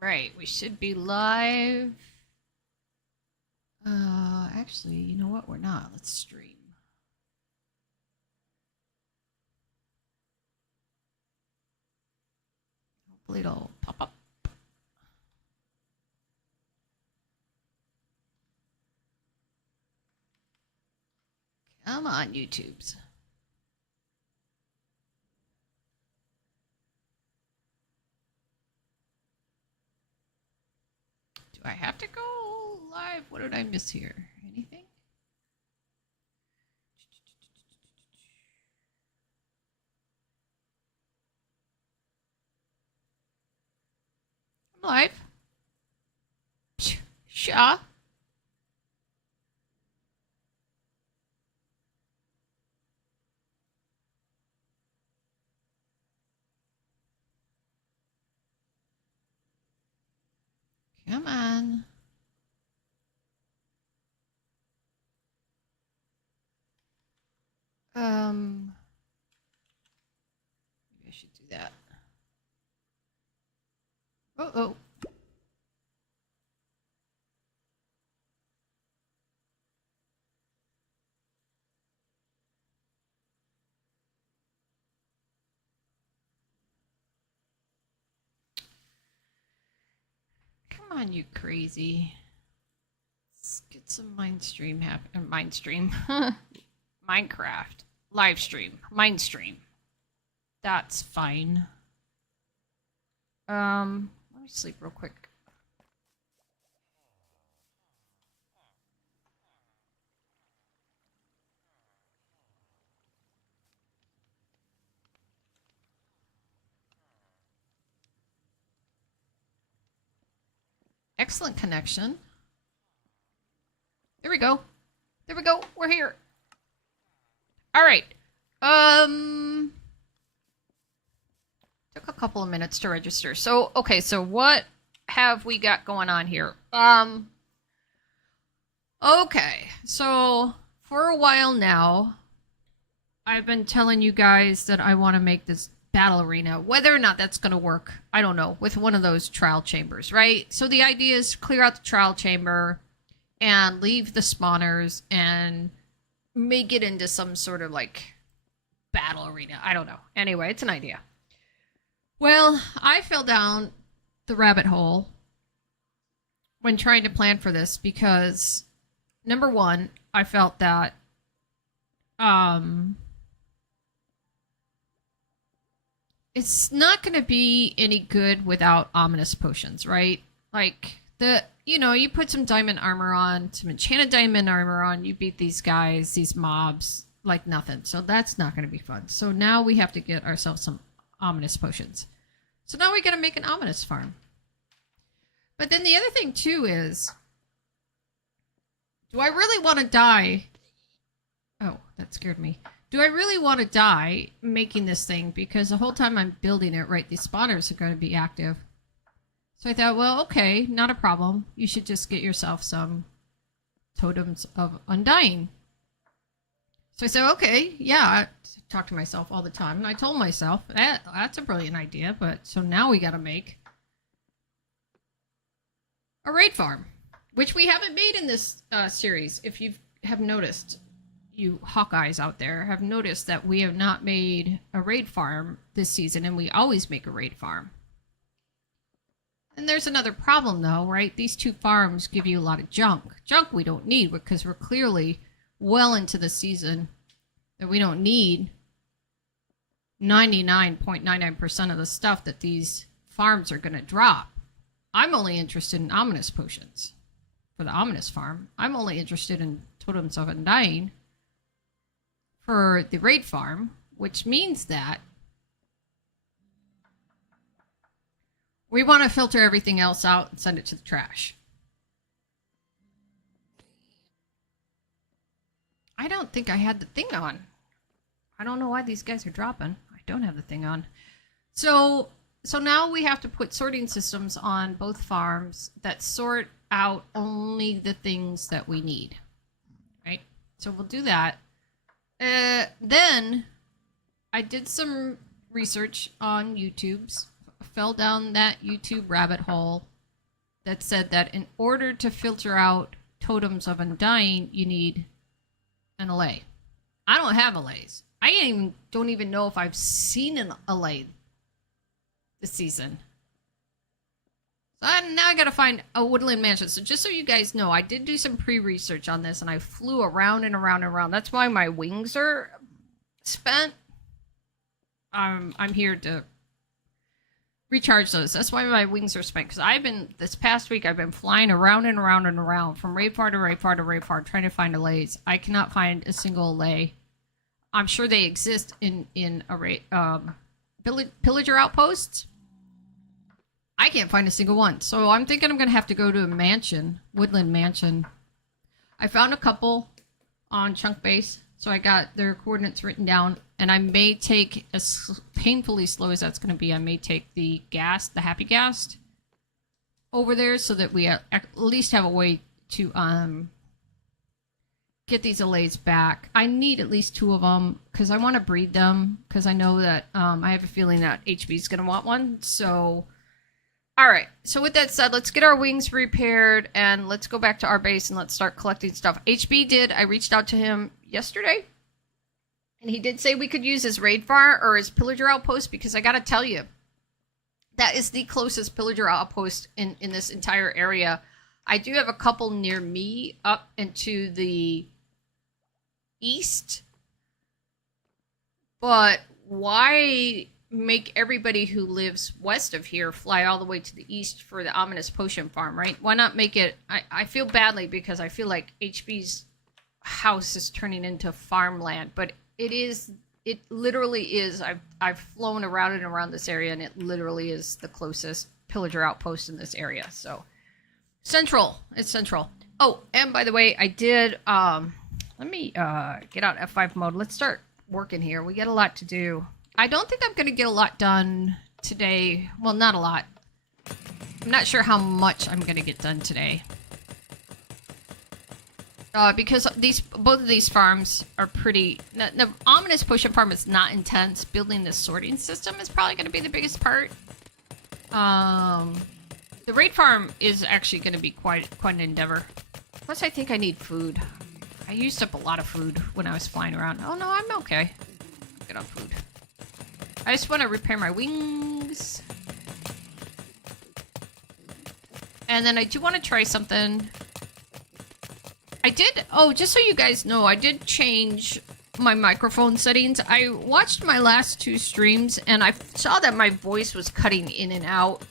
Right, we should be live. Actually, you know what? We're not. Let's stream. Hopefully it'll pop up. Come on, YouTubes. Do I have to go live? What did I miss here? Anything? I'm live. Shaw. Come on. Maybe I should do that. Oh. Come on, you crazy. Let's get some Mindstream happen. Mindstream. Minecraft. Live stream. Mindstream. That's fine. Let me sleep real quick. Excellent connection. There we go. There we go. We're here. All right. Took a couple of minutes to register. So, okay, so what have we got going on here? Okay. So, for a while now, I've been telling you guys that I want to make this battle arena. Whether or not that's going to work, I don't know, with one of those trial chambers, right? So the idea is clear out the trial chamber and leave the spawners and make it into some sort of like battle arena. I don't know. Anyway, it's an idea. Well, I fell down the rabbit hole when trying to plan for this because number one, I felt that it's not going to be any good without ominous potions, right? Like you put some diamond armor on, some enchanted diamond armor on, you beat these guys, these mobs like nothing. So that's not going to be fun. So now we have to get ourselves some ominous potions. So now we got to make an ominous farm. But then the other thing too is, do I really want to die? Oh, that scared me. Do I really want to die making this thing? Because the whole time I'm building it, right, these spawners are going to be active. So I thought, well, okay, not a problem. You should just get yourself some totems of undying. So I said, okay, yeah, I talk to myself all the time. And I told myself, that's a brilliant idea. But so now we got to make a raid farm, which we haven't made in this series. If you have noticed, you Hawkeyes out there have noticed that we have not made a raid farm this season, and we always make a raid farm. And there's another problem, though, right? These two farms give you a lot of junk. Junk we don't need because we're clearly well into the season that we don't need 99.99% of the stuff that these farms are going to drop. I'm only interested in ominous potions for the ominous farm. I'm only interested in totems of undying for the raid farm, which means that we want to filter everything else out and send it to the trash. I don't think I had the thing on. I don't know why these guys are dropping. I don't have the thing on. So now we have to put sorting systems on both farms that sort out only the things that we need. Right? So we'll do that. Then I did some research on YouTube's fell down that YouTube rabbit hole that said that in order to filter out totems of undying, you need an allay. I don't have allays. Don't even know if I've seen an allay this season. So now I gotta find a woodland mansion. So just so you guys know, I did do some pre-research on this, and I flew around and around and around. That's why my wings are spent. I'm here to recharge those. That's why my wings are spent. Because this past week, I've been flying around and around and around from Rayfar to Rayfar to Rayfar, trying to find allays. I cannot find a single allay. I'm sure they exist in pillager outposts. I can't find a single one. So I'm thinking I'm going to have to go to a mansion, woodland mansion. I found a couple on Chunk Base, so I got their coordinates written down. And I may take, as painfully slow as that's going to be, I may take the Happy Ghast over there so that we at least have a way to get these allays back. I need at least 2 of them because I want to breed them because I know that I have a feeling that HB is going to want one. So, all right. So with that said, let's get our wings repaired and let's go back to our base and let's start collecting stuff. I reached out to him yesterday. And he did say we could use his raid farm or his pillager outpost because I got to tell you, that is the closest pillager outpost in this entire area. I do have a couple near me up into the east. But why make everybody who lives west of here fly all the way to the east for the ominous potion farm, right? Why not make it... I feel badly because I feel like HB's house is turning into farmland, but it literally is. I've flown around and around this area, and it literally is the closest pillager outpost in this area. So it's central. Oh, and by the way, I did let me get out F5 mode. Let's start working here. We got a lot to do. I don't think I'm going to get a lot done today. Well, not a lot. I'm not sure how much I'm going to get done today. Because both of these farms are pretty... The ominous potion farm is not intense. Building this sorting system is probably going to be the biggest part. The raid farm is actually going to be quite an endeavor. Plus, I think I need food. I used up a lot of food when I was flying around. Oh, no, I'm okay. Get on food. I just want to repair my wings. And then I do want to try something... just so you guys know, I did change my microphone settings. I watched my last 2 streams, and I saw that my voice was cutting in and out.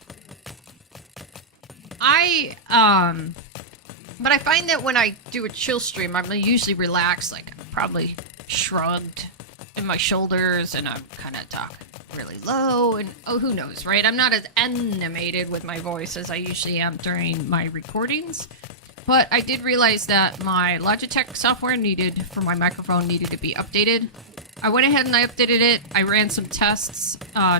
But I find that when I do a chill stream, I'm usually relaxed, like I'm probably shrugged in my shoulders, and I'm kind of talking really low, and who knows, right? I'm not as animated with my voice as I usually am during my recordings. But I did realize that my Logitech software for my microphone needed to be updated. I went ahead and I updated it. I ran some tests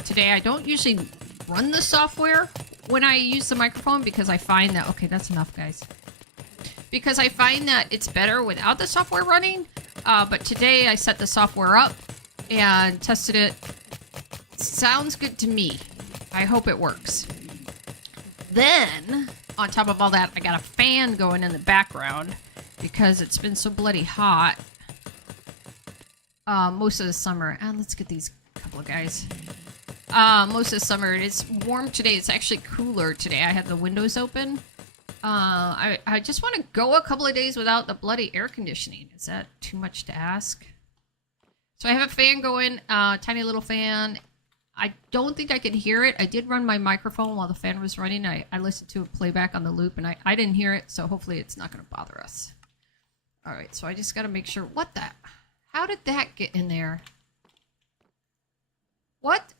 today. I don't usually run the software when I use the microphone because I find that... Okay, that's enough, guys. Because I find that it's better without the software running. But today I set the software up and tested it. Sounds good to me. I hope it works. Then... on top of all that, I got a fan going in the background because it's been so bloody hot most of the summer. And let's get these couple of guys. Most of the summer, it's warm today. It's actually cooler today. I have the windows open. I just want to go a couple of days without the bloody air conditioning. Is that too much to ask? So I have a fan going, tiny little fan. I don't think I can hear it. I did run my microphone while the fan was running. I listened to a playback on the loop, and I didn't hear it, so hopefully it's not going to bother us. All right, so I just got to make sure. What the? How did that get in there? What?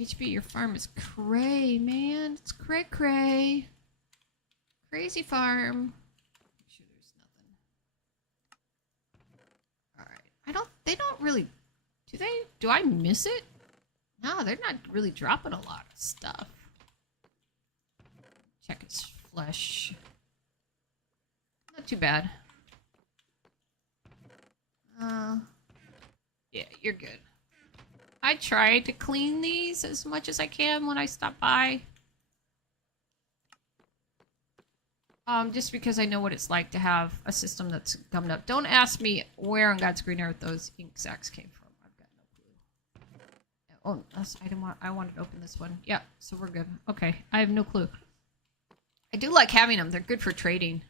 HB, your farm is cray, man. It's cray. Crazy farm. They don't really... Do they? Do I miss it? No, they're not really dropping a lot of stuff. Check its flesh. Not too bad. Yeah, you're good. I try to clean these as much as I can when I stop by. Just because I know what it's like to have a system that's gummed up. Don't ask me where on God's green earth those ink sacs came from. I've got no clue. Oh, I wanted to open this one. Yeah, so we're good. Okay, I have no clue. I do like having them. They're good for trading.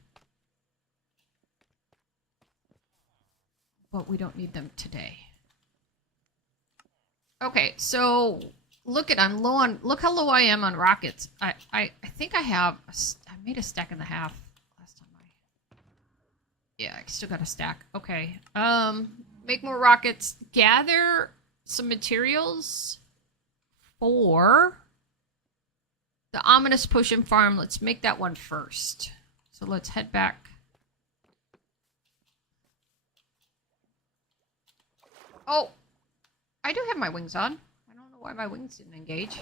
But we don't need them today. Okay, so look how low I am on rockets. I think I made a stack and a half last time yeah, I still got a stack. Okay. Make more rockets. Gather some materials for the ominous potion farm. Let's make that one first. So let's head back. Oh, I do have my wings on. I don't know why my wings didn't engage.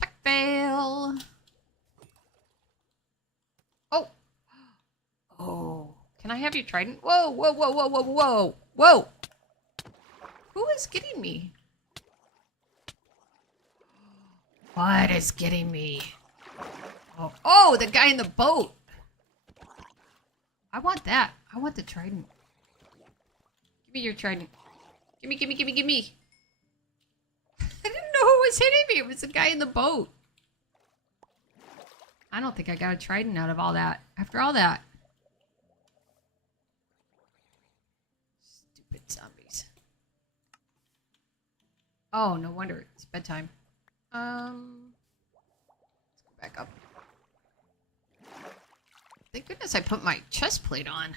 Tech fail. Oh. Oh. Can I have your trident? Whoa, whoa, whoa, whoa, whoa, whoa. Whoa. Who is getting me? What is getting me? Oh, oh, the guy in the boat. I want that. I want the trident. Give me your trident. Gimme, gimme, gimme, gimme. I didn't know who was hitting me. It was the guy in the boat. I don't think I got a trident out of all that. After all that. Stupid zombies. Oh, no wonder. It's bedtime. Let's go back up. Thank goodness I put my chest plate on.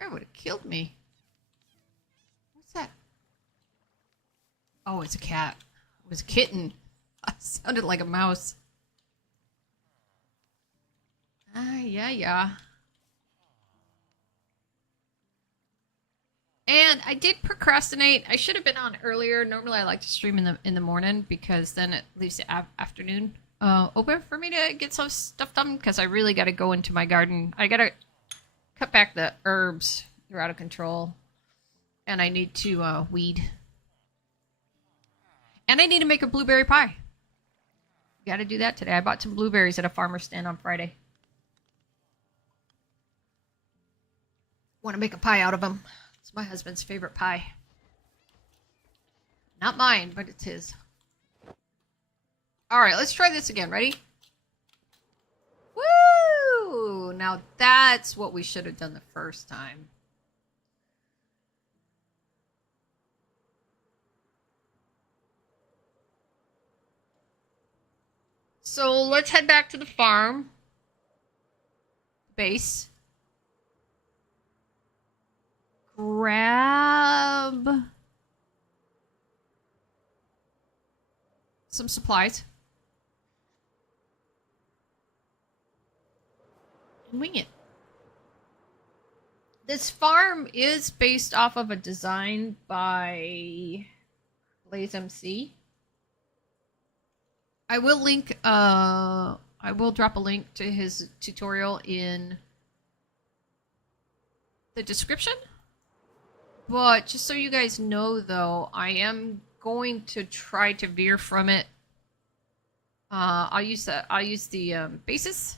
Guy would have killed me. What's that? Oh, it's a cat. It was a kitten. It sounded like a mouse. Yeah. And I did procrastinate. I should have been on earlier. Normally I like to stream in the morning because then it leaves the afternoon open for me to get some stuff done because I really got to go into my garden. I got to cut back the herbs. They're out of control. And I need to weed. And I need to make a blueberry pie. Got to do that today. I bought some blueberries at a farmer's stand on Friday. Want to make a pie out of them. It's my husband's favorite pie. Not mine, but it's his. All right, let's try this again. Ready? Woo! Now that's what we should have done the first time. So let's head back to the farm base. Grab some supplies. And wing it. This farm is based off of a design by Blaze MC. I will link, I will drop a link to his tutorial in the description. But just so you guys know, though, I am going to try to veer from it. I'll use the basis,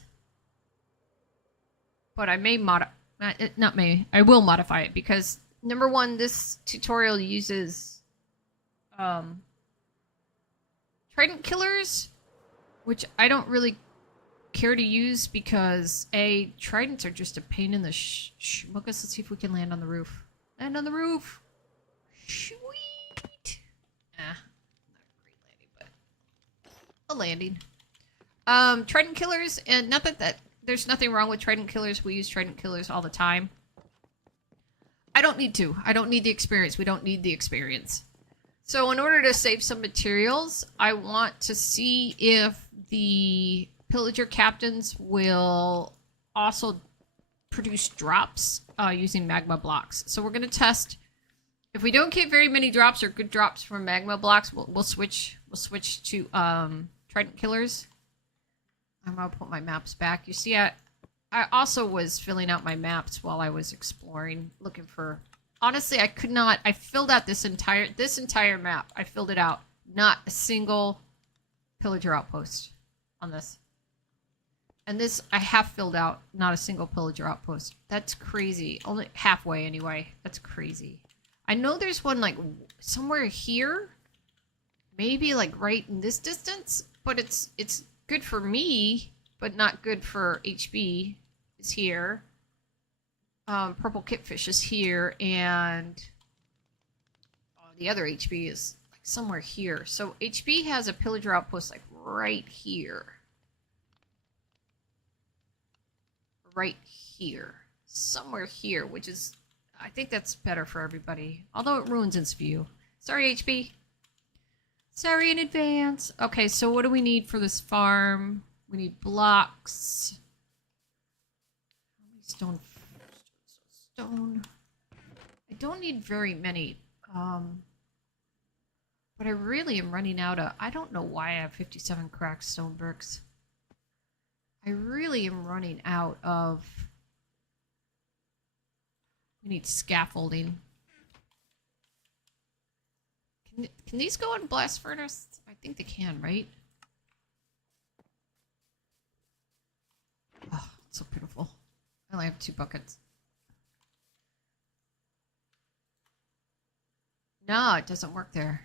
but I may I will modify it because number one, this tutorial uses trident killers, which I don't really care to use because tridents are just a pain in the Lucas, let's see if we can land on the roof. Land on the roof. Sweet. Not a great landing, but a landing. Trident killers, and not that there's nothing wrong with trident killers. We use trident killers all the time. I don't need to. I don't need the experience. We don't need the experience. So in order to save some materials, I want to see if the pillager captains will also produce drops using magma blocks. So we're going to test. If we don't get very many drops or good drops from magma blocks, we'll switch to trident killers. I'm going to put my maps back. You see, I also was filling out my maps while I was exploring, looking for honestly, I could not. I filled out this entire map. I filled it out. Not a single pillager outpost on this. And this I have filled out. Not a single pillager outpost. That's crazy. Only halfway anyway. That's crazy. I know there's one like somewhere here. Maybe like right in this distance. But it's good for me, but not good for HB. Is here. Purple kitfish is here, and the other HB is like somewhere here. So HB has a pillager outpost like right here. Right here. Somewhere here, which is, I think that's better for everybody. Although it ruins its view. Sorry, HB. Sorry in advance. Okay, so what do we need for this farm? We need blocks. Stone. I don't need very many. But I really am running out of... I don't know why I have 57 cracked stone bricks. I really am running out of... We need scaffolding. Can these go in blast furnace? I think they can, right? Oh, it's so pitiful. I only have 2 buckets. No, it doesn't work there.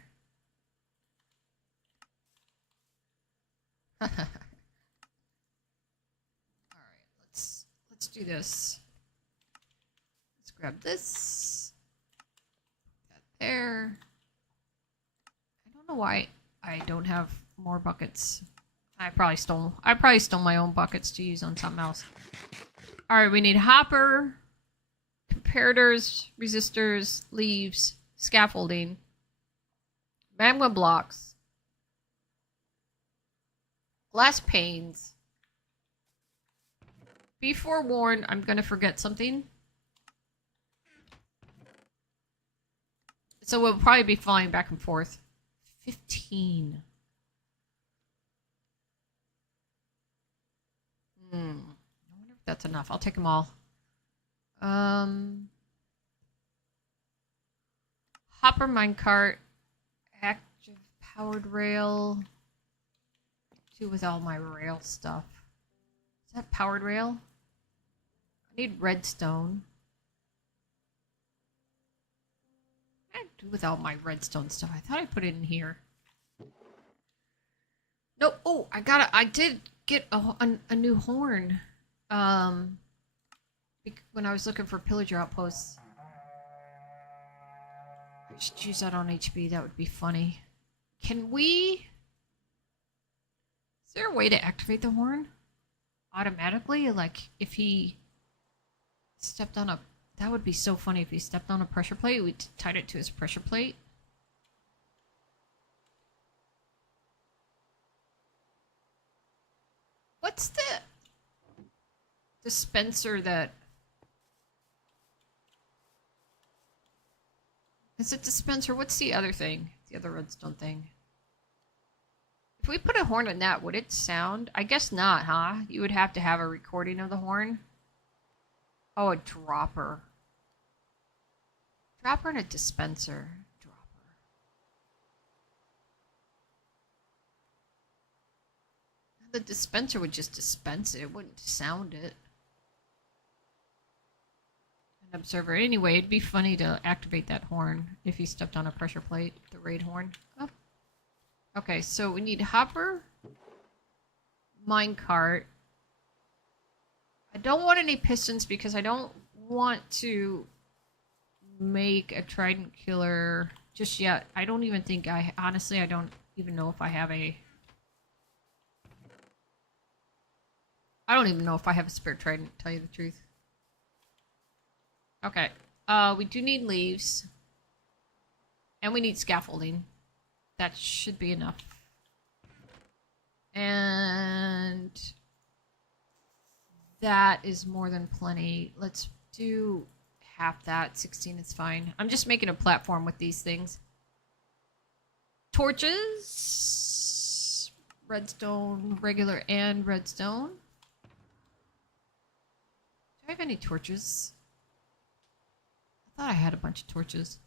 All right, let's do this. Let's grab this. Put that there. I don't know why I don't have more buckets. I probably stole my own buckets to use on something else. All right, we need hopper, comparators, resistors, leaves, scaffolding, magma blocks, glass panes. Be forewarned, I'm gonna forget something. So we'll probably be flying back and forth. 15. I wonder if that's enough. I'll take them all. Hopper minecart. Active powered rail. Do with all my rail stuff. Is that powered rail? I need redstone. What do I do with all my redstone stuff? I thought I put it in here. Nope. Oh, I did get a new horn. When I was looking for pillager outposts. I should use that on HB. That would be funny. Can we... Is there a way to activate the horn? Automatically? Like, if he stepped on a... That would be so funny if he stepped on a pressure plate. We tied it to his pressure plate. What's the dispenser that... Is it dispenser? What's the other thing? The other redstone thing. If we put a horn in that, would it sound? I guess not, huh? You would have to have a recording of the horn. Oh, a dropper. Dropper and a dispenser. Dropper. The dispenser would just dispense it. It wouldn't sound it. An observer. Anyway, it'd be funny to activate that horn if he stepped on a pressure plate. The raid horn. Oh. Okay, so we need hopper. Minecart. I don't want any pistons because I don't want to make a trident killer just yet. I don't even think honestly, I don't even know if I have a... I don't even know if I have a spare trident, to tell you the truth. Okay. We do need leaves. And we need scaffolding. That should be enough. And... that is more than plenty. Let's do half that. 16 is fine. I'm just making a platform with these things. Torches. Redstone, regular and redstone. Do I have any torches? I thought I had a bunch of torches.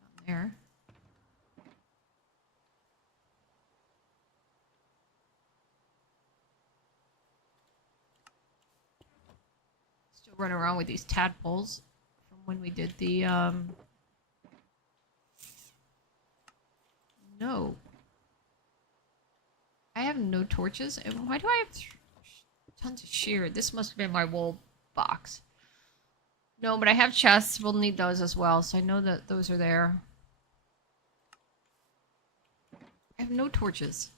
Not there. Still running around with these tadpoles from when we did the No. I have no torches. And why do I have tons of shear? This must have been my wool box. No, but I have chests. We'll need those as well, so I know that those are there. I have no torches.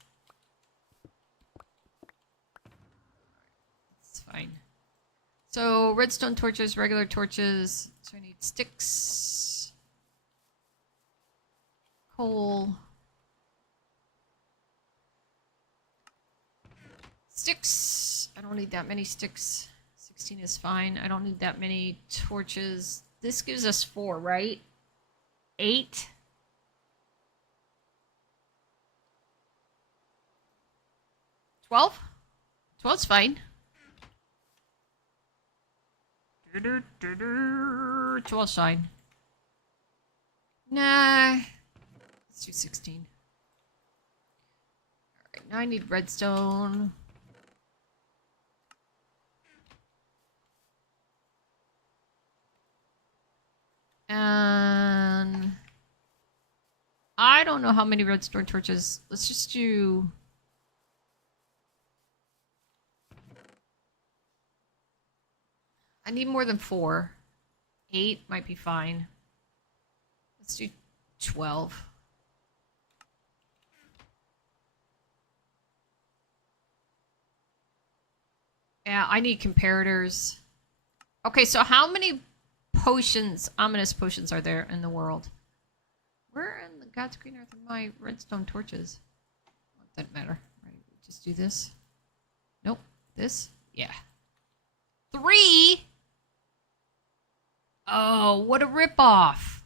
It's fine. So, redstone torches, regular torches. So I need sticks. Coal. Sticks. I don't need that many sticks. 16 is fine. I don't need that many torches. This gives us 4, right? 8. 12? 12's fine. 12's fine. Nah. Let's do 16. Alright, now I need redstone. And I don't know how many redstone torches. Let's just do... I need more than 4. 8 might be fine. Let's do 12. Yeah, I need comparators. Okay, so how many potions, ominous potions, are there in the world? Where in the God's green earth are my redstone torches? Doesn't matter. Right, just do this. Nope. This? Yeah. 3? Oh, what a ripoff.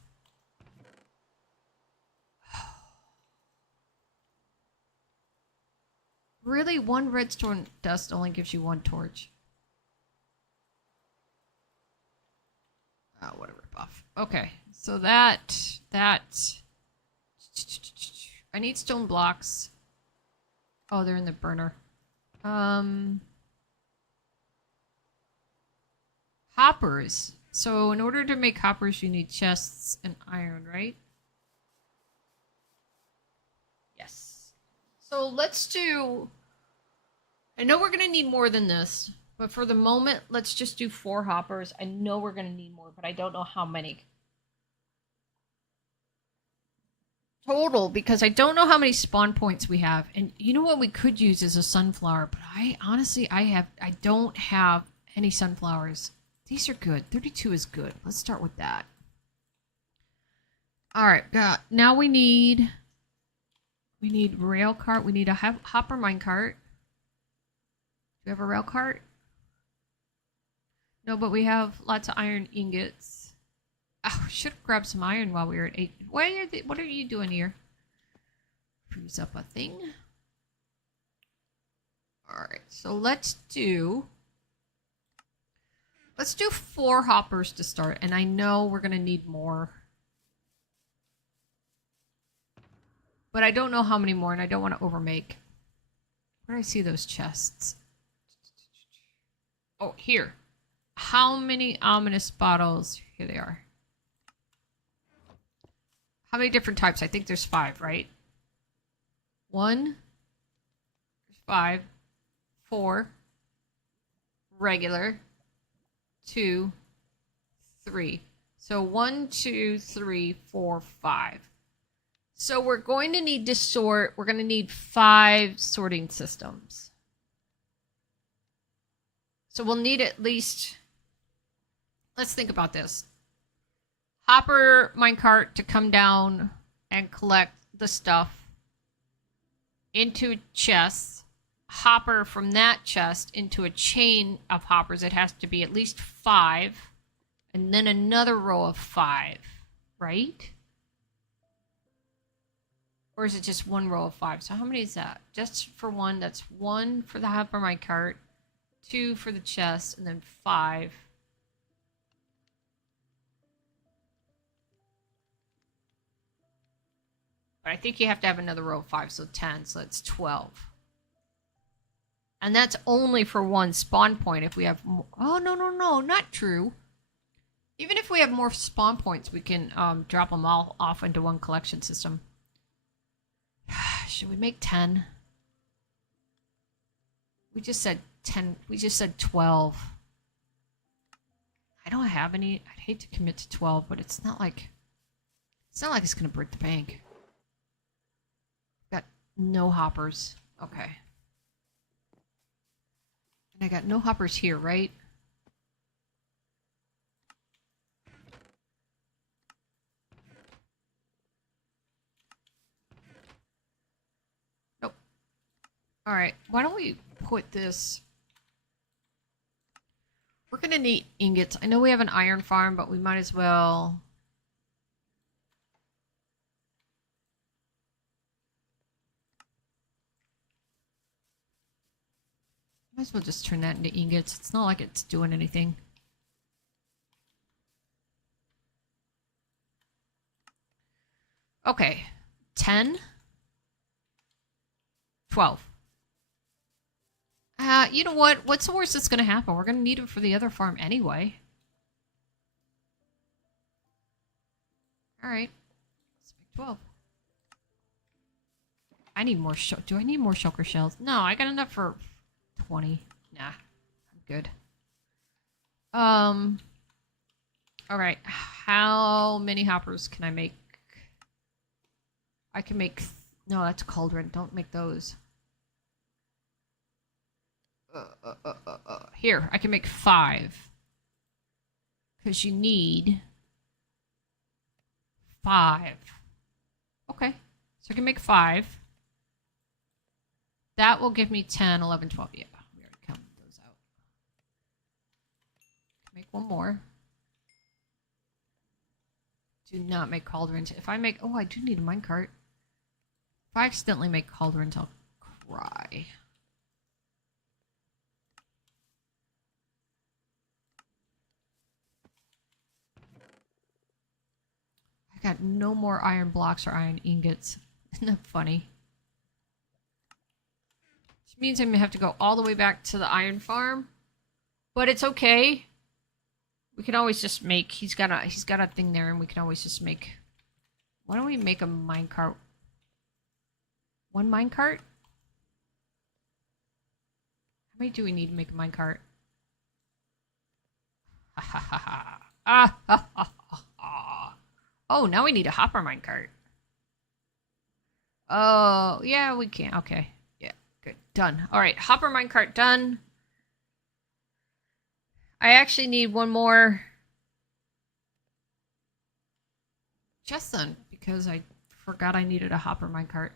Really? 1 redstone dust only gives you 1 torch. Oh, what a ripoff. Okay, so that... I need stone blocks. Oh, they're in the burner. Hoppers. So in order to make hoppers, you need chests and iron, right? Yes. So let's do... I know we're going to need more than this, but for the moment, let's just do 4 hoppers. I know we're going to need more, but I don't know how many. Total, because I don't know how many spawn points we have. And you know what we could use is a sunflower, but I don't have any sunflowers. These are good. 32 is good. Let's start with that. All right. Now we need rail cart. We need a hopper mine cart. Do we have a rail cart? No, but we have lots of iron ingots. Oh, should have grabbed some iron while we were at 8. What are you doing here? Freeze up a thing. All right. So let's do 4 hoppers to start, and I know we're gonna need more, but I don't know how many more, and I don't want to overmake. Where do I see those chests? Oh, here. How many ominous bottles? Here they are. How many different types? I think there's 5, right? 1, 5, 4, regular, 2, 3. So 1, 2, 3, 4, 5. So we're going to need to sort. We're going to need 5 sorting systems. So we'll need at least... Let's think about this. Hopper minecart to come down and collect the stuff into chests. Hopper from that chest into a chain of hoppers. It has to be at least 5. And then another row of 5. Right? Or is it just 1 row of 5? So how many is that? Just for 1, that's 1 for the hopper minecart. 2 for the chest, and then 5. But I think you have to have another row of 5, so 10, so that's 12. And that's only for one spawn point. If we have more... Oh, no, no, no, not true. Even if we have more spawn points, we can drop them all off into one collection system. Should we make 10? We just said 10. We just said 12. I don't have any. I'd hate to commit to 12, but it's not like it's going to break the bank. Got no hoppers. Okay. And I got no hoppers here, right? Nope. All right. Why don't we put this... We're going to need ingots. I know we have an iron farm, but we might as well... Might as well just turn that into ingots. It's not like it's doing anything. Okay. 10. 12. You know what? What's the worst that's going to happen? We're going to need them for the other farm anyway. Alright. Let's make 12. I need more do I need more shulker shells? No, I got enough for 20. Nah. I'm good. Alright. How many hoppers can I make? I can make... No, that's cauldron. Don't make those. Here, I can make 5. Because you need 5. Okay. So I can make 5. That will give me 10, 11, 12. Yeah, we already counted those out. Make one more. Do not make cauldrons. If I make... Oh, I do need a minecart. If I accidentally make cauldrons, I'll cry. I got no more iron blocks or iron ingots. Isn't that funny? Which means I'm gonna have to go all the way back to the iron farm. But it's okay. We can always just make... He's got a thing there, and we can always just make... Why don't we make a minecart? One minecart? How many do we need to make a minecart? Ha ha ha ha. Ah ha ha ha ha. Oh, now we need a hopper minecart. Oh, yeah, we can. Okay. Yeah, good. Done. All right, hopper minecart done. I actually need one more chest then, because I forgot I needed a hopper minecart.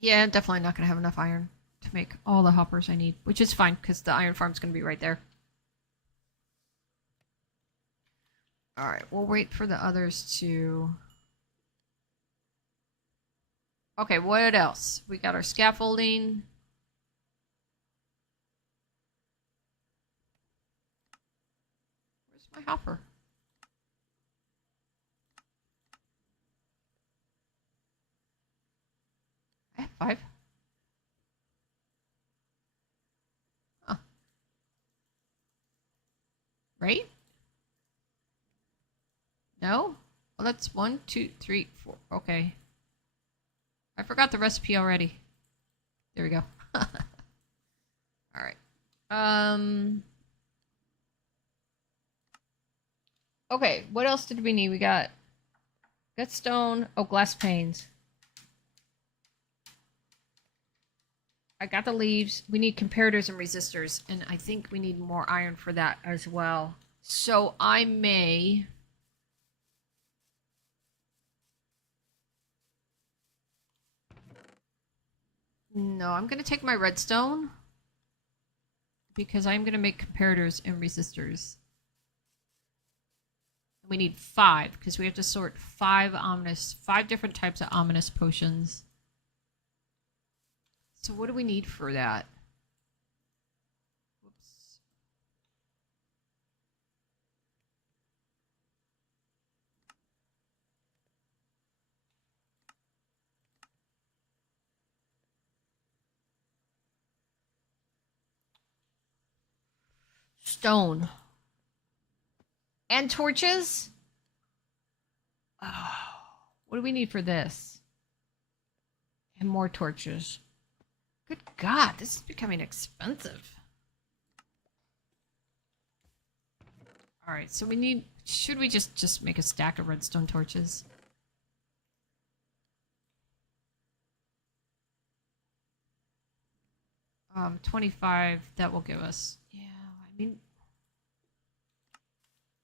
Yeah, definitely not going to have enough iron to make all the hoppers I need, which is fine because the iron farm's going to be right there. Alright, we'll wait for the others to... Okay, what else? We got our scaffolding. Where's my hopper? I have 5. Huh. Right? No? Well, that's 1, 2, 3, 4. Okay. I forgot the recipe already. There we go. Alright. Okay, what else did we need? We got stone. Oh, glass panes. I got the leaves. We need comparators and resistors, and I think we need more iron for that as well. So I may... No, I'm going to take my redstone because I'm going to make comparators and resistors. We need 5 because we have to sort 5 different types of ominous potions. So what do we need for that? Whoops. Stone. And torches? Oh, what do we need for this? And more torches. Good God, this is becoming expensive. Alright, so we need... Should we just make a stack of redstone torches? Um, 25, that will give us... Yeah, I mean...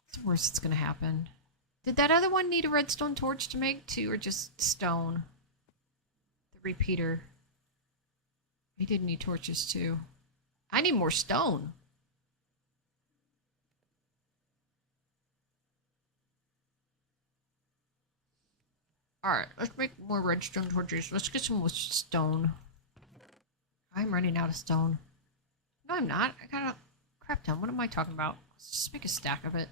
It's the worst that's gonna happen. Did that other one need a redstone torch to make too, or just stone? The repeater. He did need torches too. I need more stone. Alright, let's make more redstone torches. Let's get some more stone. I'm running out of stone. No, I'm not. I got a crap ton. What am I talking about? Let's just make a stack of it.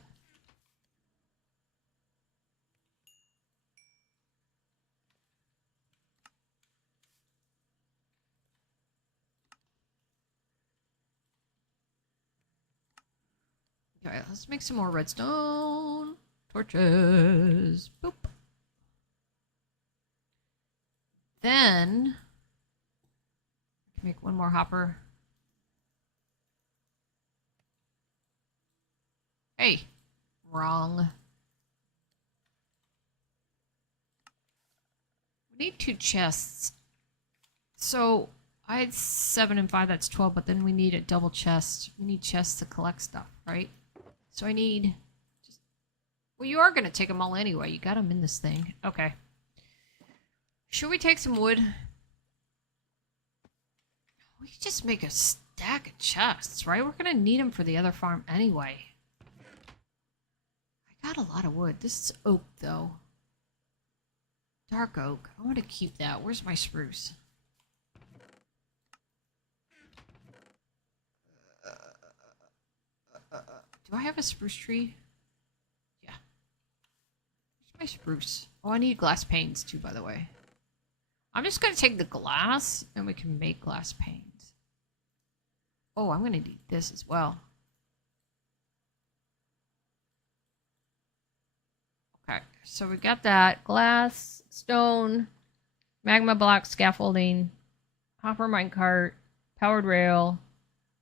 Alright, let's make some more redstone torches. Boop. Then I can make one more hopper. Hey, wrong. We need 2 chests. So I had 7 and 5, that's 12, but then we need a double chest. We need chests to collect stuff, right? So I need just... Well, you are going to take them all anyway. You got them in this thing. Okay. Should we take some wood? We could just make a stack of chests, right? We're going to need them for the other farm anyway. I got a lot of wood. This is oak, though. Dark oak. I want to keep that. Where's my spruce? Do I have a spruce tree? Yeah. Where's my spruce? Oh, I need glass panes too, by the way. I'm just going to take the glass and we can make glass panes. Oh, I'm going to need this as well. Okay, so we got that. Glass, stone, magma block, scaffolding, hopper minecart, powered rail,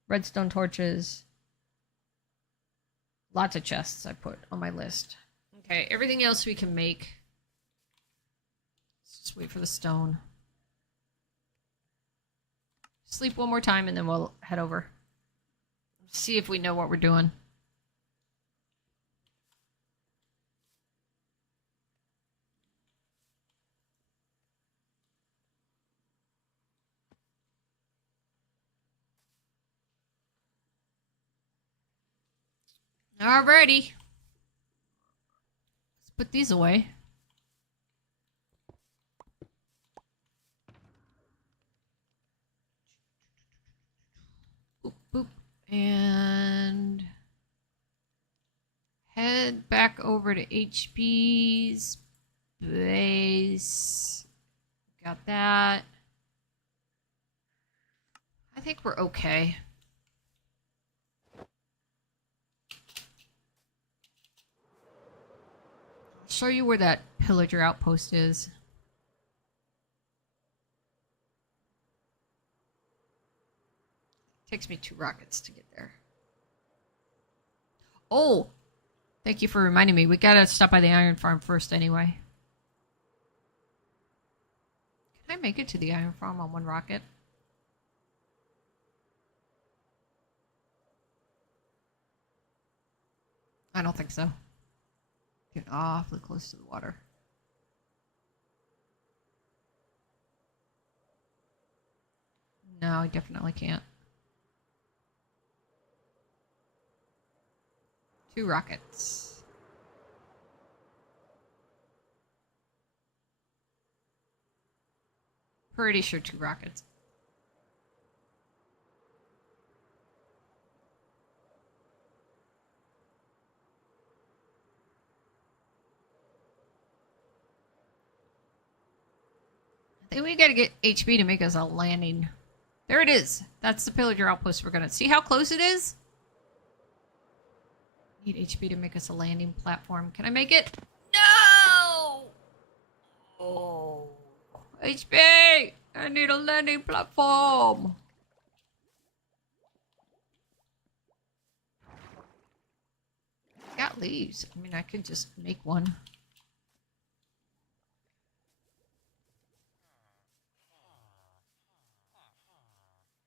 redstone torches. Lots of chests I put on my list. Okay, everything else we can make. Let's just wait for the stone. Sleep one more time and then we'll head over. See if we know what we're doing. Alrighty. Let's put these away. Boop, boop. And head back over to HP's base. Got that. I think we're okay. Show you where that pillager outpost is. Takes me 2 rockets to get there. Oh! Thank you for reminding me. We gotta stop by the iron farm first anyway. Can I make it to the iron farm on 1 rocket? I don't think so. Get awfully close to the water. No, I definitely can't. 2 rockets. Pretty sure 2 rockets. I think we gotta get HB to make us a landing. There it is. That's the pillager outpost we're gonna see how close it is. Need HB to make us a landing platform. Can I make it? No! Oh. HB! I need a landing platform. I got leaves. I mean, I could just make one.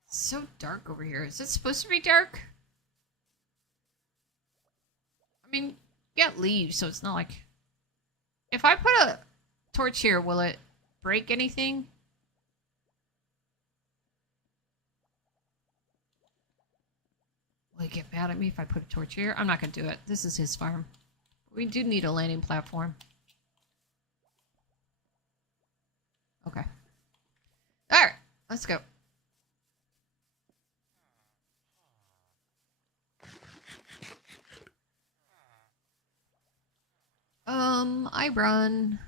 It's so dark over here. Is it supposed to be dark? I mean, you got leaves, so it's not like... If I put a torch here, will it break anything? Will he get mad at me if I put a torch here? I'm not going to do it. This is his farm. We do need a landing platform. Okay. Alright, let's go. I run.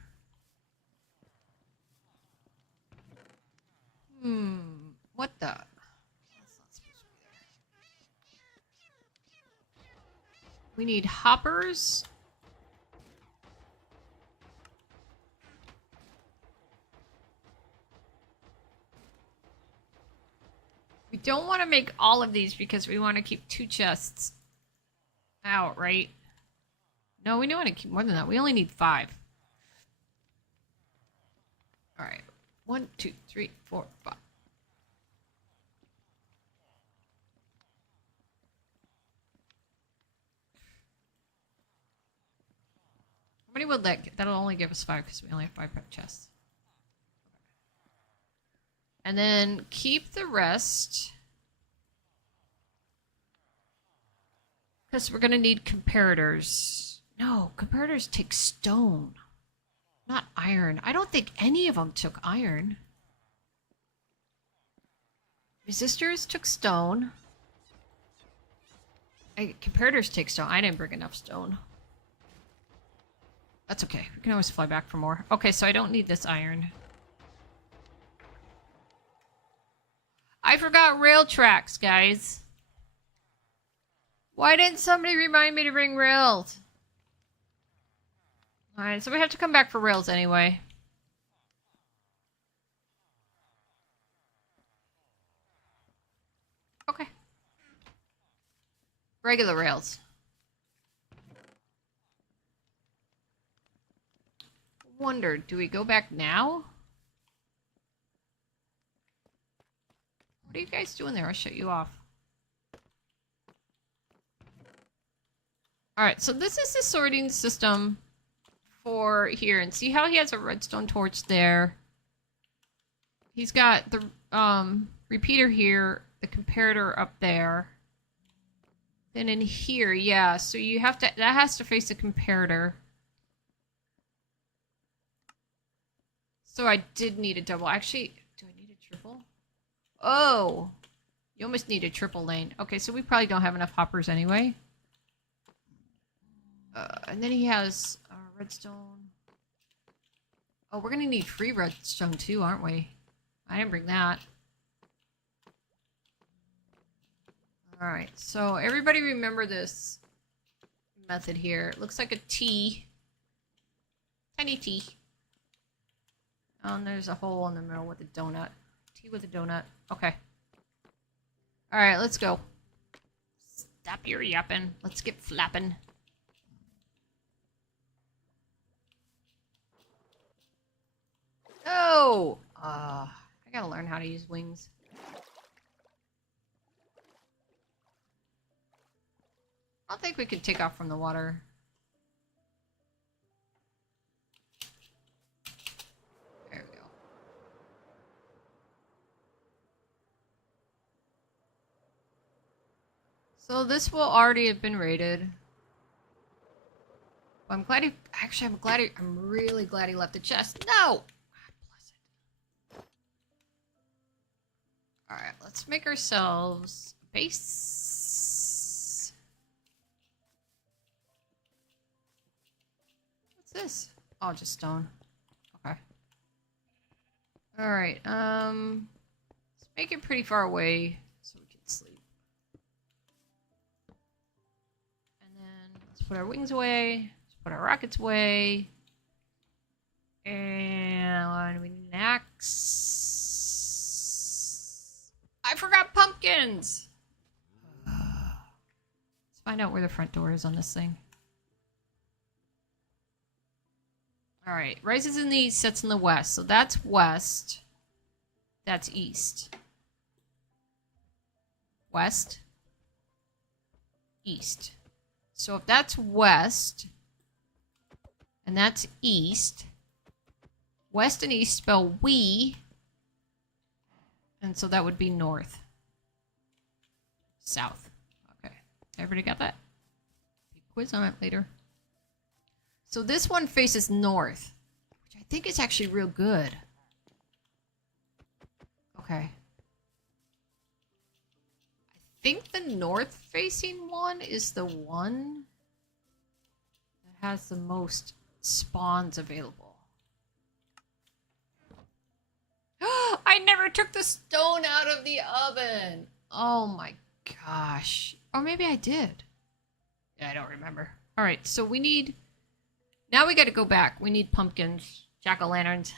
What the? That's not supposed to be there. We need hoppers. We don't want to make all of these because we want to keep 2 chests out, right? No, we don't want to keep more than that. We only need 5. All right. 1, 2, 3, 4, 5. How many would that get? That'll only give us 5 because we only have 5 prep chests. And then keep the rest. Because we're going to need comparators. No, comparators take stone. Not iron. I don't think any of them took iron. Resistors took stone. Comparators take stone. I didn't bring enough stone. That's okay. We can always fly back for more. Okay, so I don't need this iron. I forgot rail tracks, guys. Why didn't somebody remind me to bring rails? Alright, so we have to come back for rails anyway. Okay. Regular rails. Wonder, do we go back now? What are you guys doing there? I'll shut you off. Alright, so this is the sorting system for here. And see how he has a redstone torch there? He's got the repeater here, the comparator up there. Then in here, yeah, so you have to, that has to face the comparator. So I did need a double. Actually, do I need a triple? Oh, you almost need a triple lane. Okay, so we probably don't have enough hoppers anyway. And then he has redstone. Oh, we're going to need free redstone too, aren't we? I didn't bring that. Alright, so everybody remember this method here. It looks like a T. Tiny T. Oh, and there's a hole in the middle with a donut. T with a donut. Okay. Alright, let's go. Stop your yapping. Let's get flapping. Oh! I gotta learn how to use wings. I don't think we could take off from the water. There we go. So this will already have been raided. I'm glad he... Actually, I'm really glad he left the chest. No! God bless it. Alright, let's make ourselves a base. What's this? Oh, just stone. Okay. Alright, let's make it pretty far away so we can sleep. And then let's put our wings away. Let's put our rockets away. And we need an axe. I forgot pumpkins! Let's find out where the front door is on this thing. Alright, rises in the east, sets in the west. So that's west. That's east. West. East. So if that's west, and that's east, west and east spell we, and so that would be north. South. Okay. Everybody got that? Big quiz on it later. So this one faces north, which I think is actually real good. Okay. I think the north-facing one is the one that has the most spawns available. I never took the stone out of the oven. Oh my gosh. Or maybe I did. Yeah, I don't remember. All right, so we need... Now we got to go back. We need pumpkins, jack-o'-lanterns.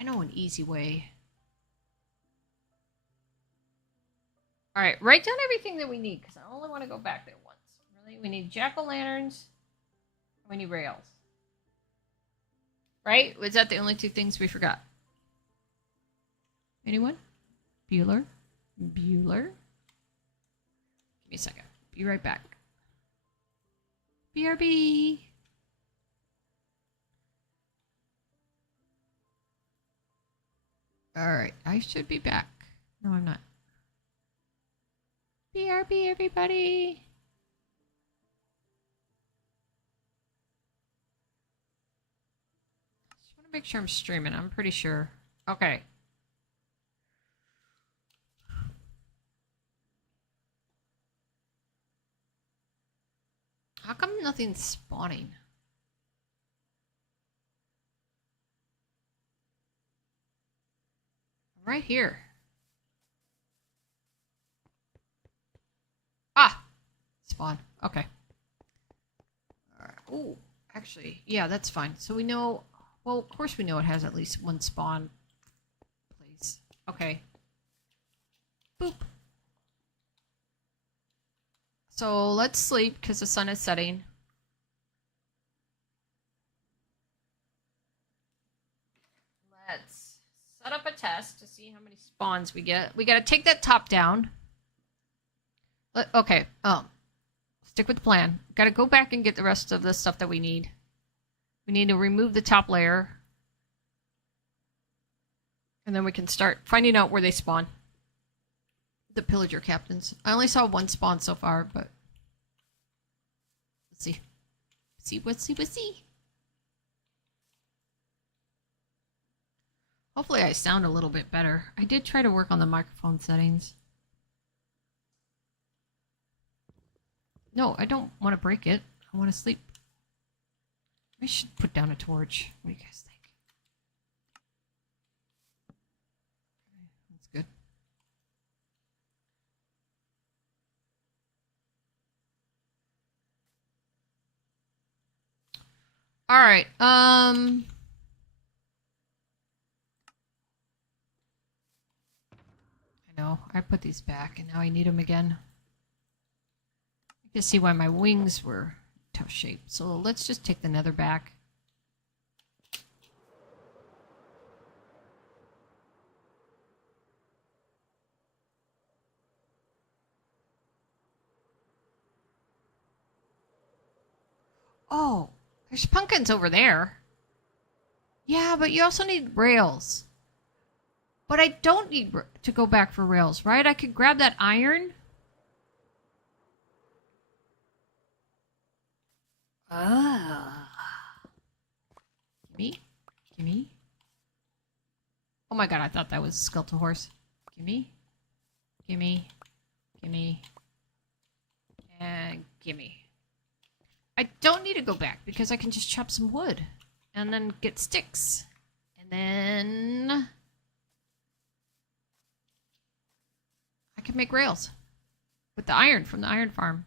I know an easy way. All right, write down everything that we need because I only want to go back there once. Really, we need jack-o'-lanterns. We need rails. Right? Was that the only two things we forgot? Anyone? Bueller? Bueller? Give me a second. Be right back. BRB. Alright, I should be back. No, I'm not. BRB, everybody. Just want to make sure I'm streaming. I'm pretty sure. Okay. How come nothing's spawning? Right here. Ah! Spawn. Okay. Alright. Ooh, actually, yeah, that's fine. So we know... Well, of course we know it has at least one spawn place. Okay. Boop. So let's sleep because the sun is setting. Let's set up a test to see how many spawns we get. We gotta take that top down. Okay, stick with the plan. Gotta go back and get the rest of the stuff that we need. We need to remove the top layer. And then we can start finding out where they spawn. The pillager captains. I only saw one spawn so far, but let's see. Let's see. Hopefully I sound a little bit better. I did try to work on the microphone settings. No, I don't want to break it. I want to sleep. I should put down a torch. What do you guys think? That's good. All right. I know. I put these back, and now I need them again. You can see why my wings were tough shape. So let's just take the nether back. Oh, there's pumpkins over there. Yeah, but you also need rails. But I don't need to go back for rails, right? I could grab that iron. Ah. Gimme. Gimme. Oh my god, I thought that was a skeletal horse. Gimme. Gimme. Gimme. And gimme. I don't need to go back because I can just chop some wood. And then get sticks. And then... I can make rails. With the iron from the iron farm.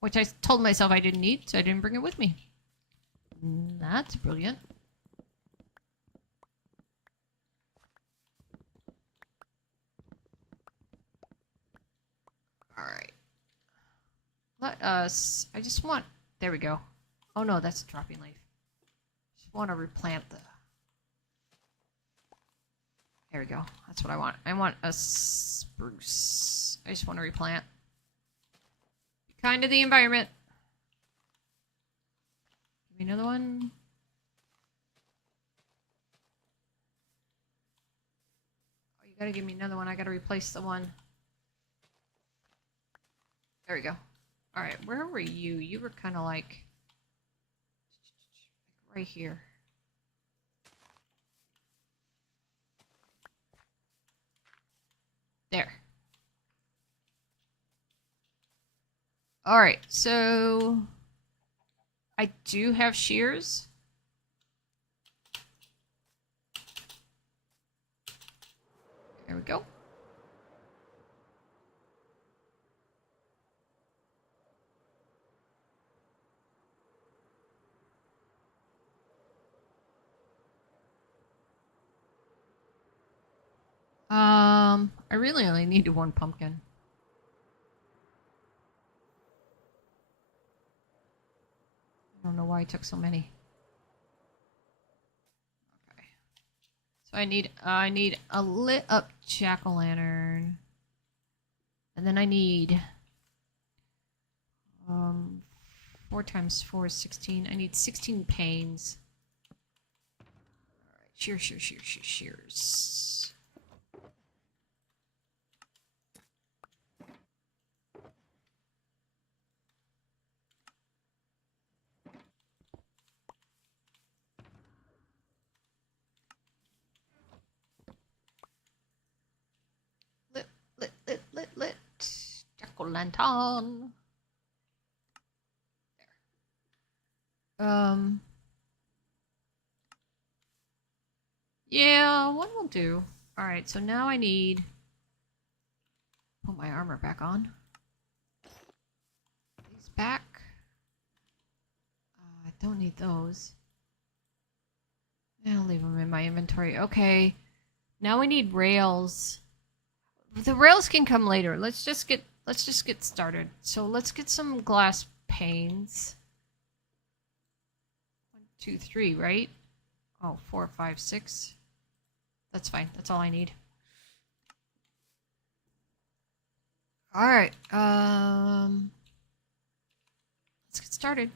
Which I told myself I didn't need, so I didn't bring it with me. That's brilliant. Alright. Let us... I just want... There we go. Oh no, that's a dropping leaf. Just want to replant the... There we go. That's what I want. I want a spruce. I just want to replant. Be kind to the environment. Give me another one. Oh, you gotta give me another one. I gotta replace the one. There we go. Alright, where were you? You were kind of like right here. There. Alright, so I do have shears. There we go. I really only need one pumpkin. I don't know why I took so many. Okay. So I need a lit up jack-o'-lantern. And then I need 4 times 4 is 16. I need 16 panes. Alright, shears. Lit. Jack-o'-lantern. There. Yeah, one will do. Alright, so now I need... Put my armor back on. These back. I don't need those. I'll leave them in my inventory. Okay. Now we need rails. The rails can come later. Let's just get started. So let's get some glass panes. 1, 2, 3, right? Oh, 4, 5, 6. That's fine. That's all I need. All right. Let's get started.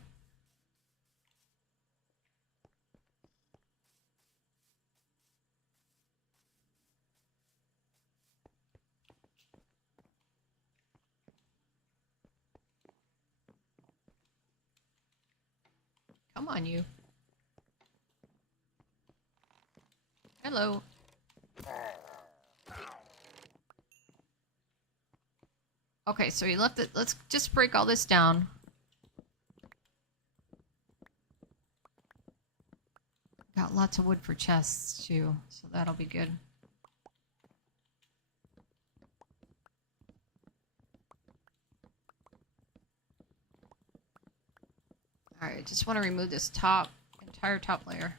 Come on, you. Hello. Okay, so he left it. Let's just break all this down. Got lots of wood for chests, too, so that'll be good. Alright, just want to remove this entire top layer.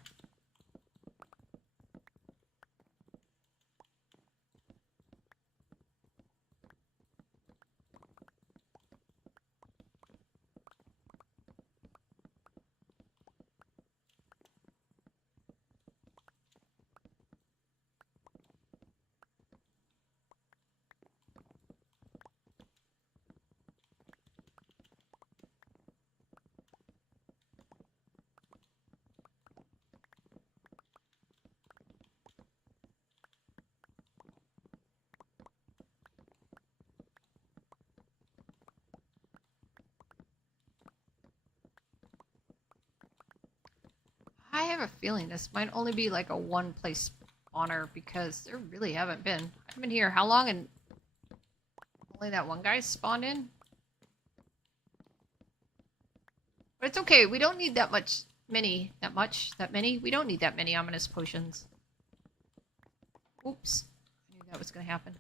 have a feeling this might only be like a one place spawner because there really haven't been. I've been here how long and only that one guy spawned in? But it's okay. We don't need that many. We don't need that many ominous potions. Oops. I knew that was going to happen.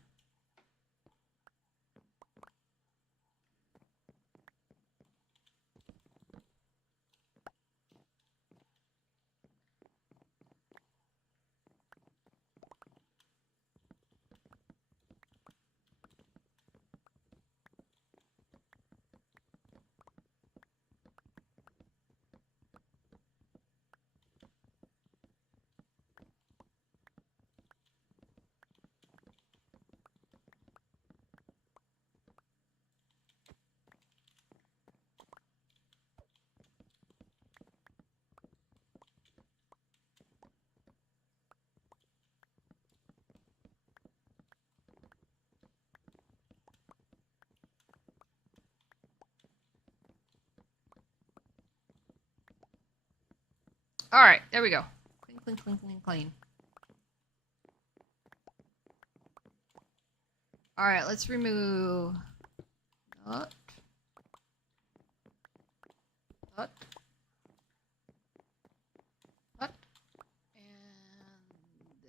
Alright, there we go. Clean, clean, clean, clean, clean. Alright, let's remove... Nut. Nut. Nut. And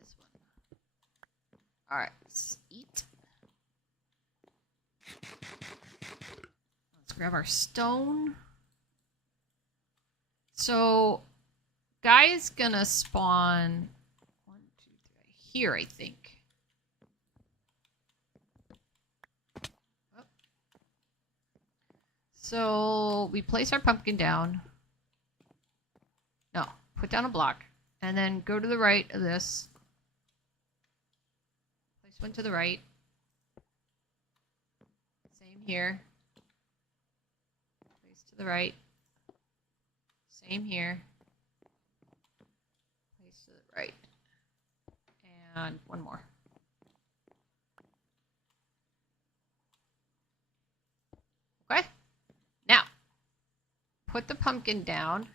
this one. Alright, let's eat. Let's grab our stone. So... Guy's gonna spawn 1, 2, 3 here, I think. Oh. So we place our pumpkin down. No, put down a block, and then go to the right of this. Place one to the right. Same here. Place to the right. Same here. Right. And one more. Okay. Now, put the pumpkin down.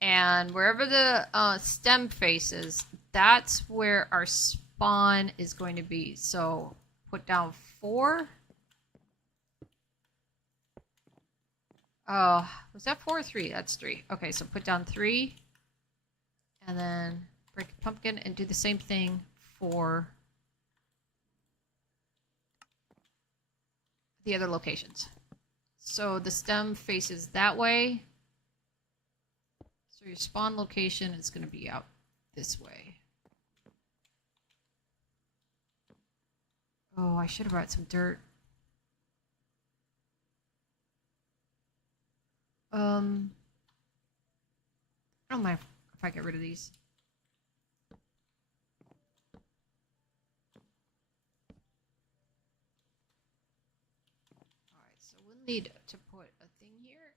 And wherever the stem faces, that's where our spawn is going to be. So put down 4. Oh, was that 4 or 3? That's 3. Okay, so put down 3. And then break the pumpkin and do the same thing for the other locations. So the stem faces that way. So your spawn location is going to be out this way. Oh, I should have brought some dirt. I don't mind if I get rid of these. Alright, so we'll need to put a thing here.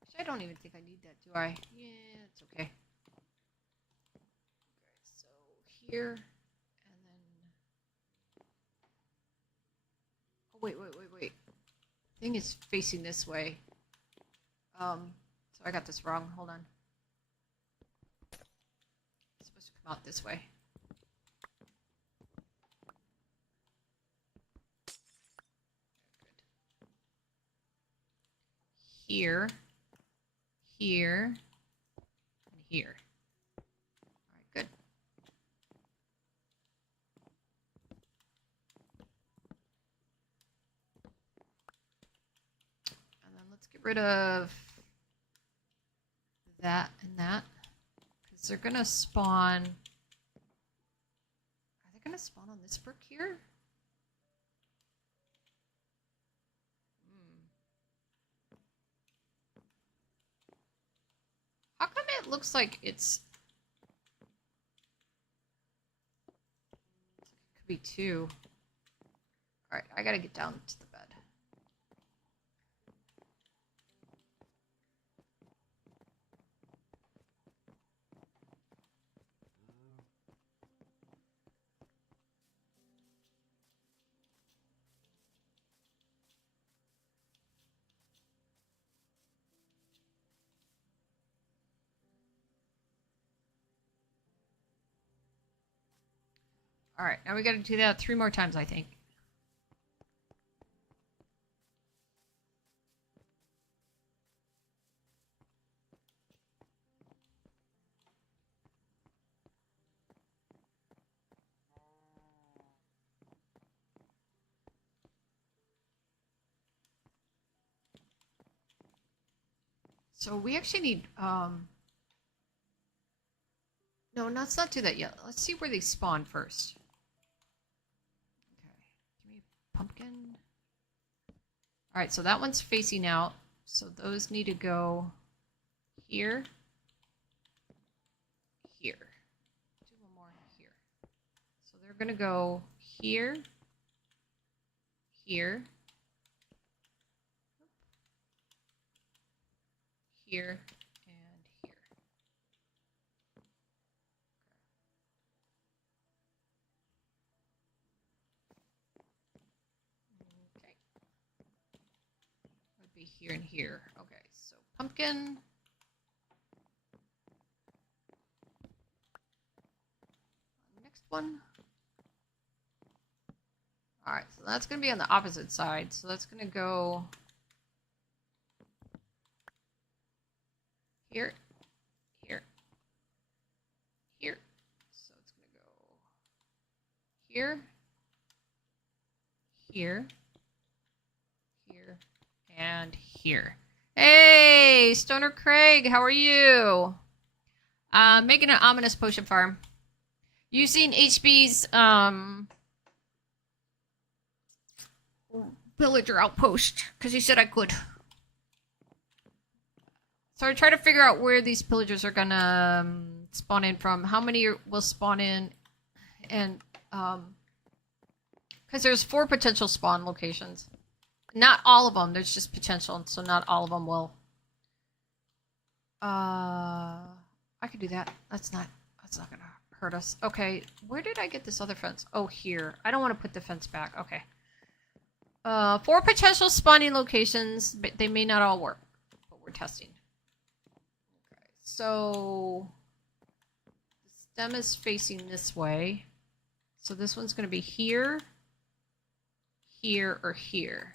Which I don't even think I need that, do I? Yeah, it's okay. Okay, so here, and then... Oh, wait. Thing is facing this way. So I got this wrong. Hold on. It's supposed to come out this way. Good. Here, here, and here. All right, good. And then let's get rid of that and that, because they're gonna spawn. Are they gonna spawn on this brick here? How come it looks like it's could be 2? All right, I gotta get down to the bed. Alright, now we gotta do that 3 more times, I think. So we actually need, no, let's not do that yet. Let's see where they spawn first. Okay, give me a pumpkin. Alright, so that one's facing out. So those need to go here, here. Do one more here. So they're gonna go here, here, here, and here. Okay. Would be here and here. Okay, so pumpkin. Next one. Alright, so that's going to be on the opposite side. So that's going to go here, here, here. So it's going to go here, here, here, and here. Hey, Stoner Craig, how are you? Making an ominous potion farm. Using HB's villager outpost, because he said I could. So I try to figure out where these pillagers are gonna spawn in from. How many will spawn in, and because there's 4 potential spawn locations. Not all of them. There's just potential, so not all of them will. I could do that. That's not gonna hurt us. Okay, where did I get this other fence? Oh, here. I don't want to put the fence back. Okay. 4 potential spawning locations, but they may not all work, but we're testing. Okay, so the stem is facing this way. So this one's going to be here, here, or here.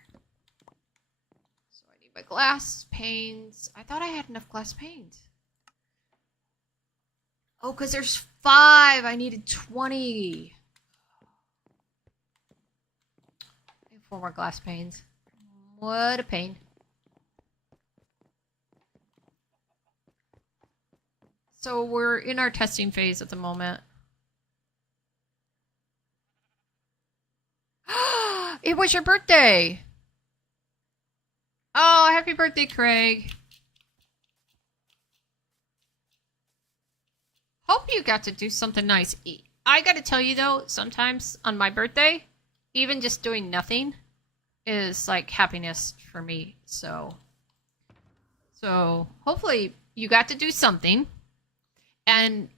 So I need my glass panes. I thought I had enough glass panes. Oh, because there's 5. I needed 20. 4 more glass panes. What a pain. So we're in our testing phase at the moment. It was your birthday! Oh, happy birthday, Craig. Hope you got to do something nice. I gotta tell you though, sometimes on my birthday, even just doing nothing is like happiness for me. So hopefully you got to do something and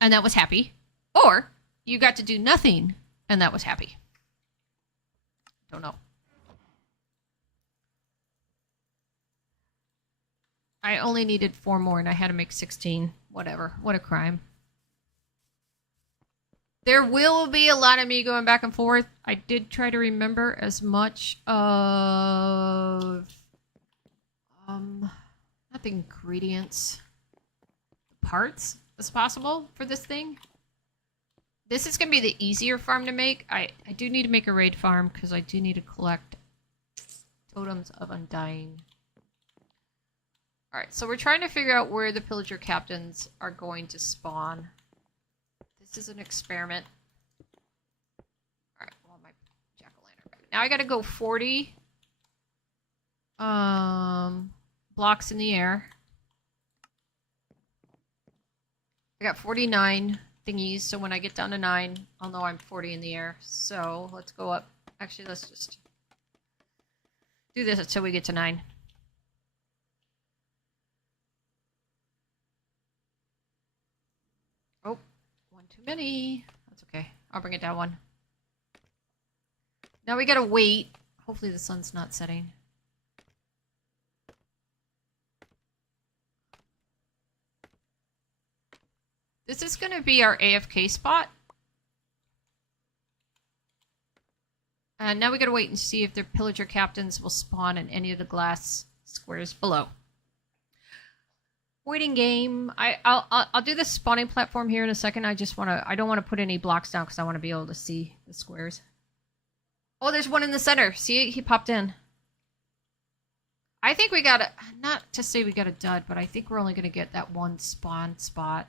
that was happy. Or you got to do nothing and that was happy. Don't know. I only needed 4 more and I had to make 16. Whatever. What a crime. There will be a lot of me going back and forth. I did try to remember as much of not the ingredients, parts as possible for this thing. This is going to be the easier farm to make. I do need to make a raid farm because I do need to collect totems of undying. Alright, so we're trying to figure out where the pillager captains are going to spawn. This is an experiment. Alright, well, my jack-o'-lantern back. Now I gotta go 40 blocks in the air. I got 49 thingies, so when I get down to 9, I'll know I'm 40 in the air. So let's go up. Actually, let's just do this until we get to 9. Oh, 1 too many. That's okay. I'll bring it down 1. Now we gotta wait. Hopefully the sun's not setting. This is gonna be our AFK spot. And now we gotta wait and see if their pillager captains will spawn in any of the glass squares below. Waiting game. I'll do the spawning platform here in a second. I don't want to put any blocks down because I want to be able to see the squares. Oh, there's one in the center. See, he popped in. I think we got not to say we got a dud, but I think we're only going to get that one spawn spot.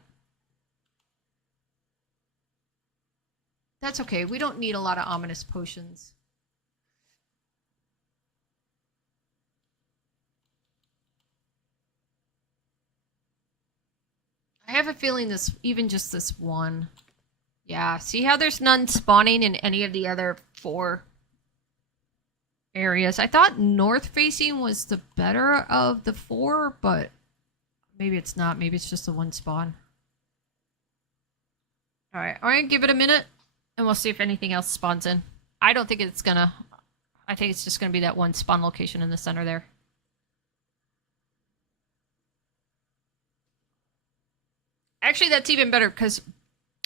That's okay. We don't need a lot of ominous potions. I have a feeling even just this one. Yeah, see how there's none spawning in any of the other 4 areas. I thought north facing was the better of the 4, but maybe it's not. Maybe it's just the one spawn. Alright, I'm gonna give it a minute and we'll see if anything else spawns in. I don't think it's gonna. I think it's just gonna be that one spawn location in the center there. Actually, that's even better because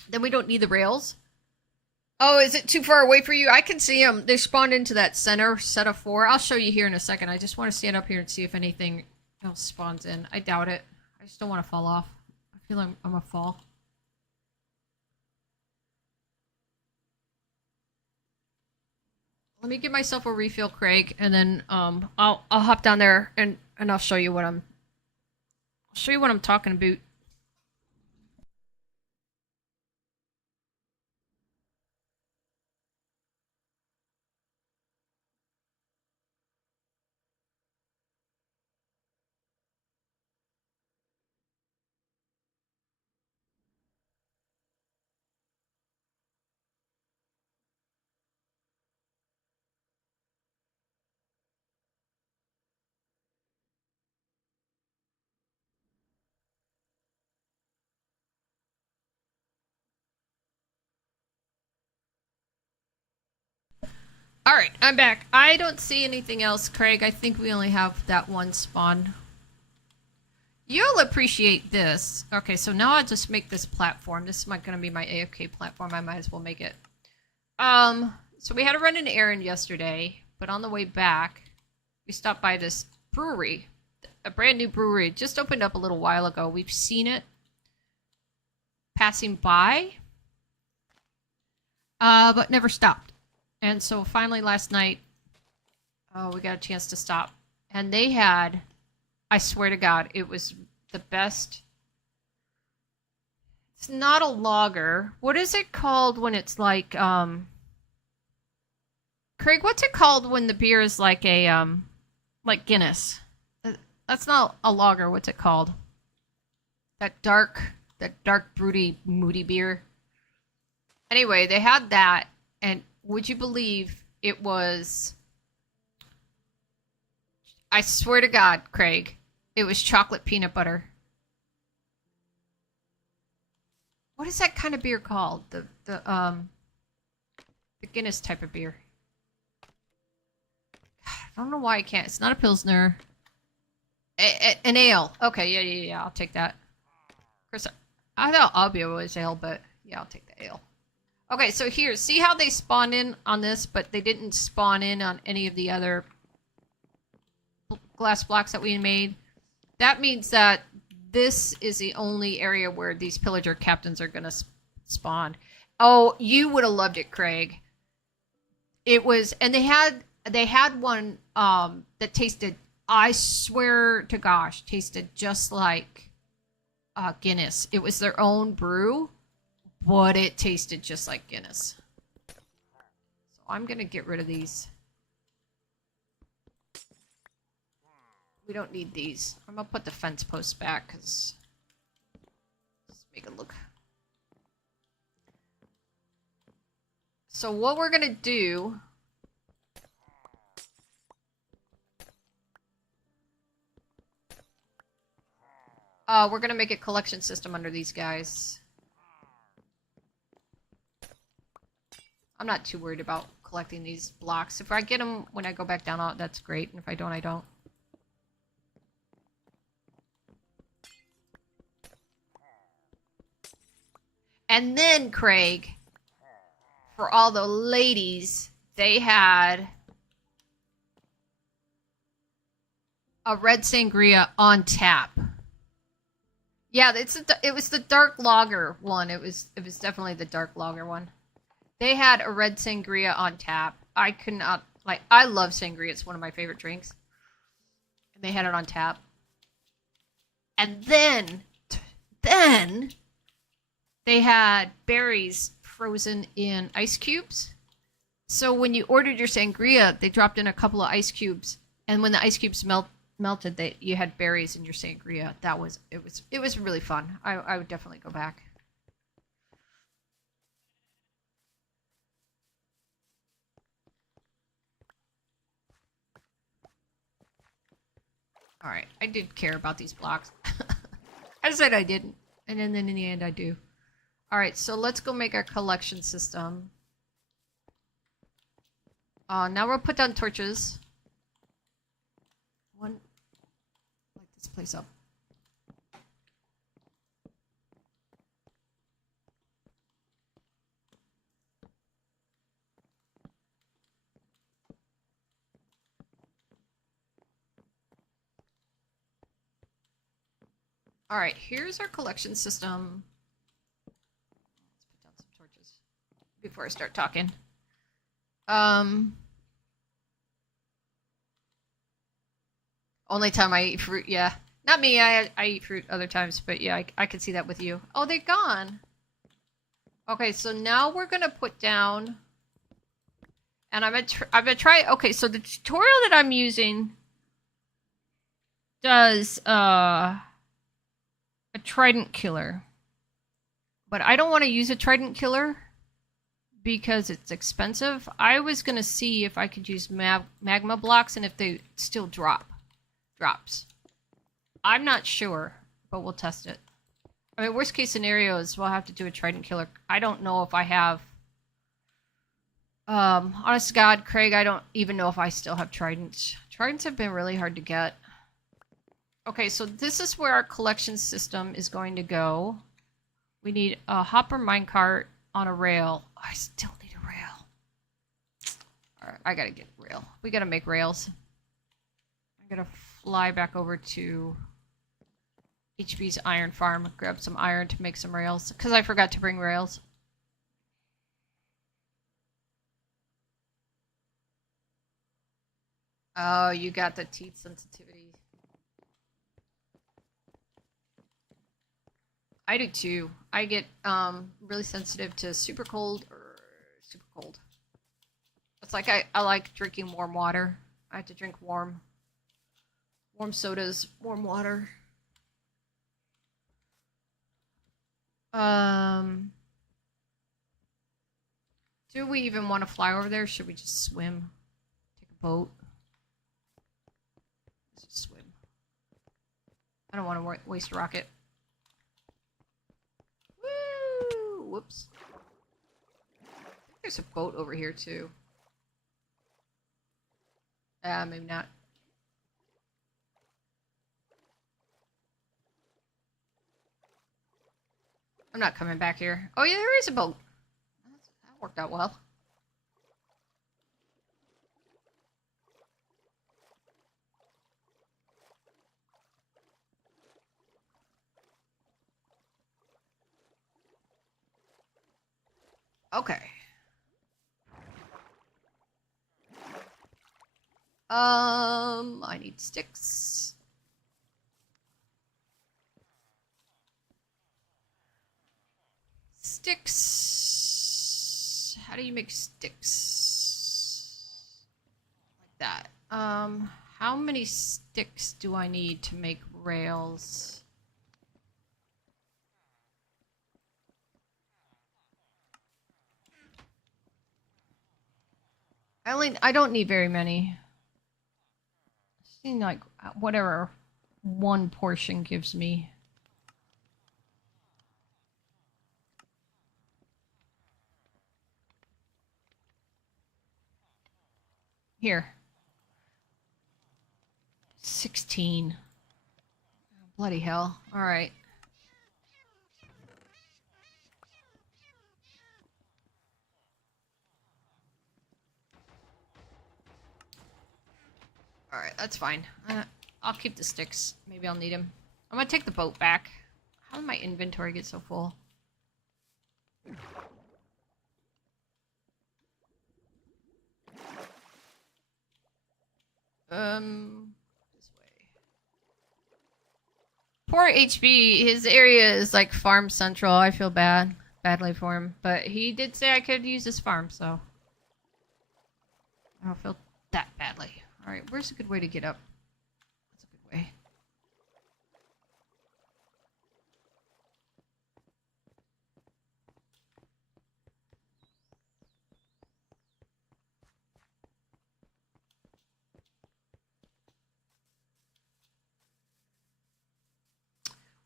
then we don't need the rails. Oh, is it too far away for you? I can see them. They spawned into that center set of 4. I'll show you here in a second. I just want to stand up here and see if anything else spawns in. I doubt it. I just don't want to fall off. I feel like I'm gonna fall. Let me give myself a refill, Craig, and then I'll hop down there and I'll show you what I'm talking about. Alright, I'm back. I don't see anything else, Craig. I think we only have that one spawn. You'll appreciate this. Okay, so now I'll just make this platform. This is going to be my AFK platform. I might as well make it. So we had to run an errand yesterday, but on the way back, we stopped by this brewery. A brand new brewery. It just opened up a little while ago. We've seen it passing by, but never stopped. And so finally last night, we got a chance to stop. And they had, I swear to God, it was the best. It's not a lager. What is it called when it's like, Craig, what's it called when the beer is like a, like Guinness? That's not a lager. What's it called? That dark, broody, moody beer. Anyway, they had that, and would you believe it was, I swear to God, Craig, it was chocolate peanut butter. What is that kind of beer called? The Guinness type of beer. I don't know why I can't. It's not a Pilsner. An ale. Okay, yeah. I'll take that. Of course, I thought Albio was ale, but yeah, I'll take the ale. Okay, so here, see how they spawned in on this, but they didn't spawn in on any of the other glass blocks that we made? That means that this is the only area where these pillager captains are going to spawn. Oh, you would have loved it, Craig. It was, and they had one that tasted, I swear to gosh, tasted just like Guinness. It was their own brew, but it tasted just like Guinness. So I'm going to get rid of these. We don't need these. I'm going to put the fence posts back because let's make it look. So what we're going to do, we're going to make a collection system under these guys. I'm not too worried about collecting these blocks. If I get them when I go back down, that's great. And if I don't, I don't. And then, Craig, for all the ladies they had a red sangria on tap. Yeah, it was the dark lager one. It was definitely the dark lager one. They had a red sangria on tap. I could not like. I love sangria. It's one of my favorite drinks. And they had it on tap. And then they had berries frozen in ice cubes. So when you ordered your sangria, they dropped in a couple of ice cubes, and when the ice cubes melted, you had berries in your sangria. It was really fun. I would definitely go back. All right, I did care about these blocks. I said I didn't, and then in the end I do. All right, so let's go make our collection system. Now we'll put down torches. Light this place up. All right, here's our collection system. Let's put down some torches before I start talking. Only time I eat fruit, yeah. Not me, I eat fruit other times, but yeah, I can see that with you. Oh, they're gone. Okay, so now we're gonna put down, and I'm gonna try. Okay, so the tutorial that I'm using does a trident killer, but I don't want to use a trident killer because it's expensive. I was gonna see if I could use magma blocks and if they still drops. I'm not sure, but we'll test it. I mean, worst case scenario is we'll have to do a trident killer. I don't know if I have. Honest to God, Craig, I don't even know if I still have tridents. Tridents have been really hard to get. Okay, so this is where our collection system is going to go. We need a hopper minecart on a rail. Oh, I still need a rail. All right, I gotta get a rail. We gotta make rails. I gotta fly back over to HB's iron farm, grab some iron to make some rails, because I forgot to bring rails. Oh, you got the teeth sensitivity. I do too. I get really sensitive to super cold or super cold. It's like I like drinking warm water. I have to drink warm sodas, warm water. Do we even want to fly over there? Should we just swim? Take a boat? Let's just swim. I don't want to waste a rocket. Woo! Whoops. I think there's a boat over here too. Maybe not. I'm not coming back here. Oh yeah, there is a boat. That worked out well. Okay. I need sticks. Sticks. How do you make sticks? Like that. How many sticks do I need to make rails? I don't need very many. I seem like whatever one portion gives me. Here. 16. Bloody hell. Alright. Alright, that's fine. I'll keep the sticks. Maybe I'll need them. I'm gonna take the boat back. How did my inventory get so full? This way. Poor HB, his area is like farm central. I feel badly for him. But he did say I could use his farm, so I don't feel that badly. Alright, where's a good way to get up? That's a good way.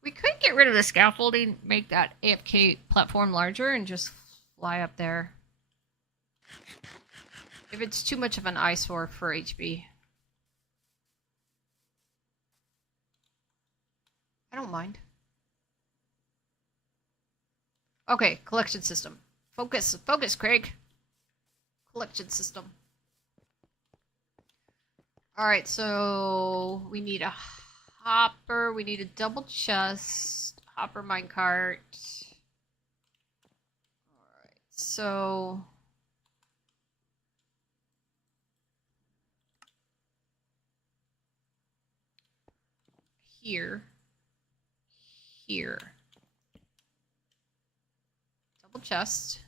We could get rid of the scaffolding, make that AFK platform larger, and just fly up there. If it's too much of an eyesore for HB. I don't mind. Okay, collection system. Focus, focus, Craig. Collection system. Alright, so we need a hopper, we need a double chest, hopper minecart. Alright, so here. Double chest.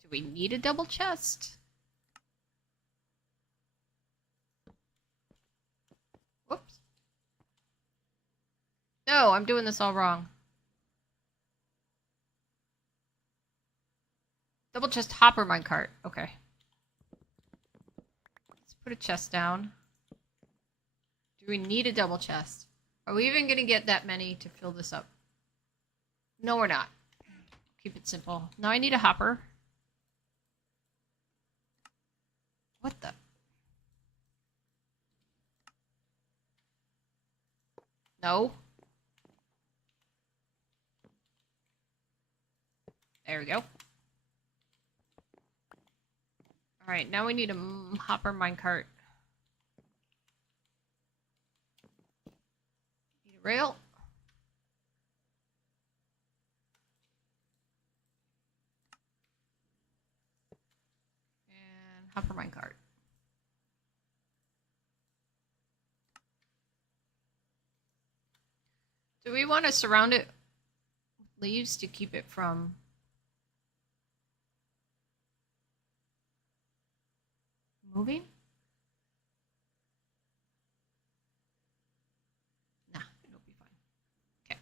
Do we need a double chest? Whoops. No, I'm doing this all wrong. Double chest hopper minecart. Okay. Let's put a chest down. Do we need a double chest? Are we even going to get that many to fill this up? No, we're not. Keep it simple. Now I need a hopper. What the? No. There we go. Alright, now we need a hopper minecart. Need a rail. And hopper minecart. Do we want to surround it with leaves to keep it from moving? Nah, it'll be fine. Okay.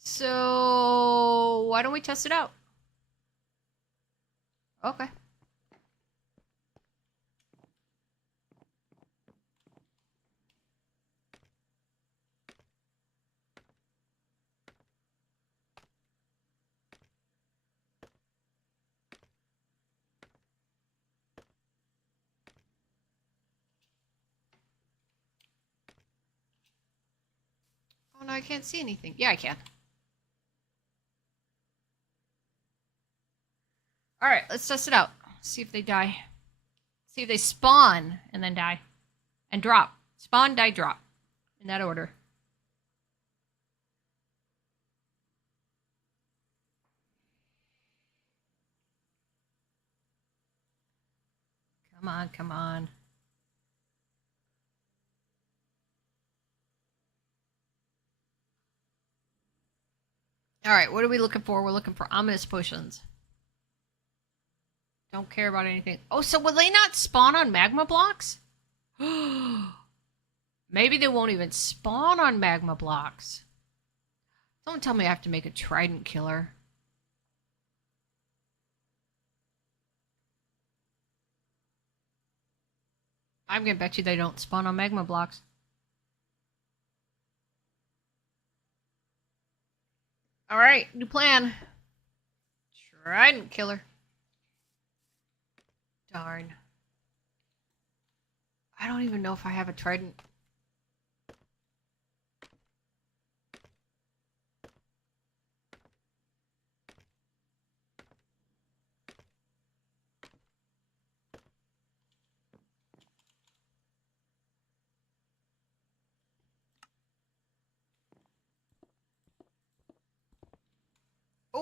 So, why don't we test it out? Okay. Oh no, I can't see anything. Yeah, I can. Alright, let's test it out. See if they die. See if they spawn and then die. And drop. Spawn, die, drop. In that order. Come on, come on. Alright, what are we looking for? We're looking for ominous potions. Don't care about anything. Oh, so will they not spawn on magma blocks? Maybe they won't even spawn on magma blocks. Don't tell me I have to make a trident killer. I'm gonna bet you they don't spawn on magma blocks. Alright, new plan. Trident killer. Darn. I don't even know if I have a trident.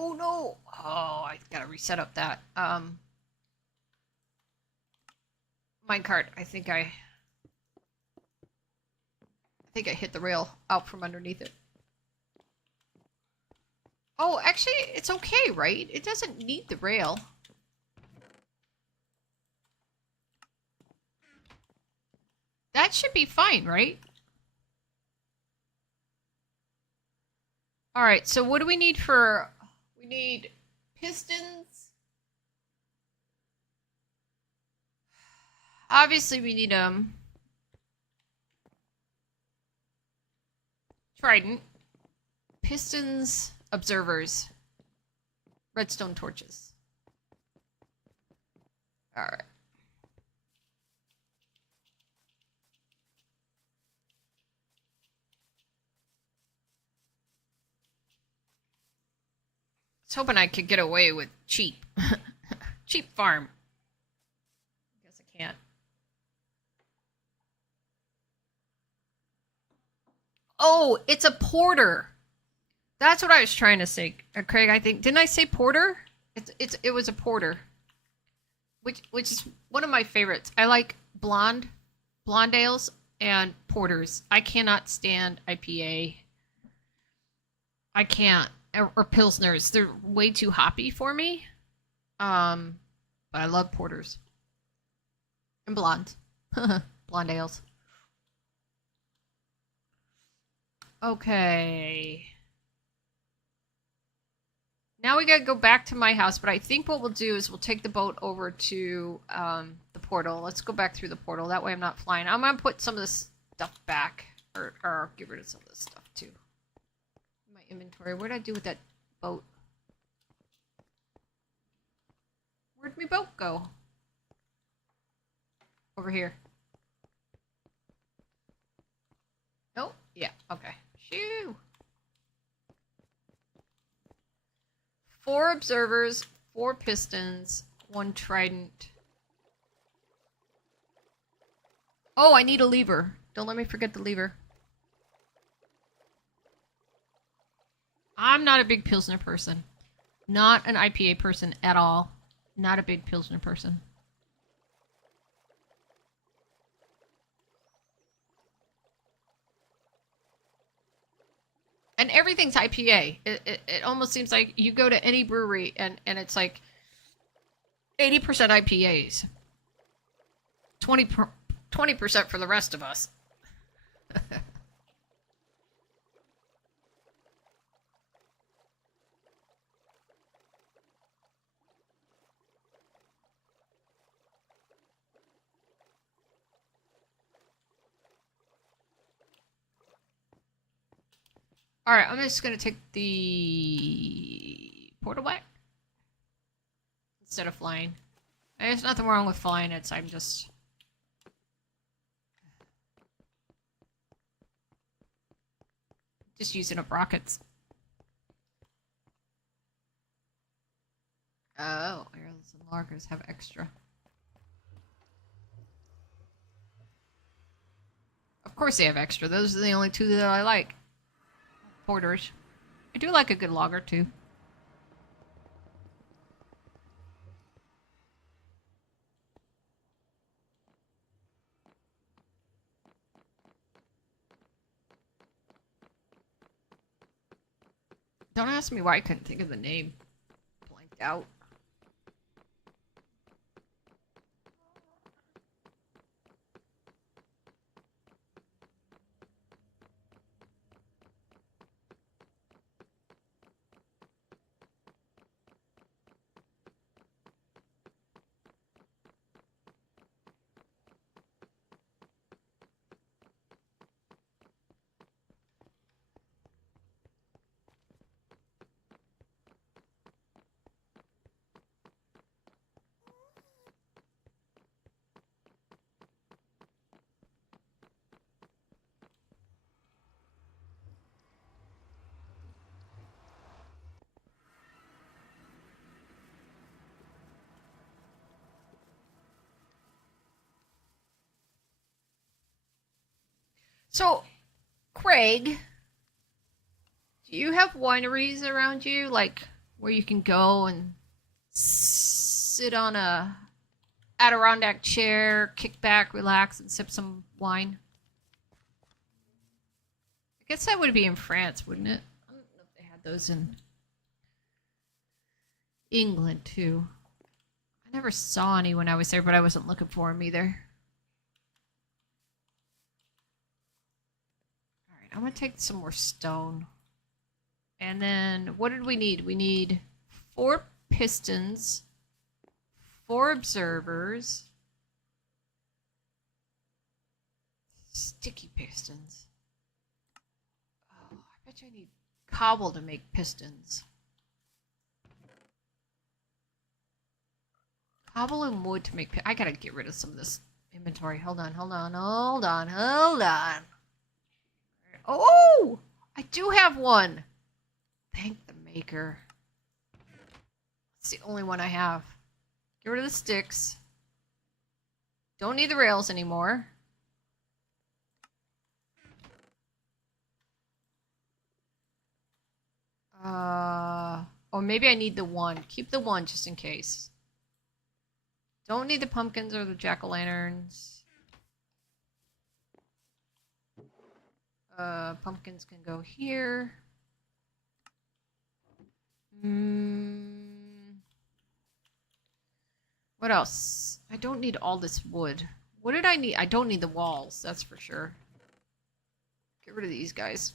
Oh no! Oh, I gotta reset up that. Minecart. I think I hit the rail out from underneath it. Oh, actually, it's okay, right? It doesn't need the rail. That should be fine, right? All right, so what do we need for... We need pistons. Obviously, we need, trident. Pistons, observers. Redstone torches. All right. I was hoping I could get away with cheap. Cheap farm. Guess I can't. Oh, it's a porter. That's what I was trying to say, Craig. I think didn't I say porter? It was a porter, which is one of my favorites. I like blonde ales and porters. I cannot stand IPA. I can't or pilsners. They're way too hoppy for me. But I love porters and blondes, blonde ales. Okay. Now we gotta go back to my house, but I think what we'll do is we'll take the boat over to the portal. Let's go back through the portal. That way I'm not flying. I'm gonna put some of this stuff back, or get rid of some of this stuff too. My inventory. What did I do with that boat? Where'd my boat go? Over here. Oh, yeah, okay. Shoo! 4 observers, 4 pistons, 1 trident. Oh, I need a lever. Don't let me forget the lever. I'm not a big Pilsner person. Not an IPA person at all. Not a big Pilsner person. And everything's IPA. It almost seems like you go to any brewery and it's like 80% IPAs. 20% for the rest of us. All right, I'm just gonna take the portal back instead of flying. There's nothing wrong with flying. I'm just using up rockets. Oh, arrows and loggers have extra. Of course they have extra. Those are the only 2 that I like. Porters. I do like a good logger too. Don't ask me why I couldn't think of the name. Blanked out. So, Craig, do you have wineries around you? Like where you can go and sit on a Adirondack chair, kick back, relax, and sip some wine. I guess that would be in France, wouldn't it? I don't know if they had those in England too. I never saw any when I was there, but I wasn't looking for them either. Alright, I'm gonna take some more stone. And then, what did we need? We need 4 pistons, 4 observers, sticky pistons. Oh, I bet you I need cobble to make pistons. Cobble and wood to make... I gotta get rid of some of this inventory. Hold on, hold on, hold on, hold on. Oh! I do have one! Thank the maker. It's the only one I have. Get rid of the sticks. Don't need the rails anymore. Or maybe I need the one. Keep the one just in case. Don't need the pumpkins or the jack-o'-lanterns. Pumpkins can go here. What else? I don't need all this wood. What did I need? I don't need the walls, that's for sure. Get rid of these guys.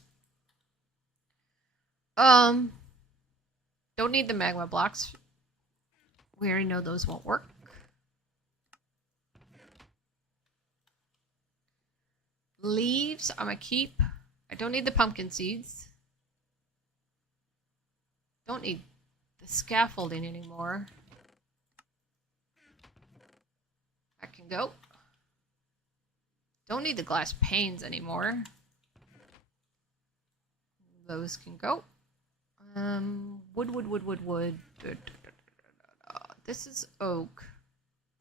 Don't need the magma blocks. We already know those won't work. Leaves, I'm gonna keep. I don't need the pumpkin seeds. Don't need the scaffolding anymore. That can go. Don't need the glass panes anymore. Those can go. Wood. This is oak.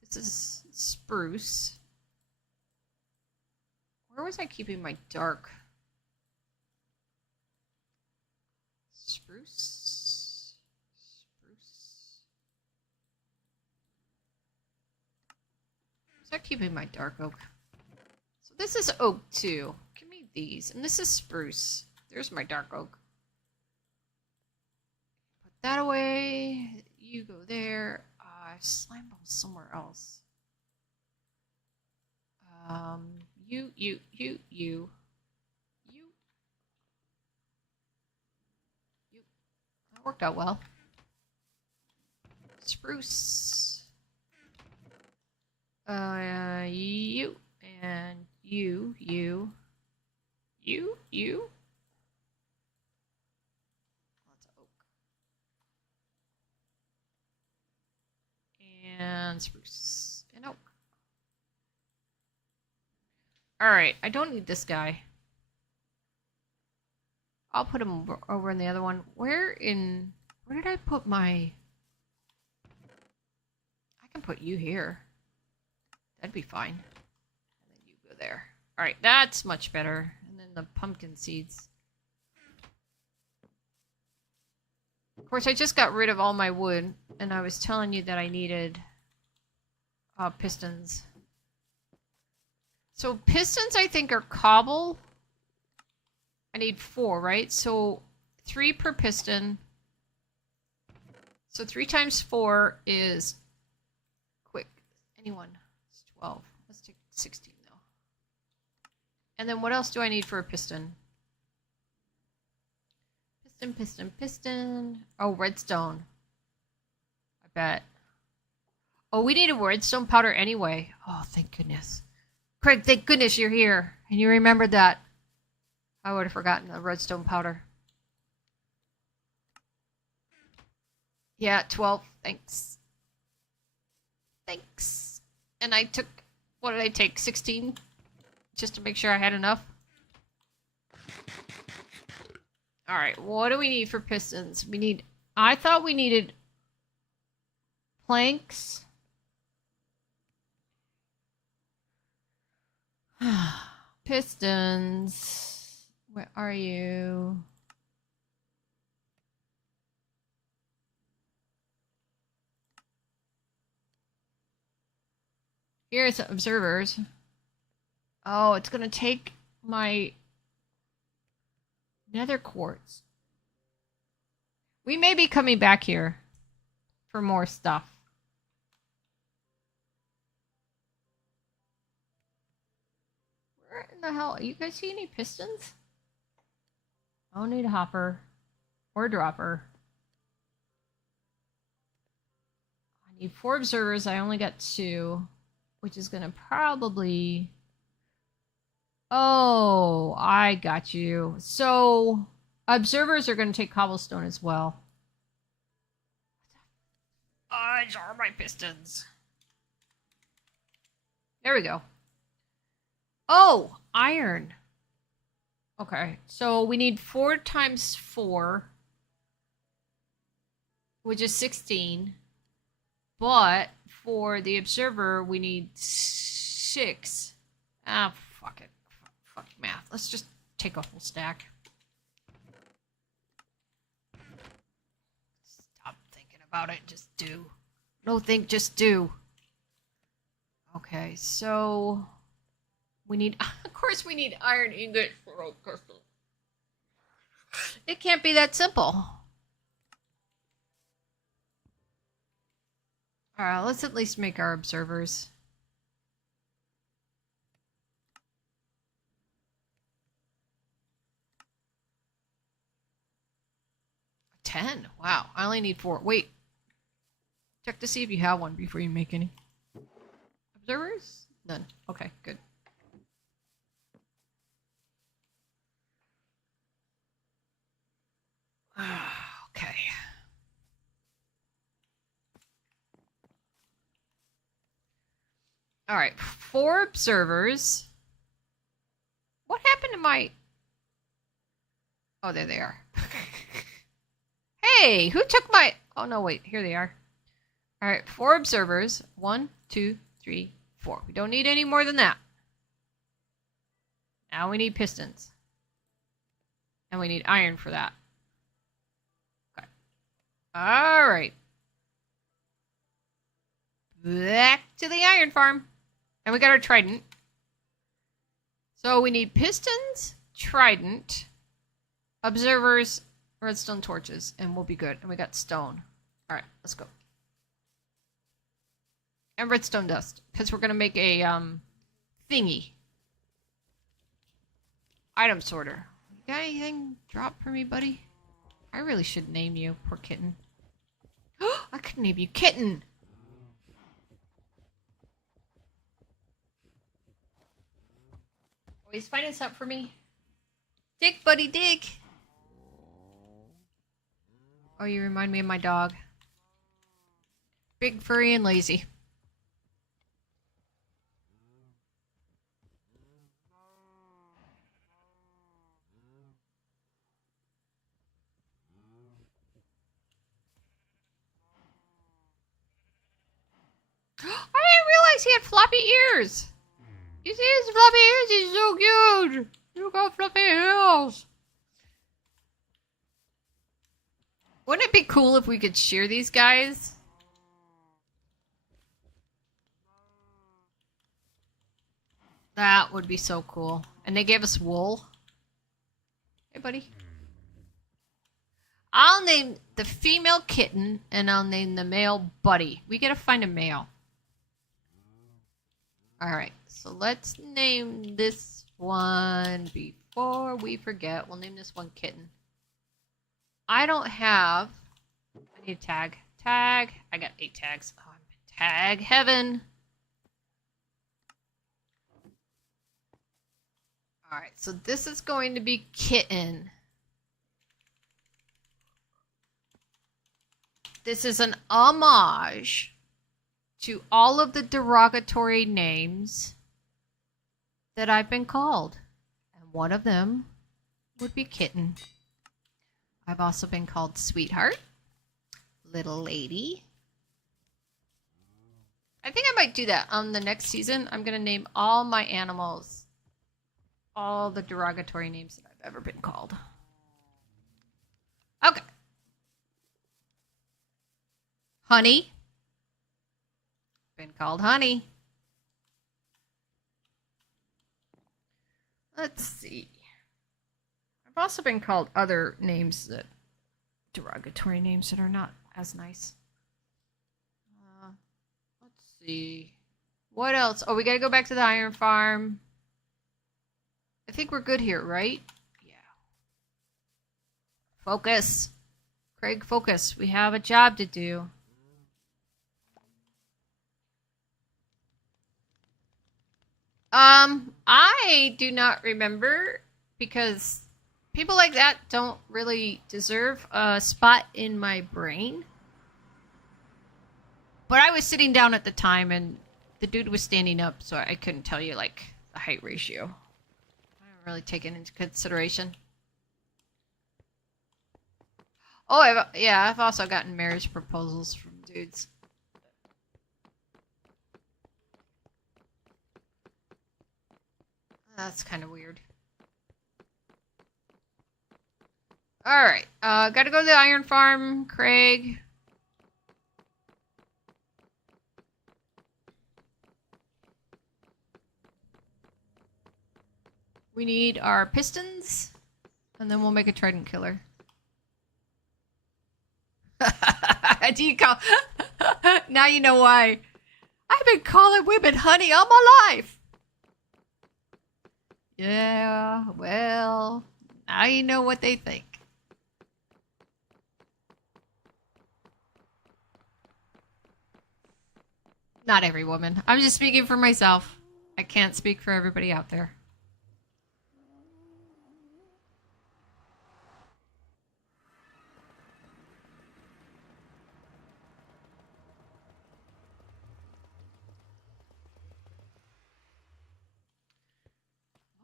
This is spruce. Where was I keeping my dark? Spruce. Was I keeping my dark oak? So this is oak too. Give me these. And this is spruce. There's my dark oak. Put that away. You go there. Slime ball somewhere else. You. That worked out well. Spruce. You and you. Lots of oak. And spruce and oak. Alright, I don't need this guy. I'll put him over in the other one. Where did I put my... I can put you here. That'd be fine. And then you go there. Alright, that's much better. And then the pumpkin seeds. Of course, I just got rid of all my wood, and I was telling you that I needed pistons. So pistons, I think, are cobble. I need 4, right? So 3 per piston. So 3 times 4 is quick. Anyone? It's 12. Let's take 16 though. And then what else do I need for a piston? Piston. Oh, redstone. I bet. Oh, we need a redstone powder anyway. Oh, thank goodness. Craig, thank goodness you're here. And you remembered that. I would have forgotten the redstone powder. Yeah, 12. Thanks. And I took... What did I take? 16? Just to make sure I had enough? Alright, what do we need for pistons? We need... I thought we needed... planks. Pistons. Where are you? Here's observers. Oh, it's gonna take my nether quartz. We may be coming back here for more stuff. Where in the hell? You guys see any pistons? I don't need a hopper or a dropper. I need 4 observers. I only got 2, which is gonna probably... Oh, I got you. So, observers are gonna take cobblestone as well. These are my pistons. There we go. Oh, iron. Okay, so we need 4 times 4, which is 16. But for the observer, we need 6. Ah, fuck it. Fuck math. Let's just take a whole stack. Stop thinking about it. Just do. No think, just do. Okay, so we need, of course we need iron ingot for a crystal. It can't be that simple. Alright, let's at least make our observers. $10. Wow, I only need 4. Wait. Check to see if you have one before you make any. Observers? None. Okay, good. Okay. All right, 4 observers. What happened to my... Oh, there they are. Hey, who took my... Oh, no, wait. Here they are. All right, 4 observers. 1, 2, 3, 4. We don't need any more than that. Now we need pistons. And we need iron for that. Okay. All right. Back to the iron farm. And we got our trident. So we need pistons, trident, observers, redstone torches, and we'll be good. And we got stone. All right, let's go. And redstone dust, because we're going to make a thingy. Item sorter. You got anything drop for me, buddy? I really should name you, poor kitten. I could name you Kitten. Oh, he's finding something for me. Dig, buddy, dig. Oh, you remind me of my dog. Big, furry, and lazy. I didn't realize he had floppy ears. You see his floppy ears? He's so cute. You got floppy ears. Wouldn't it be cool if we could shear these guys? That would be so cool. And they gave us wool. Hey, buddy. I'll name the female Kitten, and I'll name the male Buddy. We gotta find a male. Alright, so let's name this one before we forget. We'll name this one Kitten. I don't have... I need a tag. Tag. I got 8 tags. Oh, I'm in tag heaven. Alright, so this is going to be Kitten. This is an homage to all of the derogatory names that I've been called. And one of them would be Kitten. I've also been called Sweetheart, Little Lady. I think I might do that on the next season. I'm going to name all my animals all the derogatory names that I've ever been called. Okay. Honey. Been called Honey. Let's see. I've also been called other names that derogatory names that are not as nice. Let's see. What else? Oh, we gotta go back to the iron farm. I think we're good here, right? Yeah. Focus. Craig, focus. We have a job to do. I do not remember because people like that don't really deserve a spot in my brain. But I was sitting down at the time and the dude was standing up, so I couldn't tell you like the height ratio. I haven't really taken into consideration. Oh, I've also gotten marriage proposals from dudes. That's kind of weird. Alright, gotta go to the iron farm, Craig. We need our pistons, and then we'll make a trident killer. Do you call... Now you know why. I've been calling women honey all my life. Yeah, well, now you know what they think. Not every woman. I'm just speaking for myself. I can't speak for everybody out there.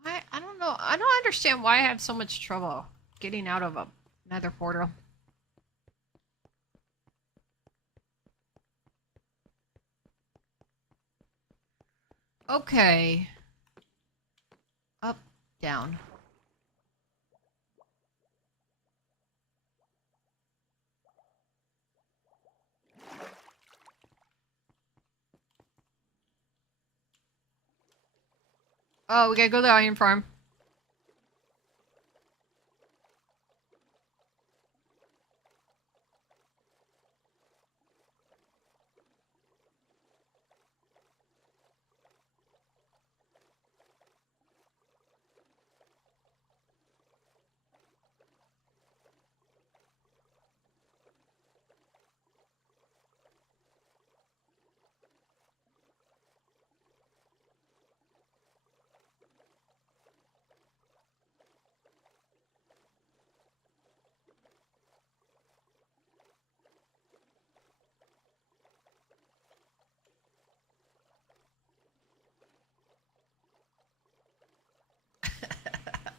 Why? I don't know. I don't understand why I have so much trouble getting out of a nether portal. Okay. Up, down. Oh, we gotta go to the iron farm.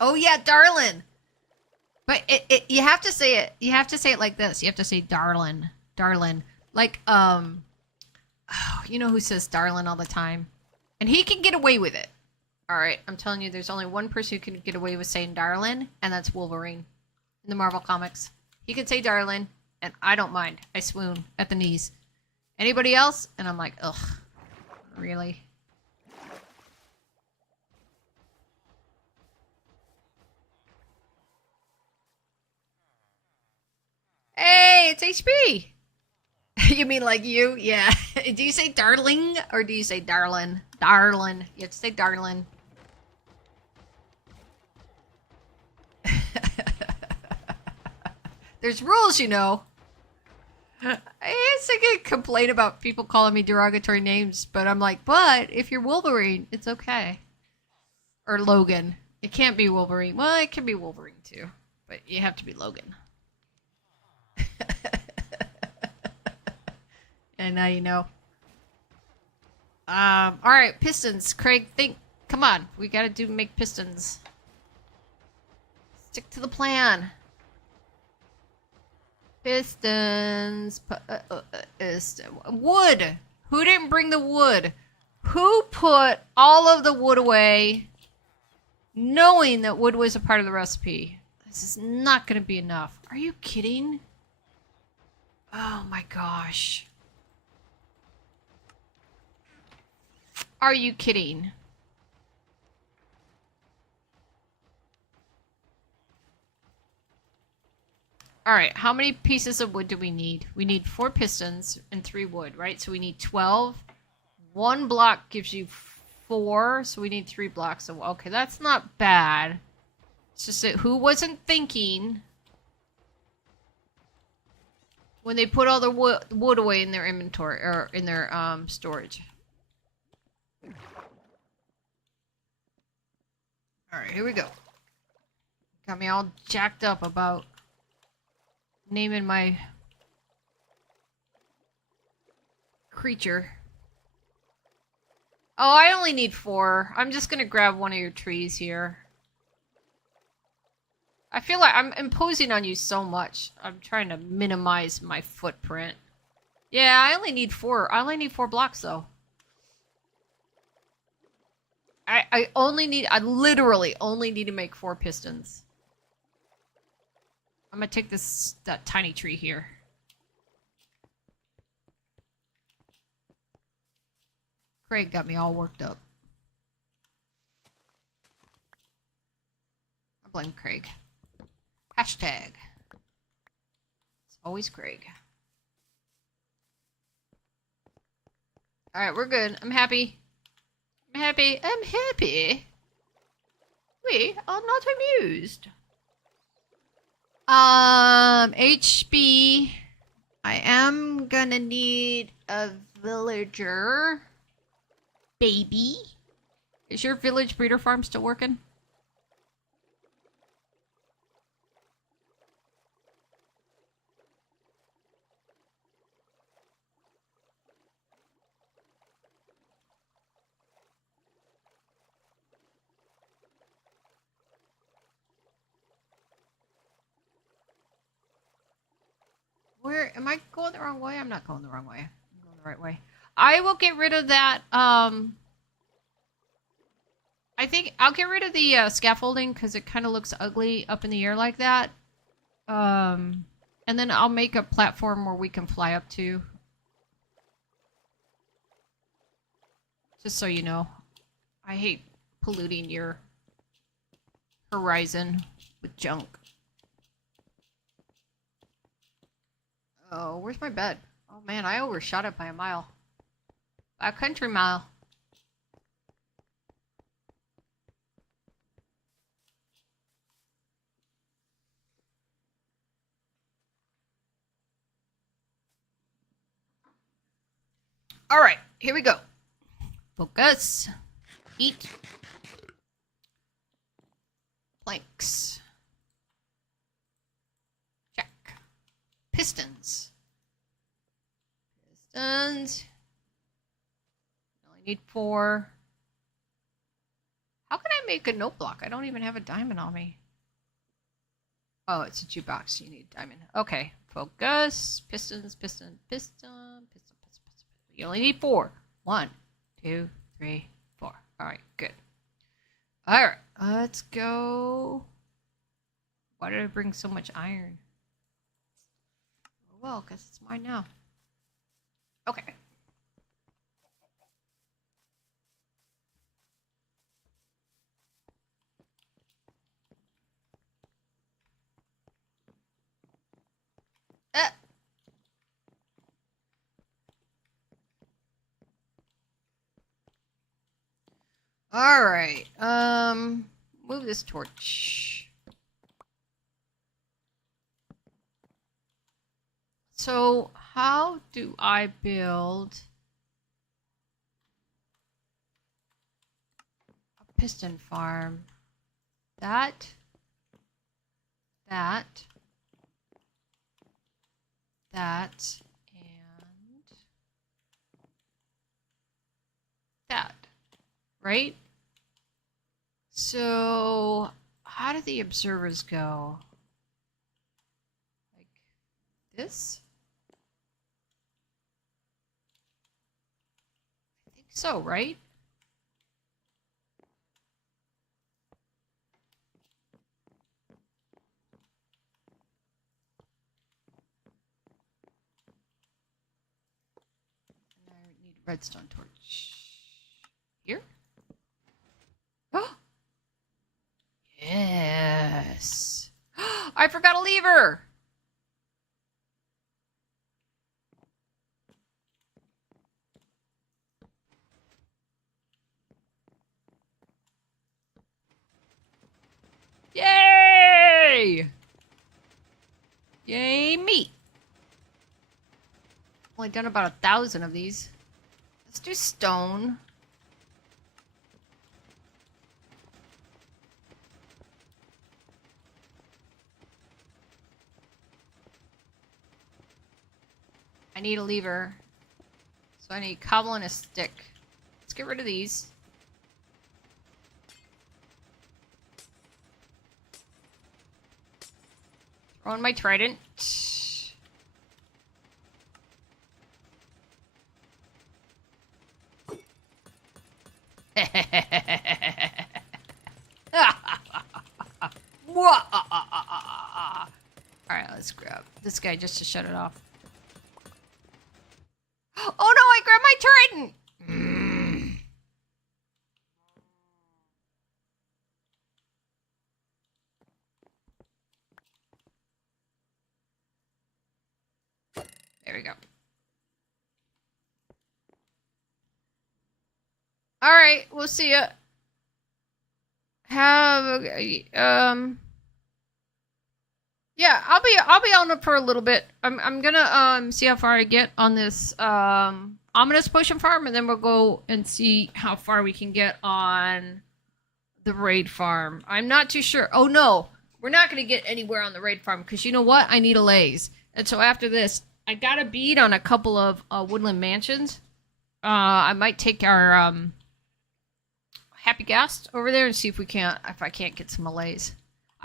Oh yeah, darling. But you have to say it. You have to say it like this. You have to say darling, darling. Like oh, you know who says darling all the time, and he can get away with it. All right, I'm telling you, there's only one person who can get away with saying darling, and that's Wolverine in the Marvel comics. He can say darling, and I don't mind. I swoon at the knees. Anybody else, and I'm like, ugh, really? Hey, it's HB. You mean like you? Yeah. Do you say darling or do you say darlin? Darlin. You have to say darlin. There's rules, you know. I used to get complain about people calling me derogatory names, but I'm like, but if you're Wolverine, it's okay. Or Logan. It can't be Wolverine. Well, it can be Wolverine too, but you have to be Logan. And now you know. All right, pistons. Craig, think. Come on, we gotta make pistons. Stick to the plan. Pistons. Wood. Who didn't bring the wood? Who put all of the wood away, knowing that wood was a part of the recipe? This is not gonna be enough. Are you kidding? Oh my gosh. Are you kidding? All right, how many pieces of wood do we need? We need 4 pistons and 3 wood, right? So we need 12. 1 block gives you 4, so we need 3 blocks of. Okay, that's not bad. It's just that who wasn't thinking when they put all the wood away in their inventory or in their storage. All right, here we go. Got me all jacked up about naming my creature. Oh, I only need 4. I'm just gonna grab one of your trees here. I feel like I'm imposing on you so much. I'm trying to minimize my footprint. Yeah, I only need 4. I only need 4 blocks though. I literally only need to make 4 pistons. I'm gonna take that tiny tree here. Craig got me all worked up. I blame Craig. Hashtag. It's always Craig. Alright, we're good. I'm happy. I'm happy. I'm happy. We are not amused. HB. I am gonna need a villager. Baby. Is your village breeder farm still working? Where am I going the wrong way? I'm not going the wrong way. I'm going the right way. I will get rid of that. I think I'll get rid of the scaffolding because it kind of looks ugly up in the air like that. And then I'll make a platform where we can fly up to. Just so you know, I hate polluting your horizon with junk. Oh, where's my bed? Oh man, I overshot it by a mile. A country mile. All right, here we go. Focus. Eat. Planks. Check. Pistons. Pistons. Only need 4. How can I make a note block? I don't even have a diamond on me. Oh, it's a jukebox. You need a diamond. Okay. Focus. Pistons, piston, piston, piston, piston, piston. You only need 4. 1, 2, 3, 4. All right, good. All right, let's go. Why did I bring so much iron? Well, because it's mine now. Okay. All right. Move this torch. So, how do I build a piston farm? That, and that, right? So, how do the observers go? Like this? I think so, right? And I need a redstone torch. Here? Oh! Yes. I forgot a lever. Only done about 1,000 of these. Let's do stone. I need a lever. So I need cobble and a stick. Let's get rid of these. Throw in my trident. Alright, let's grab this guy just to shut it off. Oh no, I grabbed my trident! There we go. Alright, we'll see ya. Yeah, I'll be on it for a little bit. I'm gonna see how far I get on this ominous potion farm, and then we'll go and see how far we can get on the raid farm. I'm not too sure. Oh no, we're not gonna get anywhere on the raid farm because you know what? I need a laze, and so after this, I got a bead on a couple of woodland mansions. I might take our happy ghast over there and see if I can't get some malaise.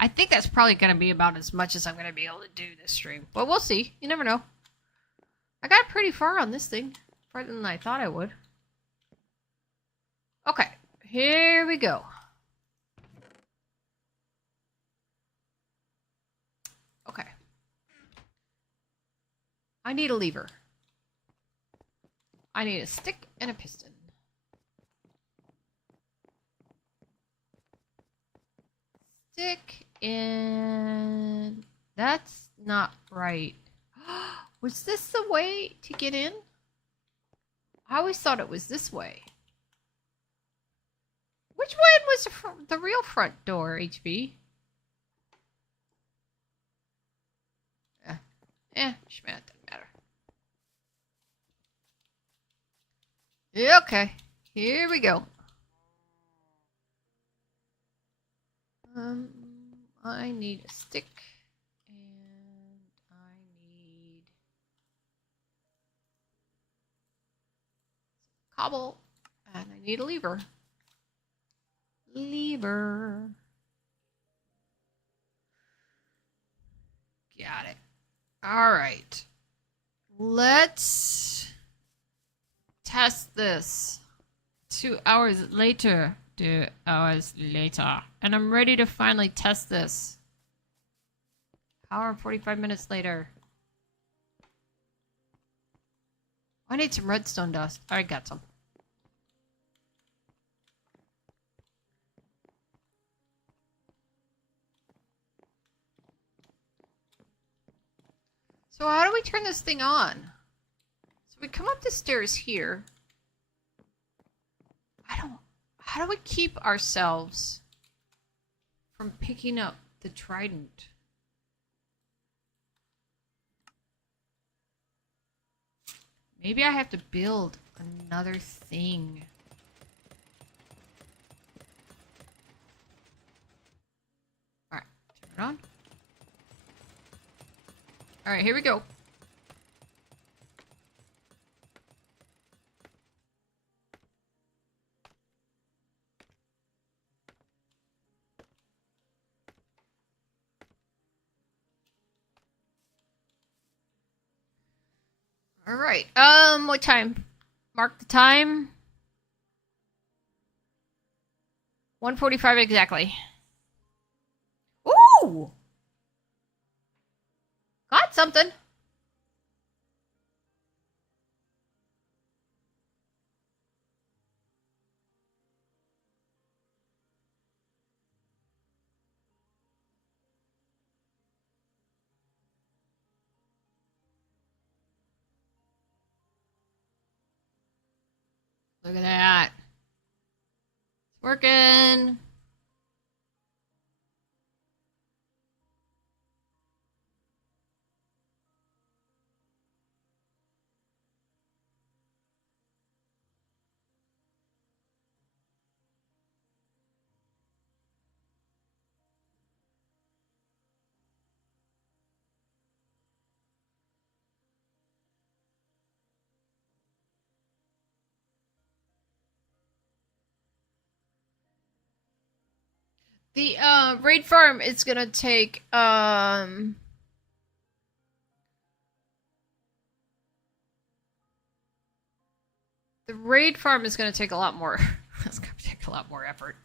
I think that's probably going to be about as much as I'm going to be able to do this stream. But we'll see. You never know. I got pretty far on this thing. Farther than I thought I would. Okay. Here we go. Okay. I need a lever. I need a stick and a piston. Stick and that's not right. Was this the way to get in? I always thought it was this way. Which way was the real front door, HB? Schmat, doesn't matter. Yeah, okay, here we go. I need a stick, and I need cobble, and I need a lever. Lever. Got it. All right. Let's test this. 2 hours later. 2 hours later. And I'm ready to finally test this. Hour and 45 minutes later. I need some redstone dust. I got some. So how do we turn this thing on? So we come up the stairs here. How do we keep ourselves from picking up the trident? Maybe I have to build another thing. Alright, turn it on. Alright, here we go. All right. What time? Mark the time. 1:45 exactly. Ooh! Got something. Look at that. It's working. The raid farm is gonna take the raid farm is gonna take a lot more. It's gonna take a lot more effort.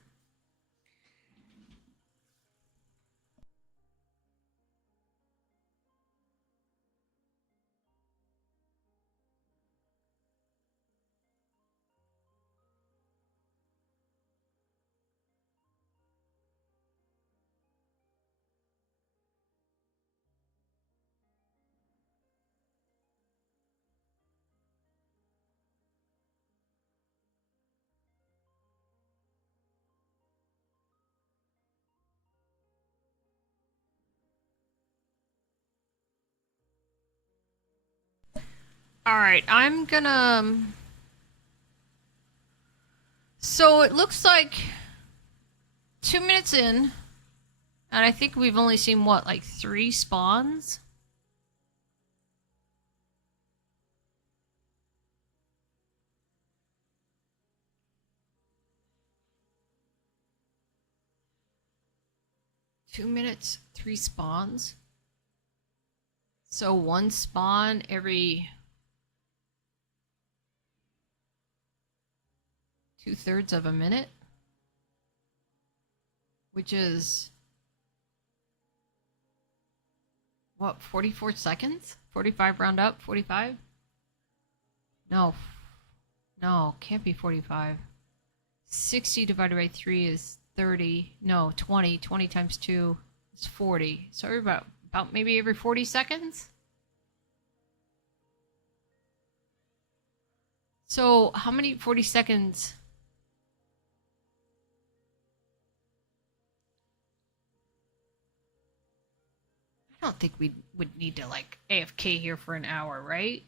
All right, I'm gonna. So it looks like 2 minutes in, and I think we've only seen what, like 3 spawns? Two minutes, 3 spawns. So 1 spawn every 2/3 of a minute, which is what, 44 seconds? 45 round up, 45? No, no, can't be 45. 60 divided by 3 is 30. No, 20. 20 times 2 is 40. So about maybe every 40 seconds? So how many 40 seconds? I don't think we would need to like AFK here for an hour, right?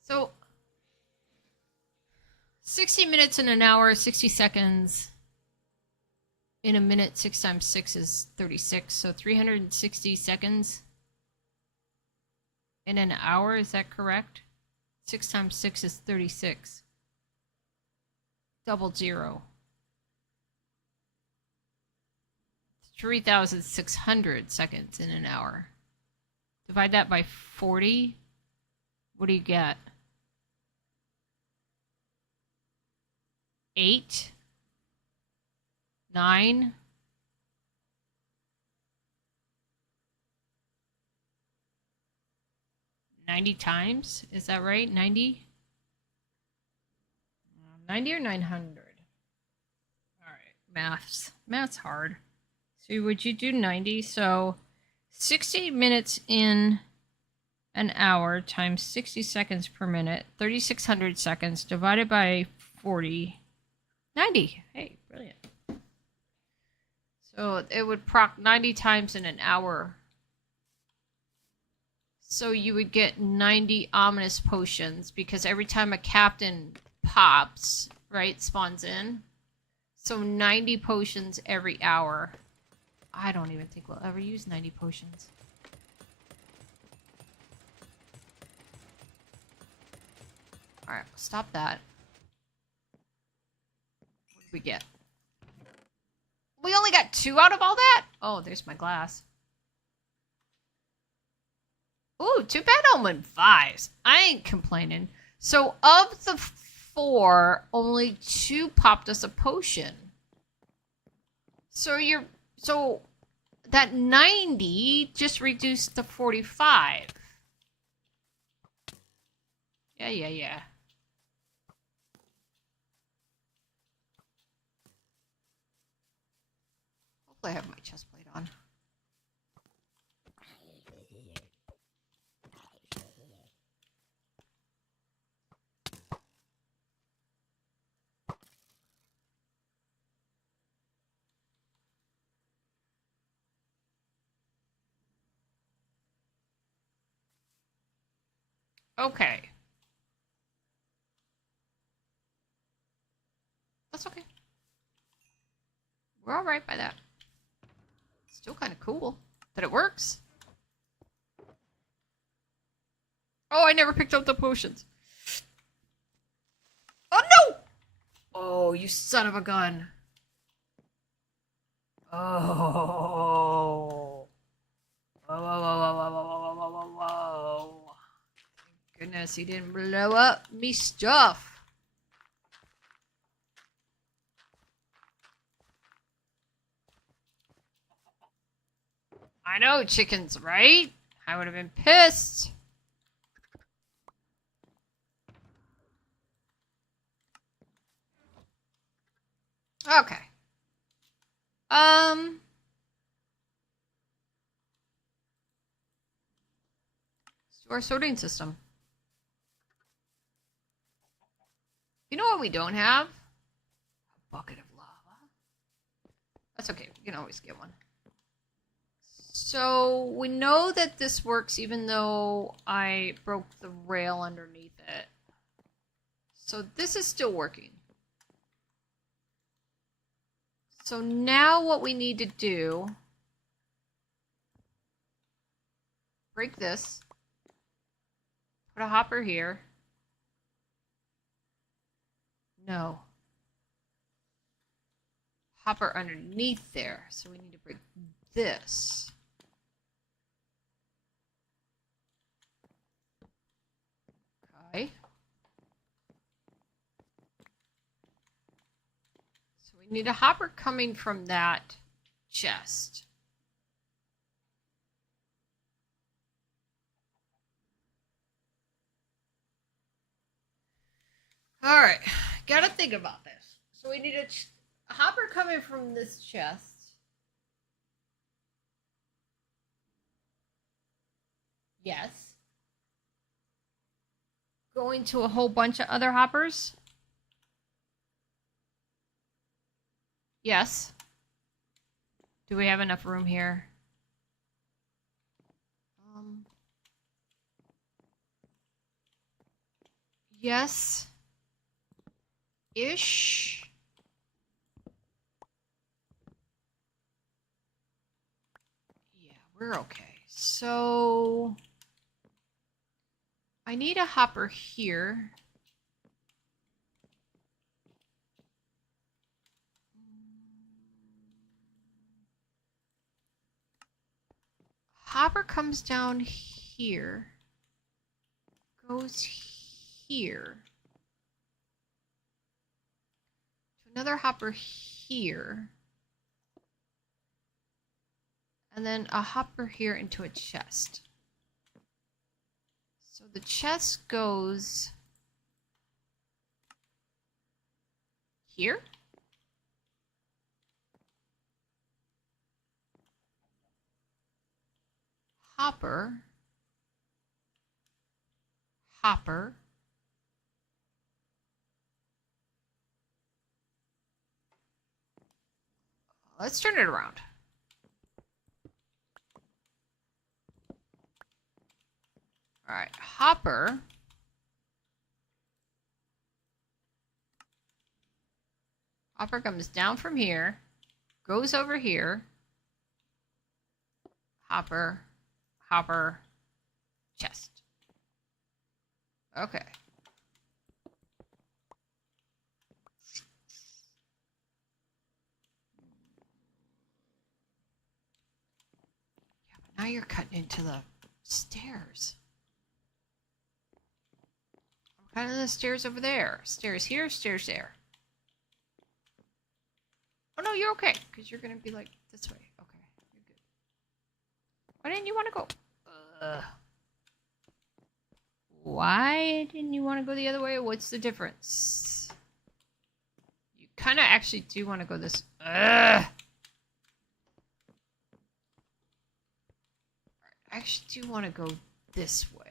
So 60 minutes in an hour, 60 seconds in a minute. 6 times 6 is 36. So 360 seconds in an hour. Is that correct? 6 times 6 is 36. Double zero. 3,600 seconds in an hour. Divide that by 40. What do you get? 8, 9, 90 times? Is that right? 90? 90 or 900? All right, maths. Math's hard. So would you do 90? So 60 minutes in an hour times 60 seconds per minute, 3,600 seconds divided by 40. 90. Hey, brilliant. So it would proc 90 times in an hour. So you would get 90 ominous potions because every time a captain pops, right, spawns in. So 90 potions every hour. I don't even think we'll ever use 90 potions. Alright, stop that. What did we get? We only got 2 out of all that? Oh, there's my glass. Ooh, 2 bad omen 5s. I ain't complaining. So of the 4, only 2 popped us a potion. So that 90 just reduced to 45. Yeah. Hopefully I have my chest plate on. Okay. That's okay. We're alright by that. Still kind of cool that it works. Oh, I never picked up the potions. Oh no! Oh, you son of a gun. Oh. Whoa, whoa, whoa, whoa, whoa, whoa, whoa, whoa, whoa. Goodness, he didn't blow up me stuff. I know, chickens, right? I would have been pissed. Okay. Our sorting system. You know what we don't have? A bucket of lava. That's okay. We can always get one. So we know that this works even though I broke the rail underneath it. So this is still working. So now what we need to do, break this, put a hopper here. No. Hopper underneath there. So we need to break this. Okay. So we need a hopper coming from that chest. All right, gotta think about this. So we need a hopper coming from this chest. Yes. Going to a whole bunch of other hoppers. Yes. Do we have enough room here? Yes. Ish. Yeah, we're okay. So I need a hopper here. Hopper comes down here. Goes here. Another hopper here. And then a hopper here into a chest. So the chest goes here. Hopper. Hopper. Let's turn it around. All right, hopper. Hopper comes down from here, goes over here. Hopper, hopper, chest. Okay. Yeah, but now you're cutting into the stairs. I'm cutting the stairs over there. Stairs here, stairs there. Oh no, you're okay, because you're gonna be like this way. Okay, you're good. Why didn't you want to go? Why didn't you want to go the other way? What's the difference? You kind of actually do want to go this. I actually do want to go this way.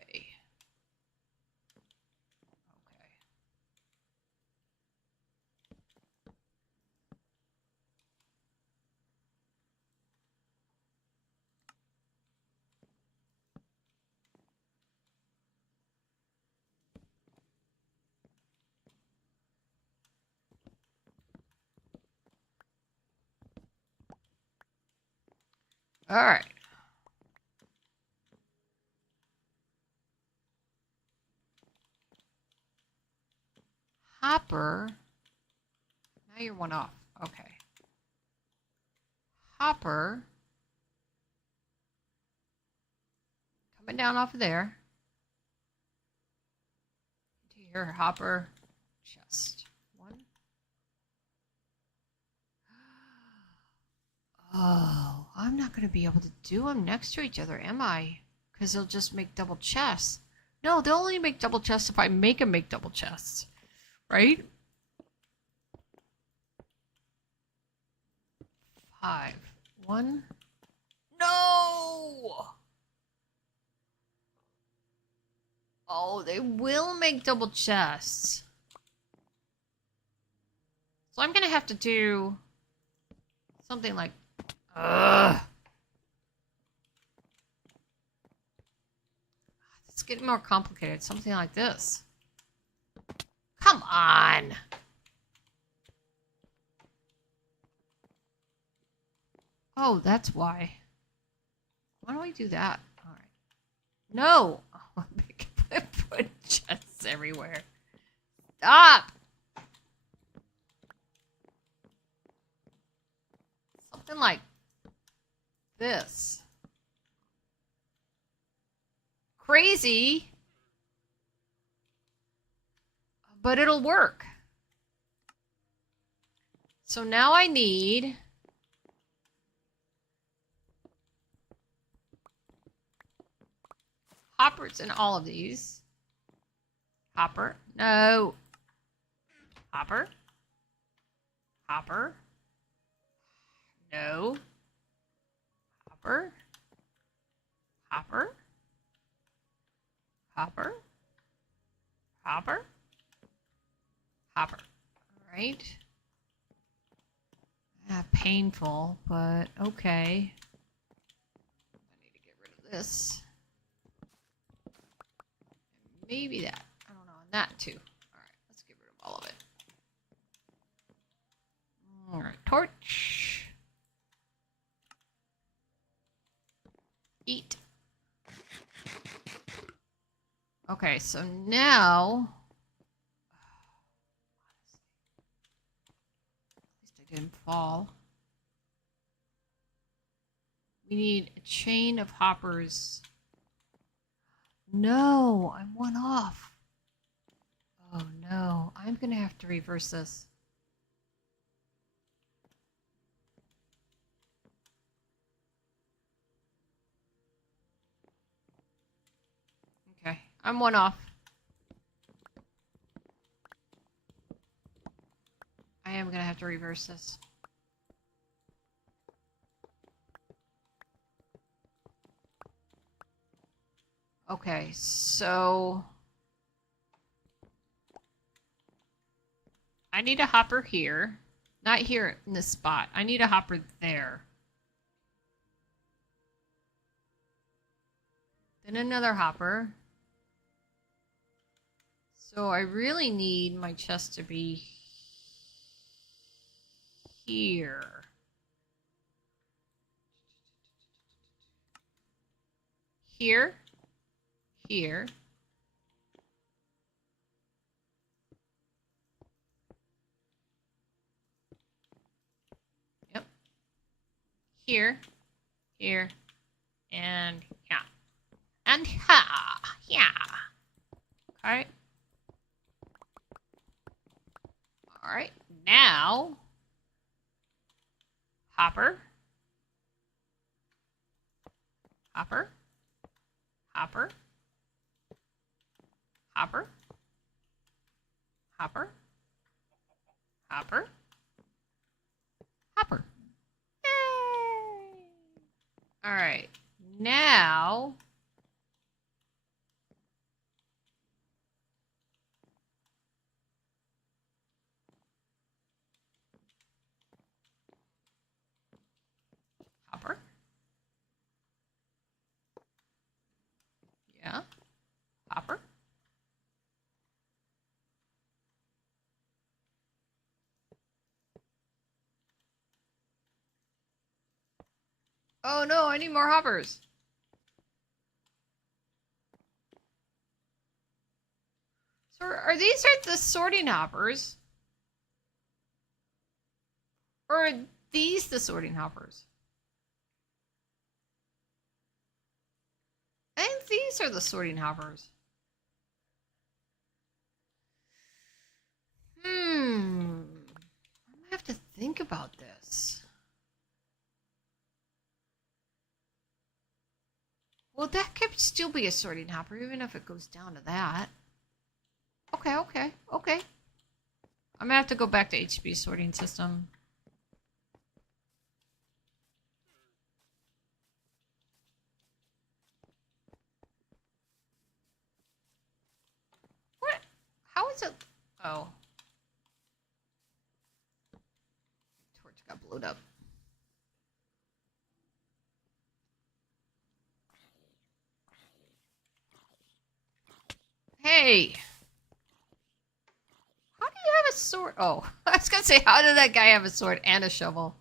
All right. Hopper. Now you're one off. Okay. Hopper. Coming down off of there. To your Hopper. Chest. One. Oh, I'm not going to be able to do them next to each other, am I? Because they'll just make double chests. No, they'll only make double chests if I make them make double chests. Right? 5. 1. No! Oh, they will make double chests. So I'm going to have to do something like... It's getting more complicated. Something like this. Come on! Oh, that's why. Why do I do that? All right. No! Oh, I put chests everywhere. Stop! Something like this. Crazy, but it'll work. So now I need hoppers in all of these. Hopper. No. Hopper. Hopper. No. Hopper. Hopper. Hopper. Hopper. Hopper. All right. Painful, but okay. I need to get rid of this. Maybe that. I don't know. And that too. All right. Let's get rid of all of it. All right. Torch. Eat. Okay, so now... At least I didn't fall. We need a chain of hoppers. No, I'm one off. Oh no, I'm gonna have to reverse this. Okay, I'm one off. I am gonna have to reverse this. Okay, so I need a hopper here. Not here in this spot. I need a hopper there. Then another hopper. So I really need my chest to be here. Here. Here. Yep. Here. Here. And yeah. And ha. Yeah. Okay. All right. Now, hopper. Hopper. Hopper. Hopper. Hopper. Hopper. Hopper. Yay! All right. Now, hopper. Yeah. Hopper. Oh no, I need more hoppers. So are these the sorting hoppers? Or are these the sorting hoppers? I think these are the sorting hoppers. I have to think about this. Well, that could still be a sorting hopper, even if it goes down to that. Okay. I'm gonna have to go back to HB sorting system. What? How is it? Oh. Torch got blown up. Hey! How do you have a sword? Oh, I was gonna say, how did that guy have a sword and a shovel?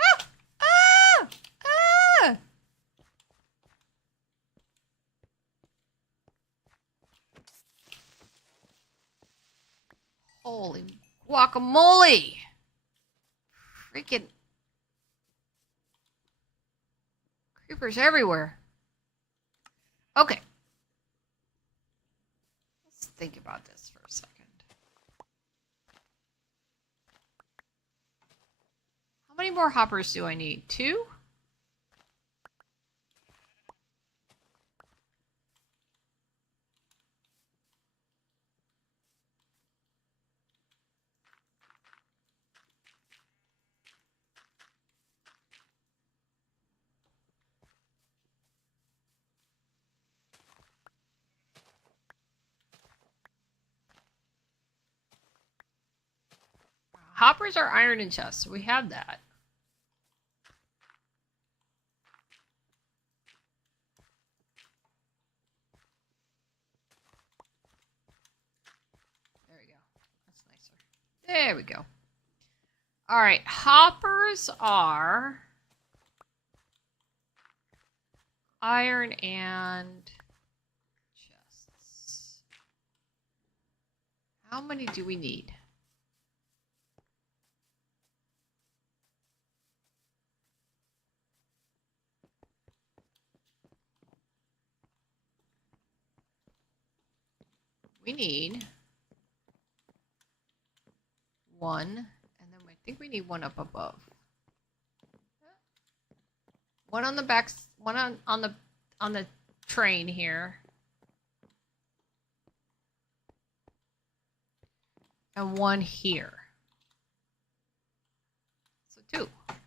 Ah! Ah! Ah! Holy guacamole! Freaking creepers everywhere. Okay. Let's think about this for a second. How many more hoppers do I need? 2? Hoppers are iron and chest, so we have that. There we go. That's nicer. There we go. All right, hoppers are iron and chests. How many do we need? We need 1, and then I think we need 1 up above. 1 on the back, 1 on the train here. And 1 here. So 2. Okay.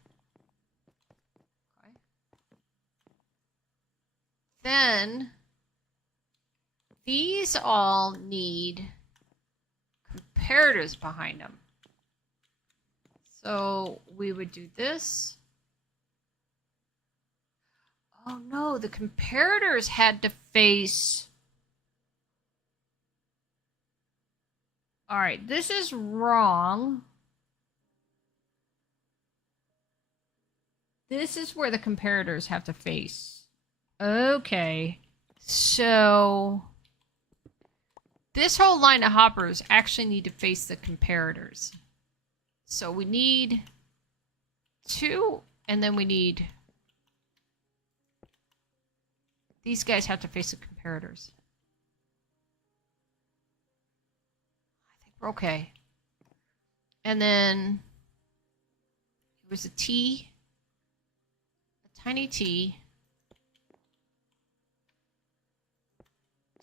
Then these all need comparators behind them. So we would do this. Oh no, the comparators had to face... All right, this is wrong. This is where the comparators have to face. Okay. So this whole line of hoppers actually need to face the comparators. So we need 2, and then we need... These guys have to face the comparators. I think we're okay. And then it was a T, a tiny T,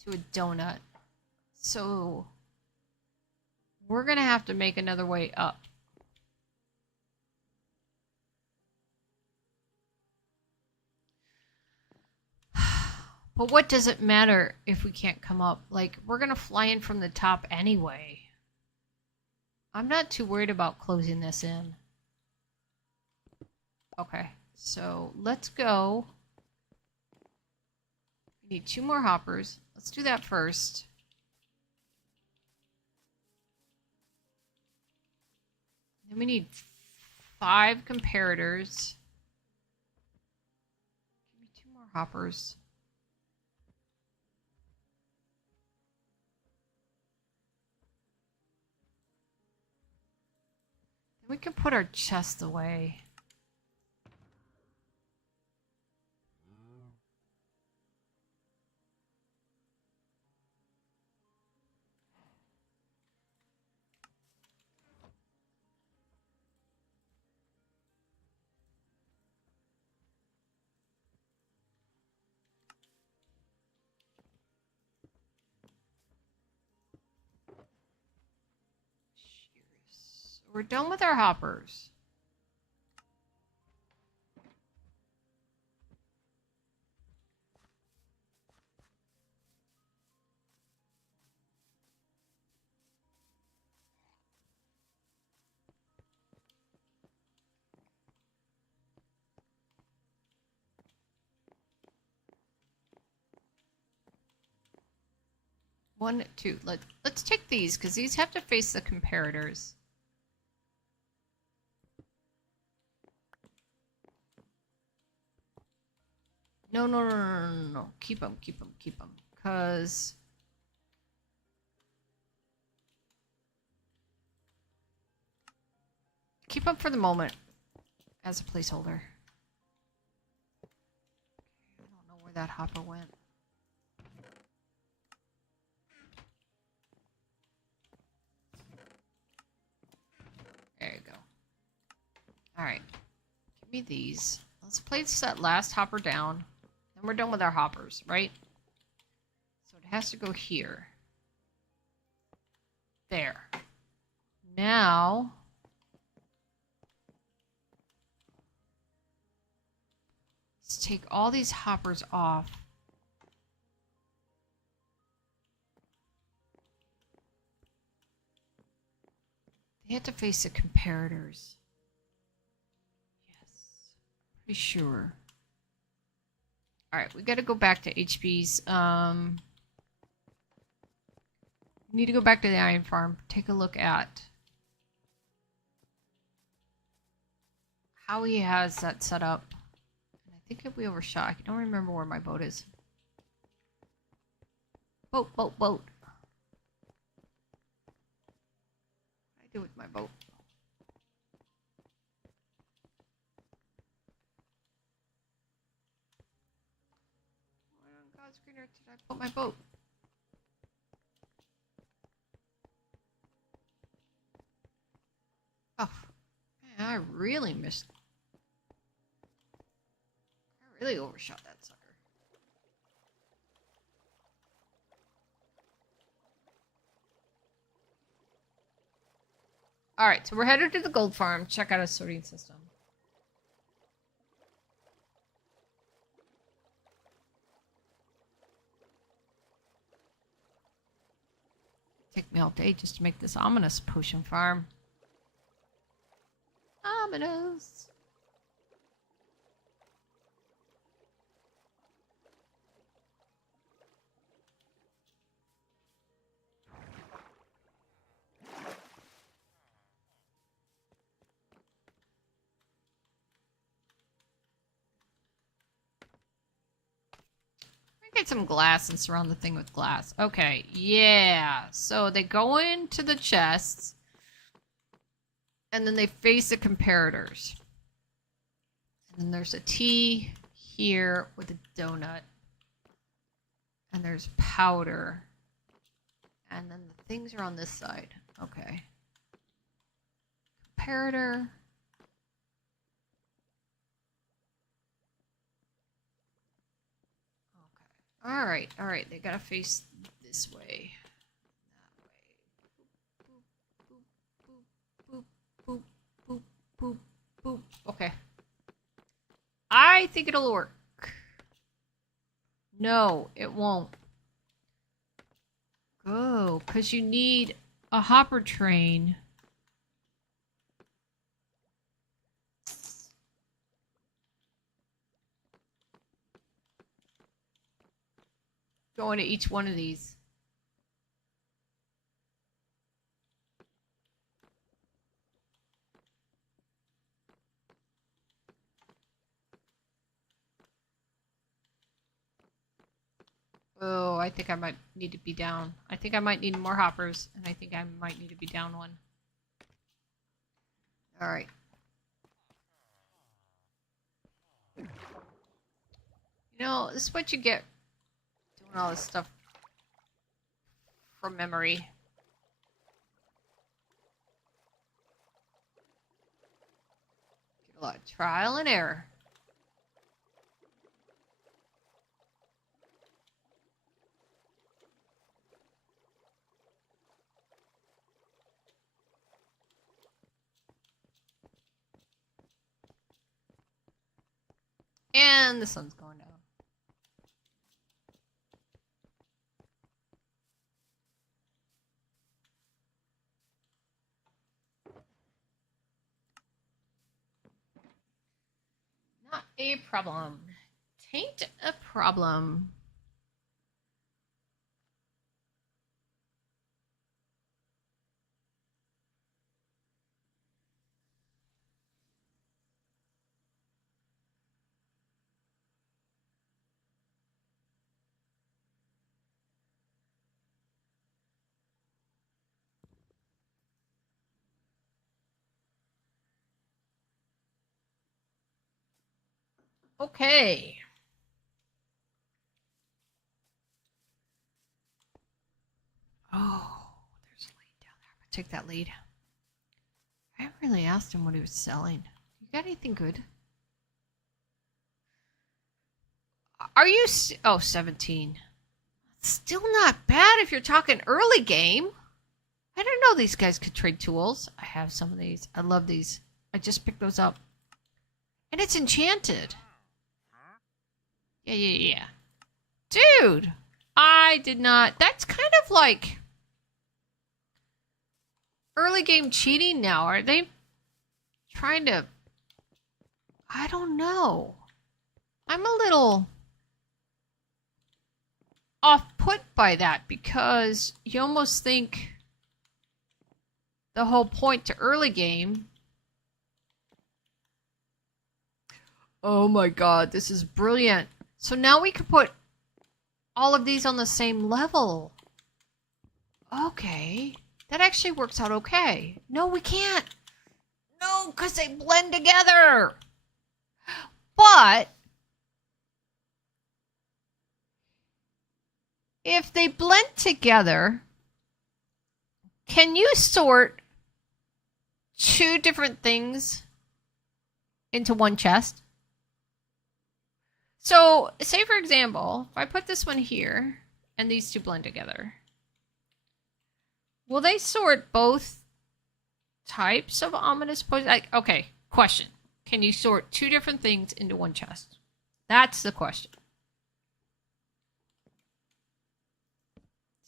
to a donut. So we're going to have to make another way up. But what does it matter if we can't come up? Like, we're going to fly in from the top anyway. I'm not too worried about closing this in. Okay, so let's go. We need 2 more hoppers. Let's do that first. We need 5 comparators. Give me 2 more hoppers. Then we can put our chest away. We're done with our hoppers. One, two. Let's take these because these have to face the comparators. No. Keep them. Because keep them for the moment as a placeholder. I don't know where that hopper went. There you go. All right. Give me these. Let's place that last hopper down. Then we're done with our hoppers, right? So it has to go here. There. Now, let's take all these hoppers off. They have to face the comparators. Yes. Pretty sure. Alright, we gotta go back to HP's. We need to go back to the iron farm. Take a look at how he has that set up. And I think we overshot. I don't remember where my boat is. Boat. What do I do with my boat? Where on God's green earth did I put my boat? Oh, man, I really missed. I really overshot that sucker. Alright, so we're headed to the gold farm. Check out a sorting system. Take me all day just to make this ominous potion farm. Ominous. Get some glass and surround the thing with glass. Okay, yeah. So they go into the chests, and then they face the comparators. And then there's a T here with a donut. And there's powder. And then the things are on this side. Okay. Comparator. All right. They gotta face this way. That way. Boop, boop, boop, boop. Okay. I think it'll work. No, it won't. Go, because you need a hopper train. Going to each one of these. I think I might need to be down. I think I might need more hoppers, and I think I might need to be down one. All right. You know, this is what you get doing all this stuff from memory. Get a lot of trial and error. And the sun's going down. Not a problem. Tain't a problem. Okay. Oh, there's a lead down there. I'm gonna take that lead. I haven't really asked him what he was selling. You got anything good? Are you... Oh, 17. Still not bad if you're talking early game. I didn't know these guys could trade tools. I have some of these. I love these. I just picked those up. And it's enchanted. Yeah. Dude! I did not... That's kind of like... early game cheating now. Are they trying to... I don't know. I'm a little off-put by that because you almost think the whole point to early game... Oh my god, this is brilliant. So now we can put all of these on the same level. Okay. That actually works out okay. No, we can't. No, because they blend together. But if they blend together, can you sort two different things into one chest? So, say for example, if I put this one here and these two blend together, will they sort both types of ominous poison? Like, okay, question. Can you sort two different things into one chest? That's the question.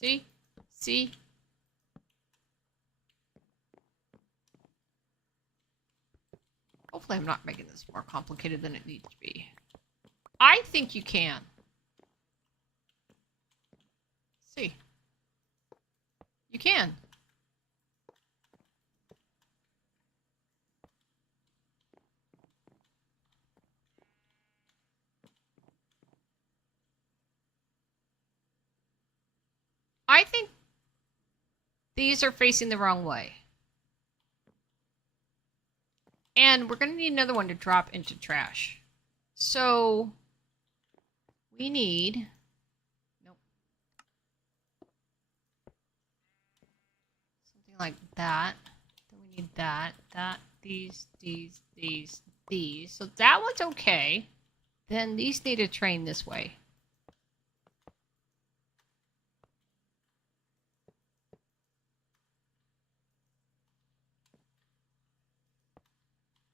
See? See? Hopefully I'm not making this more complicated than it needs to be. I think you can. See? You can. I think these are facing the wrong way. And we're going to need another one to drop into trash. So we need... Nope. Something like that. Then we need that, these. So that one's okay. Then these need to train this way.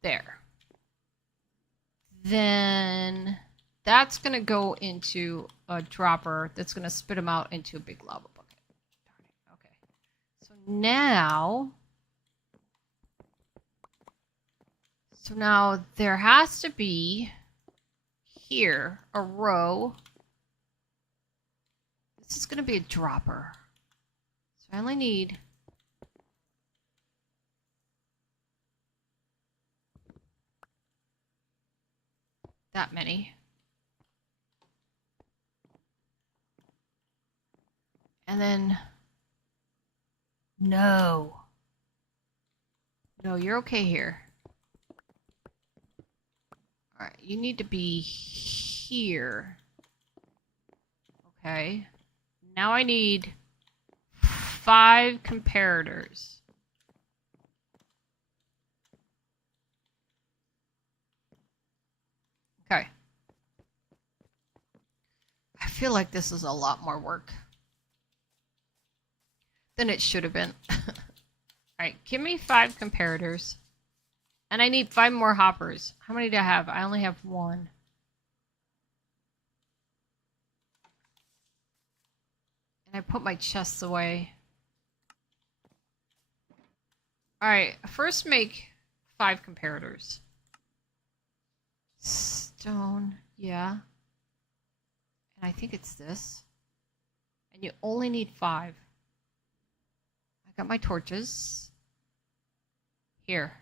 There. Then that's going to go into a dropper that's going to spit them out into a big lava bucket. Okay. So now there has to be here a row. This is going to be a dropper. So I only need that many. And then... No. No, you're okay here. Alright, you need to be here. Okay. Now I need 5 comparators. Okay. I feel like this is a lot more work than it should have been. Alright, give me 5 comparators. And I need 5 more hoppers. How many do I have? I only have 1. And I put my chests away. Alright, first make 5 comparators. Stone, yeah. And I think it's this. And you only need 5. I got my torches. Here.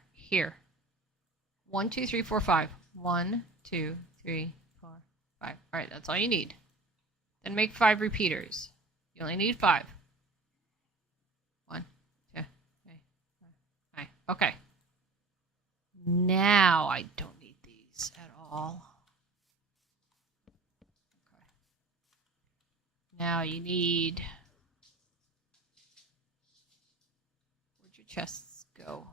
1, 2, 3, 4, 5. 1, 2, 3, 4, 5. Alright, that's all you need. Then make 5 repeaters. You only need 5. 1, 2, 3, 4, 5. Okay. Now I don't need these at all. Okay. Now you need... Where'd your chests go?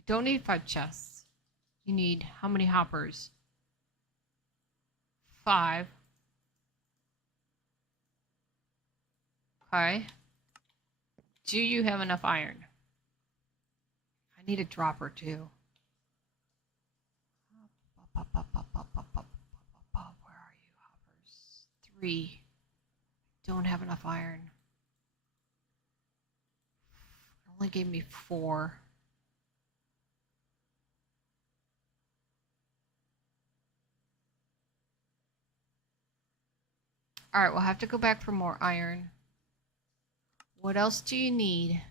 I don't need 5 chests. You need how many hoppers? 5. Okay. Do you have enough iron? I need a dropper too. Where are you, hoppers? 3. Don't have enough iron. It only gave me 4. Alright, we'll have to go back for more iron. What else do you need?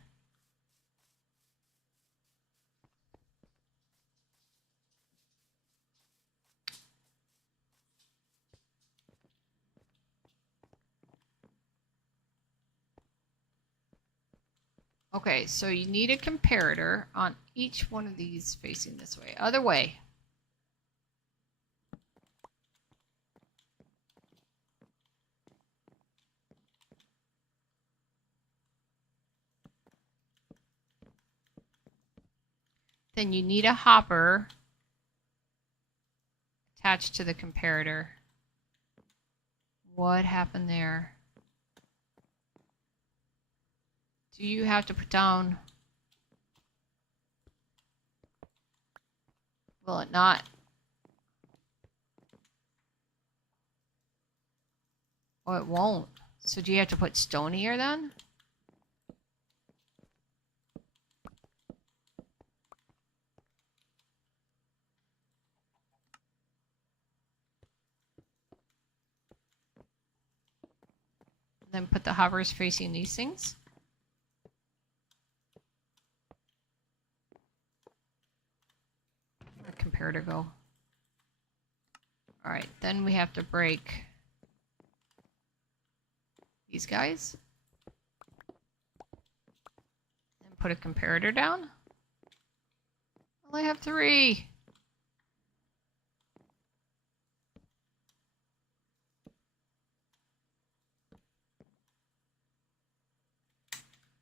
Okay, so you need a comparator on each one of these facing this way. Other way. Then you need a hopper attached to the comparator. What happened there? Do you have to put down... Will it not? Oh, it won't. So do you have to put stone here then? Then put the hoppers facing these things. Where'd the comparator go? Alright, then we have to break these guys. And put a comparator down. I only have 3.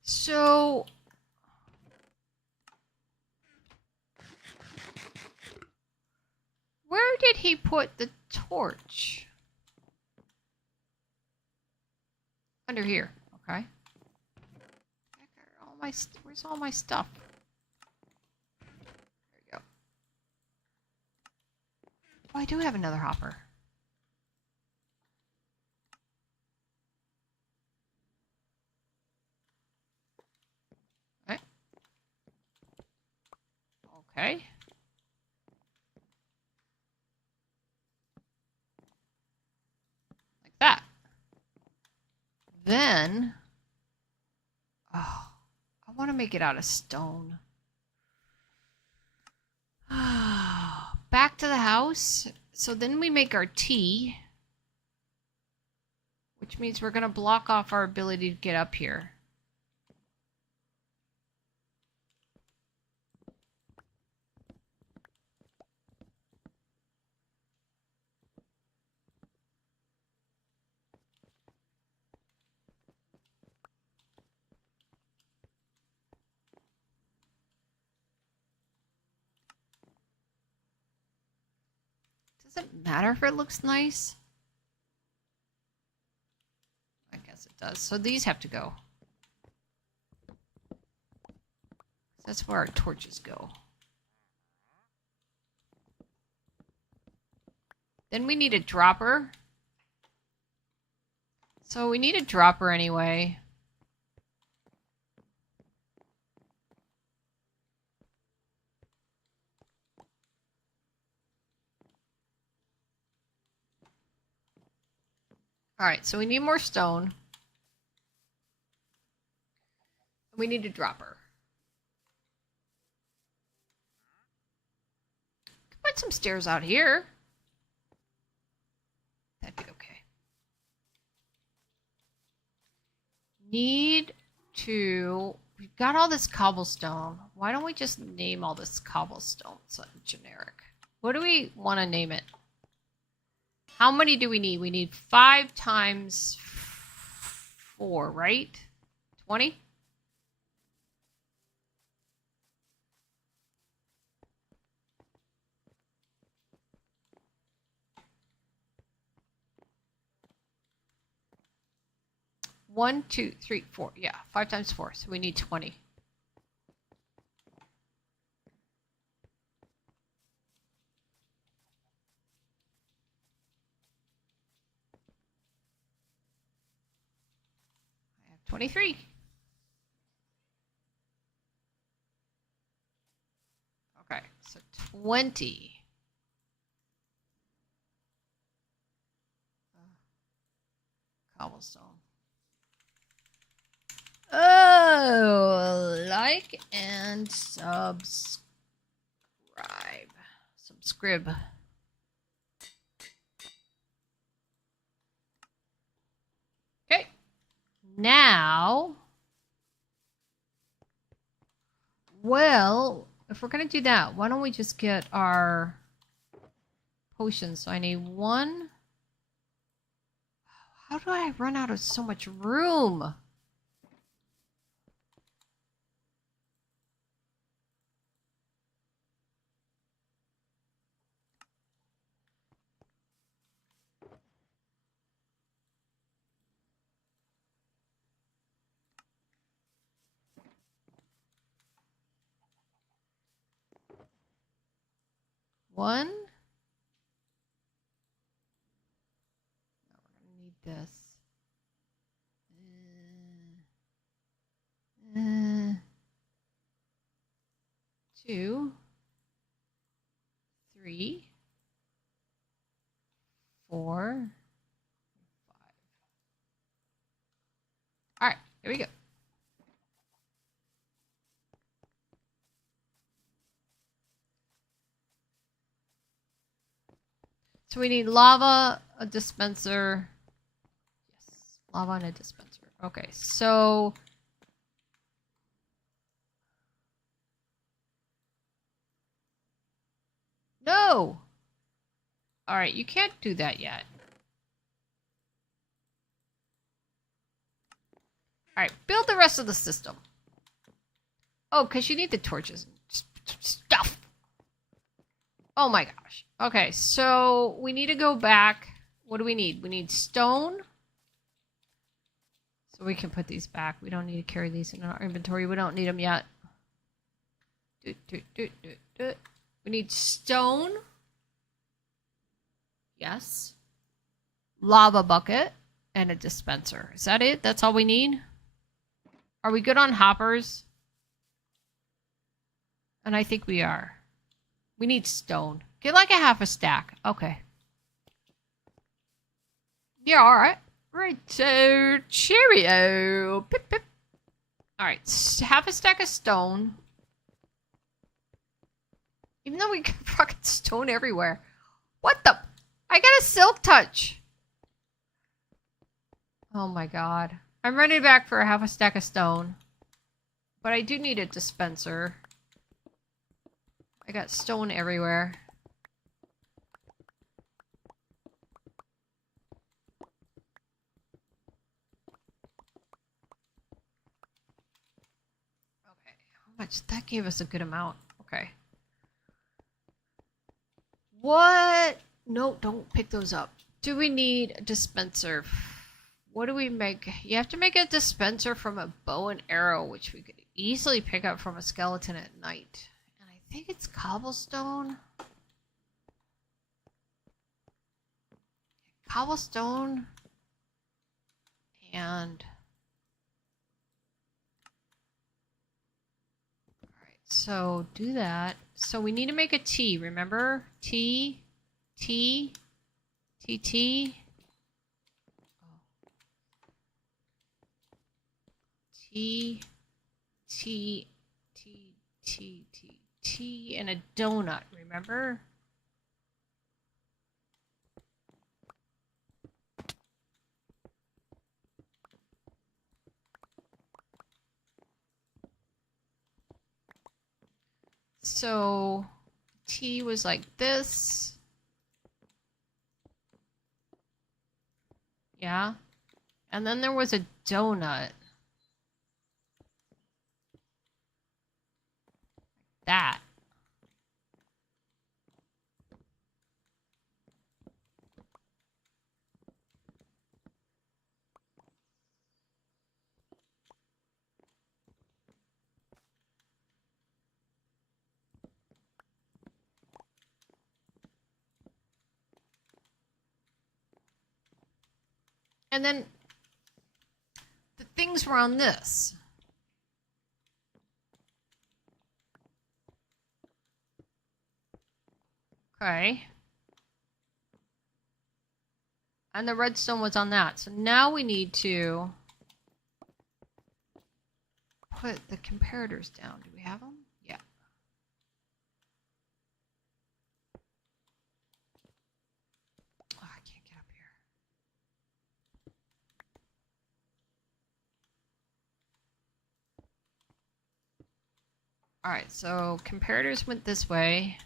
So... where did he put the torch? Under here, okay. Where's all my stuff? There we go. Oh, I do have another hopper. Okay. Okay. Like that. Then, oh, I want make it out of stone. Back to the house. So then we make our tea. Which means we're going to block off our ability to get up here. Does it matter if it looks nice? I guess it does. So these have to go. That's where our torches go. Then we need a dropper. So we need a dropper anyway. Alright, so we need more stone. We need a dropper. Put some stairs out here. That'd be okay. Need to... We've got all this cobblestone. Why don't we just name all this cobblestone something generic? What do we want to name it? How many do we need? We need 5 times 4, right? 20? One, 2, 3, 4. Yeah, 5 times 4. So we need 20. I have 23. Okay, so 20. Cobblestone. Oh, like and subscribe. Subscribe. Okay. Now, well, if we're going to do that, why don't we just get our potions? So I need 1. How do I run out of so much room? One. No, we're gonna need this. 2, 3, 4, 5. All right, here we go. So we need lava, a dispenser. Yes, lava and a dispenser. Okay, so no. All right, you can't do that yet. All right, build the rest of the system. Oh, because you need the torches and stuff. Oh my gosh. Okay, so we need to go back. What do we need? We need stone. So we can put these back. We don't need to carry these in our inventory. We don't need them yet. We need stone. Yes. Lava bucket and a dispenser. Is that it? That's all we need? Are we good on hoppers? And I think we are. We need stone. Get like a half a stack. Okay. Yeah, alright. Right, so cheerio. Pip, pip. Alright, half a stack of stone. Even though we got fucking stone everywhere. What the? I got a silk touch. Oh my god. I'm running back for a half a stack of stone. But I do need a dispenser. I got stone everywhere. Okay, how much? That gave us a good amount. Okay. What? No, don't pick those up. Do we need a dispenser? What do we make? You have to make a dispenser from a bow and arrow, which we could easily pick up from a skeleton at night. And I think it's cobblestone. Cobblestone. And... Alright, so do that. So we need to make a T, remember? T, T, T, T. T, T, T, T, T, T, and a donut, remember? So, T was like this. Yeah. And then there was a donut. That. And then the things were on this. Okay. And the redstone was on that. So now we need to put the comparators down. Do we have them? Yeah. Oh, I can't get up here. Alright, so comparators went this way.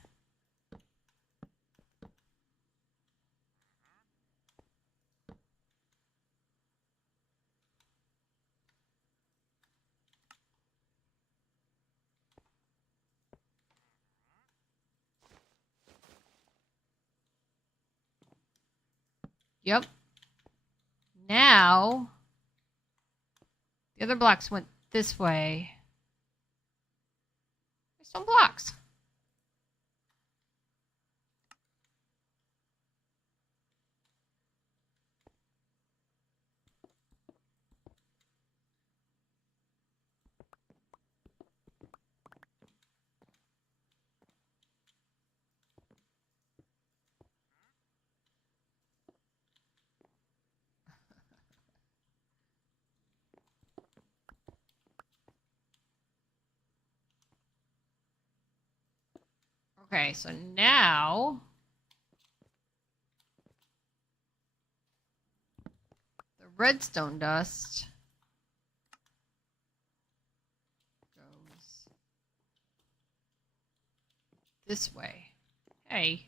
Yep. Now, the other blocks went this way. There's some blocks. Okay, so now the redstone dust goes this way. Hey.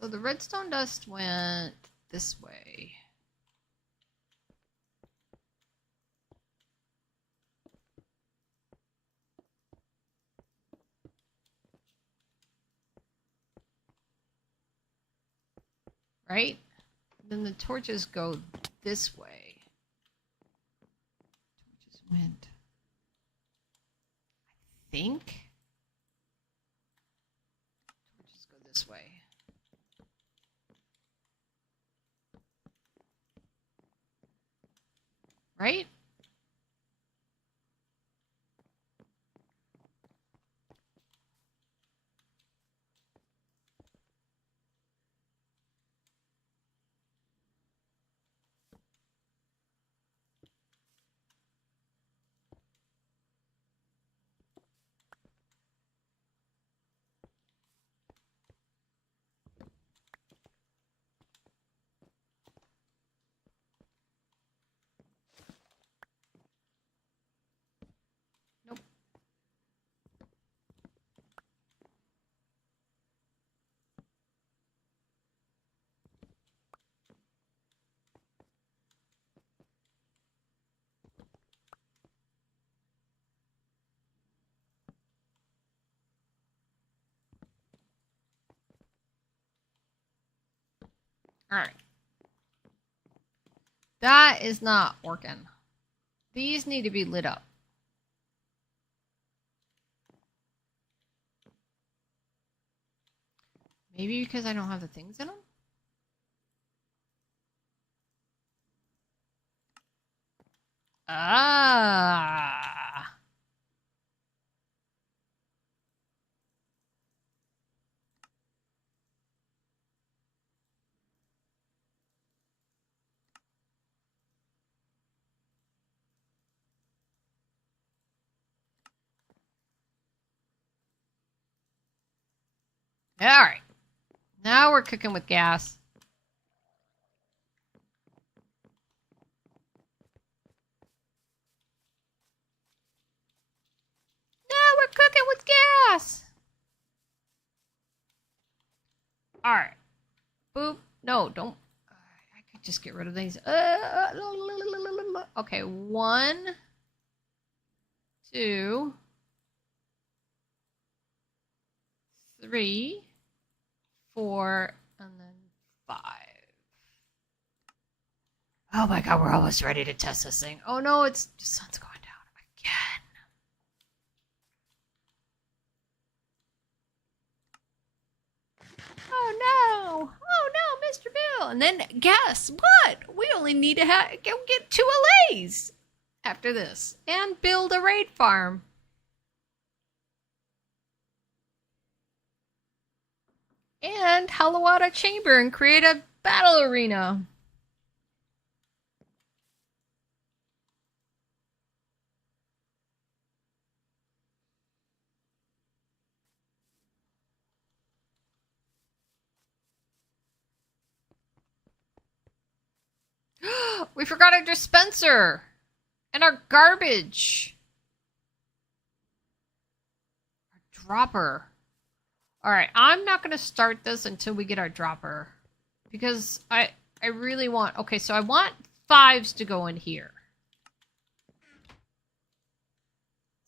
So the redstone dust went this way. Right? Then the torches go this way. Torches went, I think. Right? Nope. All right. That is not working. These need to be lit up. Maybe because I don't have the things in them? Ah. All right. Now we're cooking with gas. Now we're cooking with gas. All right. Boop. No, don't. I could just get rid of these. Okay, 1, 2, 3, 4, and then 5. Oh my god, we're almost ready to test this thing. Oh no, it's the sun's going down again. Oh no! Oh no, Mr. Bill! And then guess what? We only need to go get 2 allays after this and build a raid farm. And hollow out a chamber and create a battle arena. We forgot our dispenser and our garbage. Our dropper. All right, I'm not going to start this until we get our dropper because I really want. Okay, so I want 5s to go in here.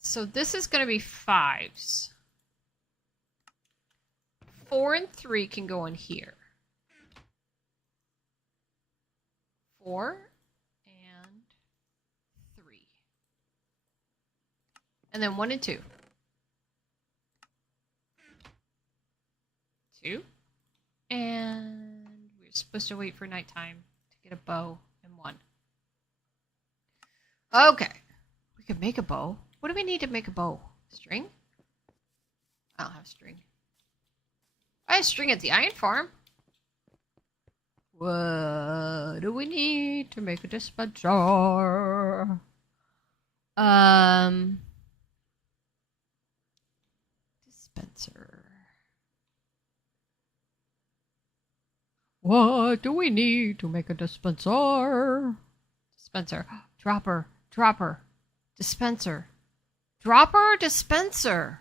So this is going to be 5s. 4 and 3 can go in here. 4 and 3. And then 1 and 2. 2. And we're supposed to wait for nighttime to get a bow and 1. Okay. We could make a bow. What do we need to make a bow? String? I don't have string. I have string at the iron farm. What do we need to make a dispenser? Dispenser. What do we need to make a dispenser? Dispenser. Dropper. Dropper. Dispenser. Dropper. Dispenser.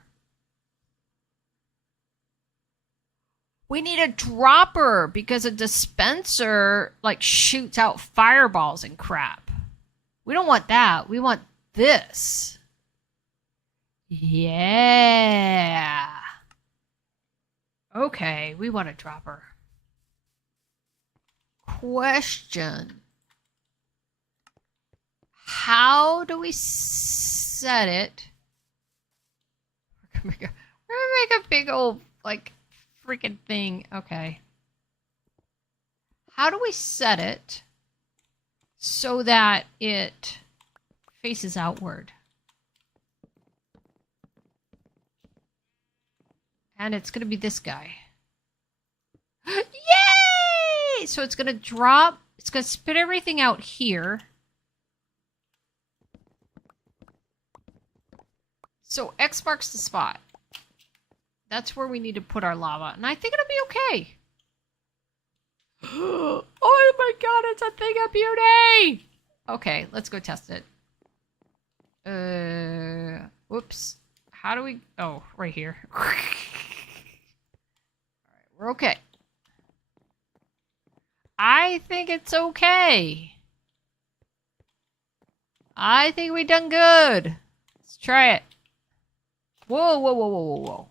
We need a dropper because a dispenser like shoots out fireballs and crap. We don't want that. We want this. Yeah. Okay, we want a dropper. Question. How do we set it? We're gonna make a big old like freaking thing. Okay. How do we set it so that it faces outward. And it's going to be this guy. Yay! So it's going to drop. It's going to spit everything out here. So X marks the spot. That's where we need to put our lava. And I think it'll be okay. Oh my god, it's a thing of beauty! Okay, let's go test it. Whoops. How do we... Oh, right here. Alright, we're okay. I think it's okay. I think we done good. Let's try it. Whoa, whoa, whoa, whoa, whoa, whoa.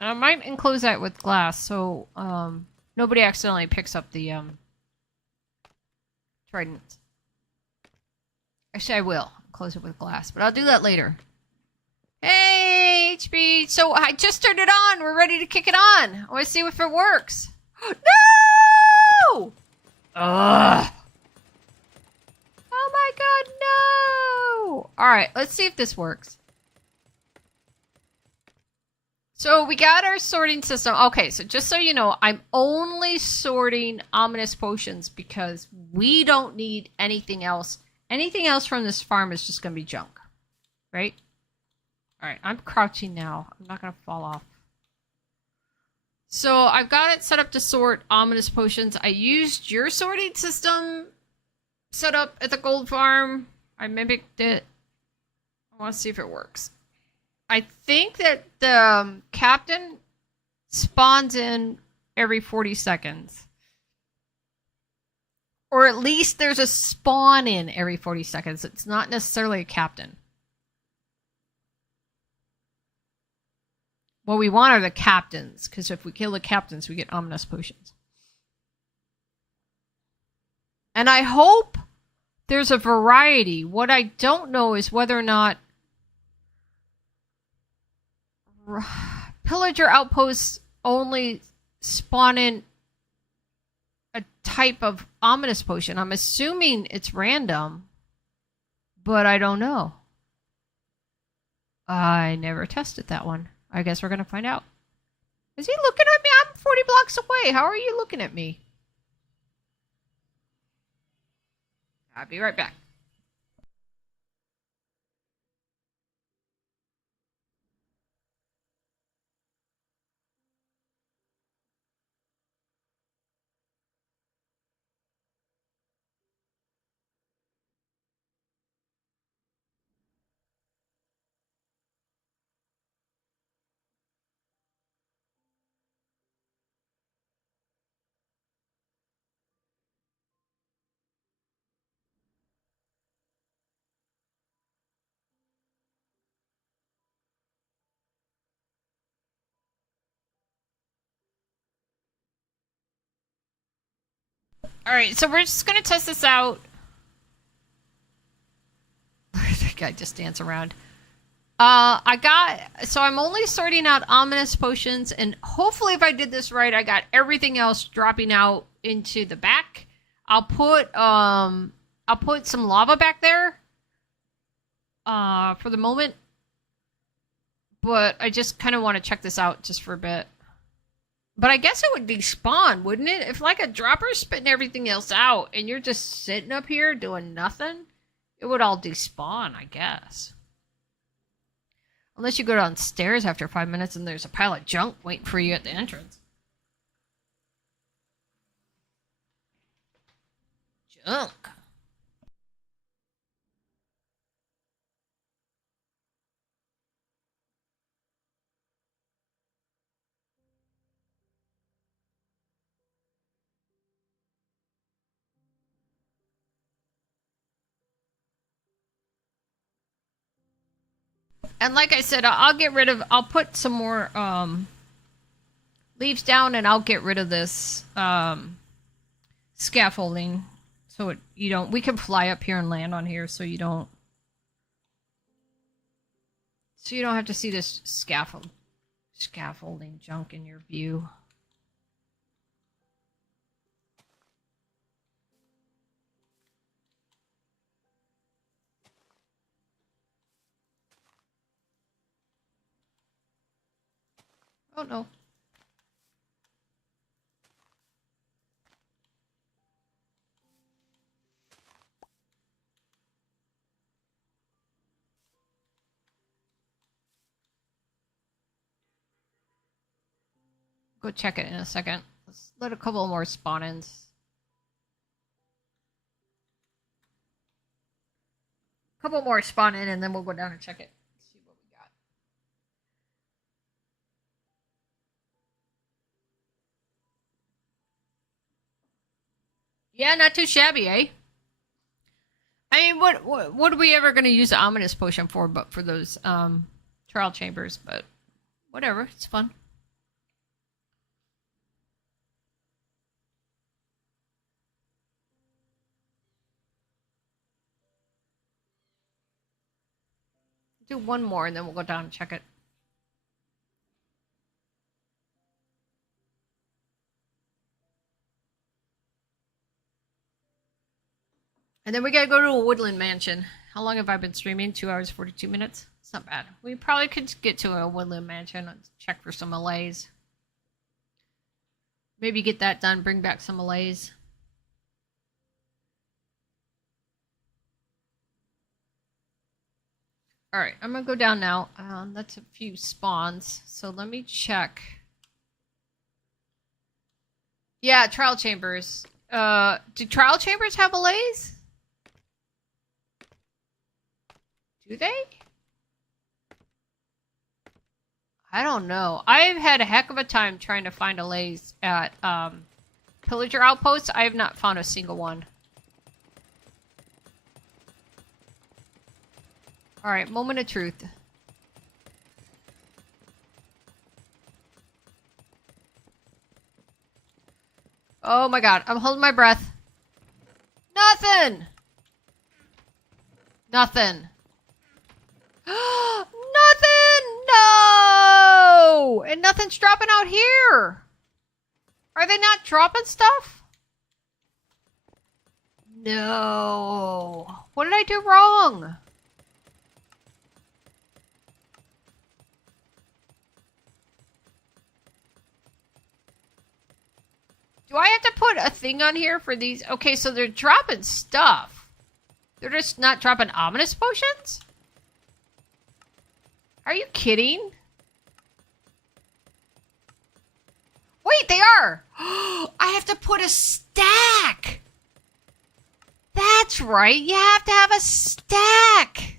I might enclose that with glass so nobody accidentally picks up the trident. Actually, I will close it with glass, but I'll do that later. Hey, HB! So I just turned it on. We're ready to kick it on. I want to see if it works. No! Ugh! Oh my god, no! All right, let's see if this works. So we got our sorting system. Okay, so just so you know, I'm only sorting ominous potions because we don't need anything else. Anything else from this farm is just going to be junk. Right? Alright, I'm crouching now. I'm not going to fall off. So I've got it set up to sort ominous potions. I used your sorting system set up at the gold farm. I mimicked it. I want to see if it works. I think that the captain spawns in every 40 seconds. Or at least there's a spawn in every 40 seconds. It's not necessarily a captain. What we want are the captains, because if we kill the captains, we get ominous potions. And I hope there's a variety. What I don't know is whether or not pillager outposts only spawn in a type of ominous potion. I'm assuming it's random, but I don't know. I never tested that one. I guess we're going to find out. Is he looking at me? I'm 40 blocks away. How are you looking at me? I'll be right back. All right, so we're just going to test this out. The guy just dance around. So I'm only sorting out ominous potions, and hopefully if I did this right, I got everything else dropping out into the back. I'll put some lava back there for the moment, but I just kind of want to check this out just for a bit. But I guess it would despawn, wouldn't it? If like a dropper's spitting everything else out and you're just sitting up here doing nothing, it would all despawn, I guess. Unless you go downstairs after 5 minutes and there's a pile of junk waiting for you at the entrance. Junk. And like I said, I'll put some more leaves down and I'll get rid of this scaffolding. So we can fly up here and land on here so you don't So you don't have to see this scaffolding junk in your view. Oh no. Go check it in a second. Let's let a couple more spawn-ins. Couple more spawn in, and then we'll go down and check it. See what we got. Yeah, not too shabby, eh? I mean, what are we ever going to use the ominous potion for? But for those trial chambers, but whatever, it's fun. Do one more, and then we'll go down and check it. And then we gotta go to a woodland mansion. How long have I been streaming? 2 hours, 42 minutes? It's not bad. We probably could get to a woodland mansion and check for some Malays. Maybe get that done, bring back some Malays. Alright, I'm gonna go down now. That's a few spawns. So let me check. Yeah, trial chambers. Do trial chambers have Malays? Do they? I don't know. I've had a heck of a time trying to find Allays at Pillager Outposts. I have not found a single one. Alright, moment of truth. Oh my god, I'm holding my breath. Nothing! Nothing. Nothing! No! And nothing's dropping out here. Are they not dropping stuff? No. What did I do wrong? Do I have to put a thing on here for these? Okay, so they're dropping stuff. They're just not dropping ominous potions? Are you kidding? Wait, they are! I have to put a stack! That's right, you have to have a stack!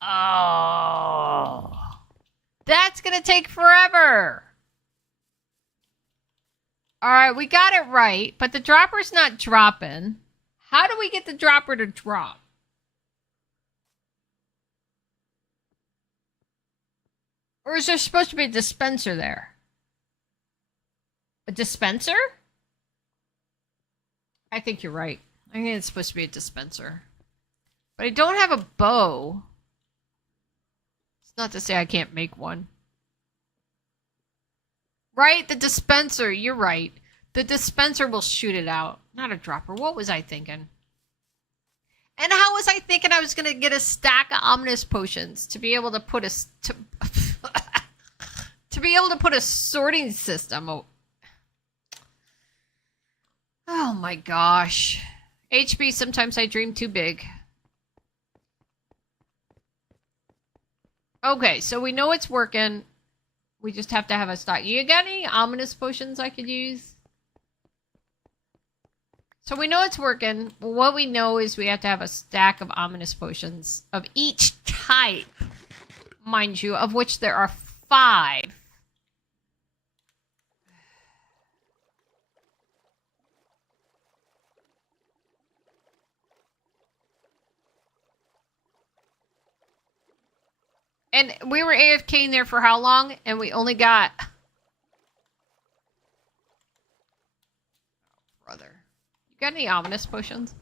Oh. That's gonna take forever! Alright, we got it right, but the dropper's not dropping. How do we get the dropper to drop? Or is there supposed to be a dispenser there? A dispenser? I think you're right. I think it's supposed to be a dispenser. But I don't have a bow. It's not to say I can't make one. Right? The dispenser. You're right. The dispenser will shoot it out. Not a dropper. What was I thinking? And how was I thinking I was going to get a stack of ominous potions to be able to put a... to be able to put a sorting system. Oh my gosh. HB, sometimes I dream too big. Okay, so we know it's working. We just have to have a stock. You got any ominous potions I could use? So we know it's working. What we know is we have to have a stack of ominous potions of each type. Mind you, of which there are 5. And we were AFKing there for how long? And we only got... Brother. You got any ominous potions?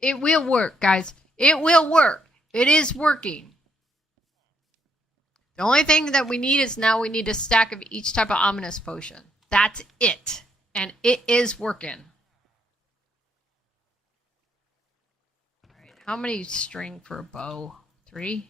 It will work, guys. It will work. It is working. The only thing that we need is now we need a stack of each type of ominous potion. That's it. And it is working. Alright, how many string for a bow? 3?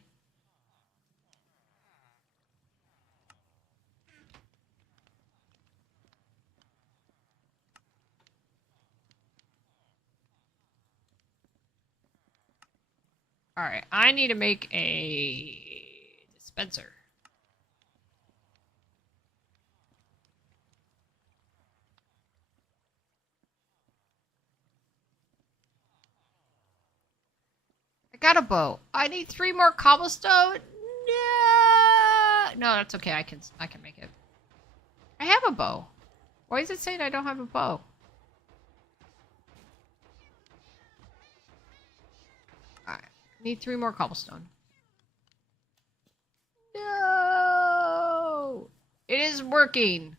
Alright, I need to make a dispenser. I got a bow. I need 3 more cobblestone. No, that's okay. I can make it. I have a bow. Why is it saying I don't have a bow? Alright. Need 3 more cobblestone. No! It is working.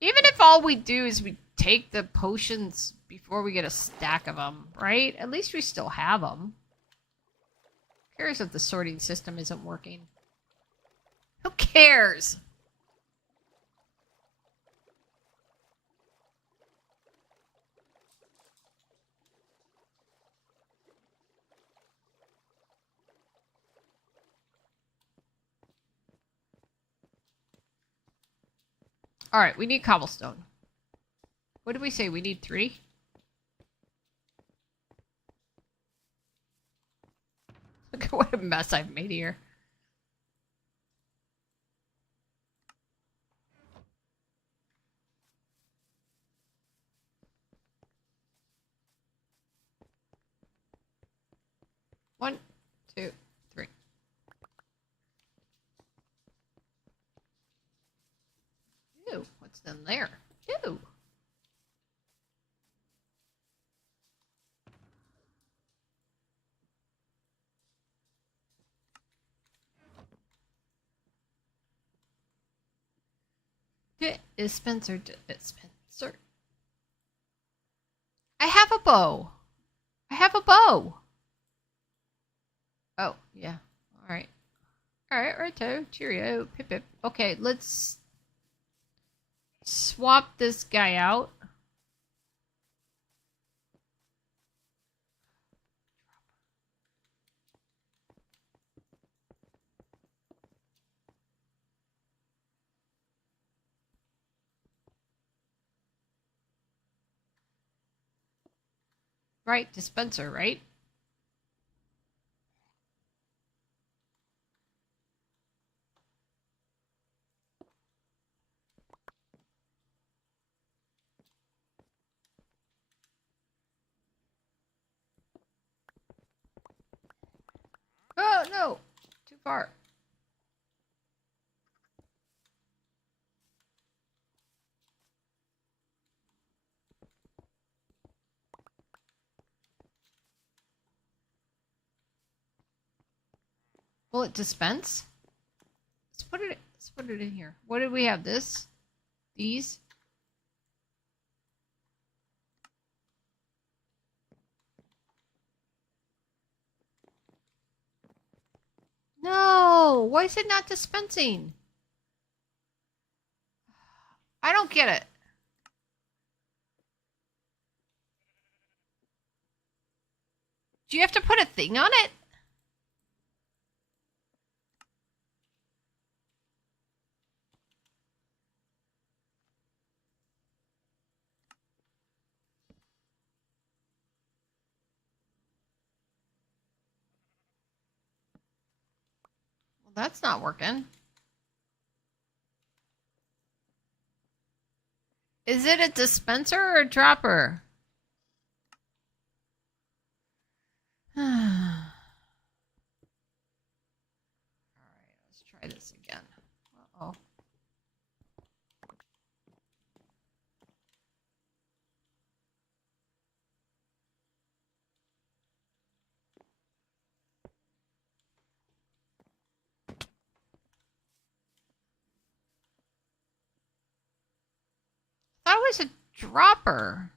Even if all we do is we take the potions before we get a stack of them, right? At least we still have them. Who cares if the sorting system isn't working? Who cares? Alright, we need cobblestone. What did we say? We need 3? Look at what a mess I've made here. One, 2, 3. Ew, what's in there? Ew. Dispenser. I have a bow. I have a bow. Oh, yeah. Alright. Alright, righto. Cheerio. Pip pip. Okay, let's swap this guy out. Right, dispenser, right? Oh, no! Too far. Will it dispense? Let's put it in here. What did we have? This? These? No! Why is it not dispensing? I don't get it. Do you have to put a thing on it? Well, that's not working. Is it a dispenser or a dropper? Alright, let's try this again. Uh-oh. That was a dropper.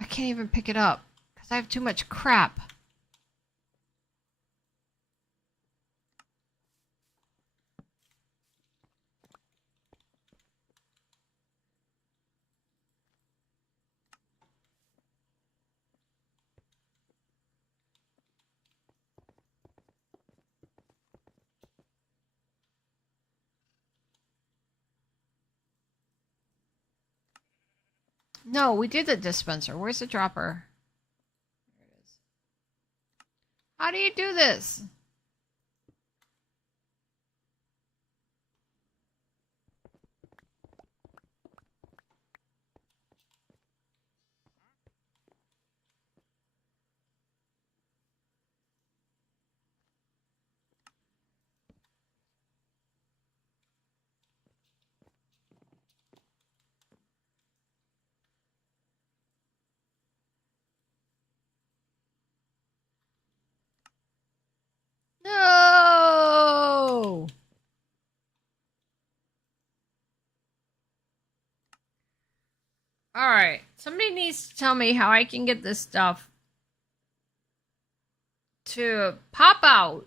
I can't even pick it up because I have too much crap. No, we did the dispenser. Where's the dropper? There it is. How do you do this? No! Alright, somebody needs to tell me how I can get this stuff to pop out.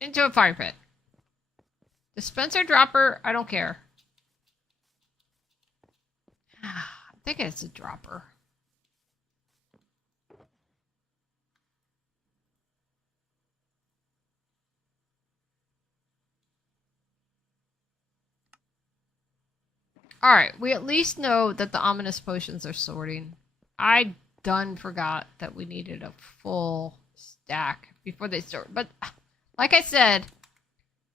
Into a fire pit. Dispenser dropper, I don't care. I think it's a dropper. Alright, we at least know that the ominous potions are sorting. I done forgot that we needed a full stack before they sort. But like I said,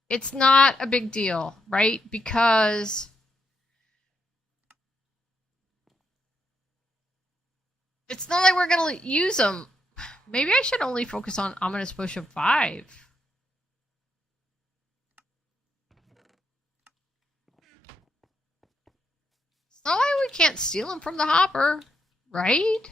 it's not a big deal, right? Because it's not like we're going to use them. Maybe I should only focus on ominous potion 5. It's not like we can't steal them from the hopper, right?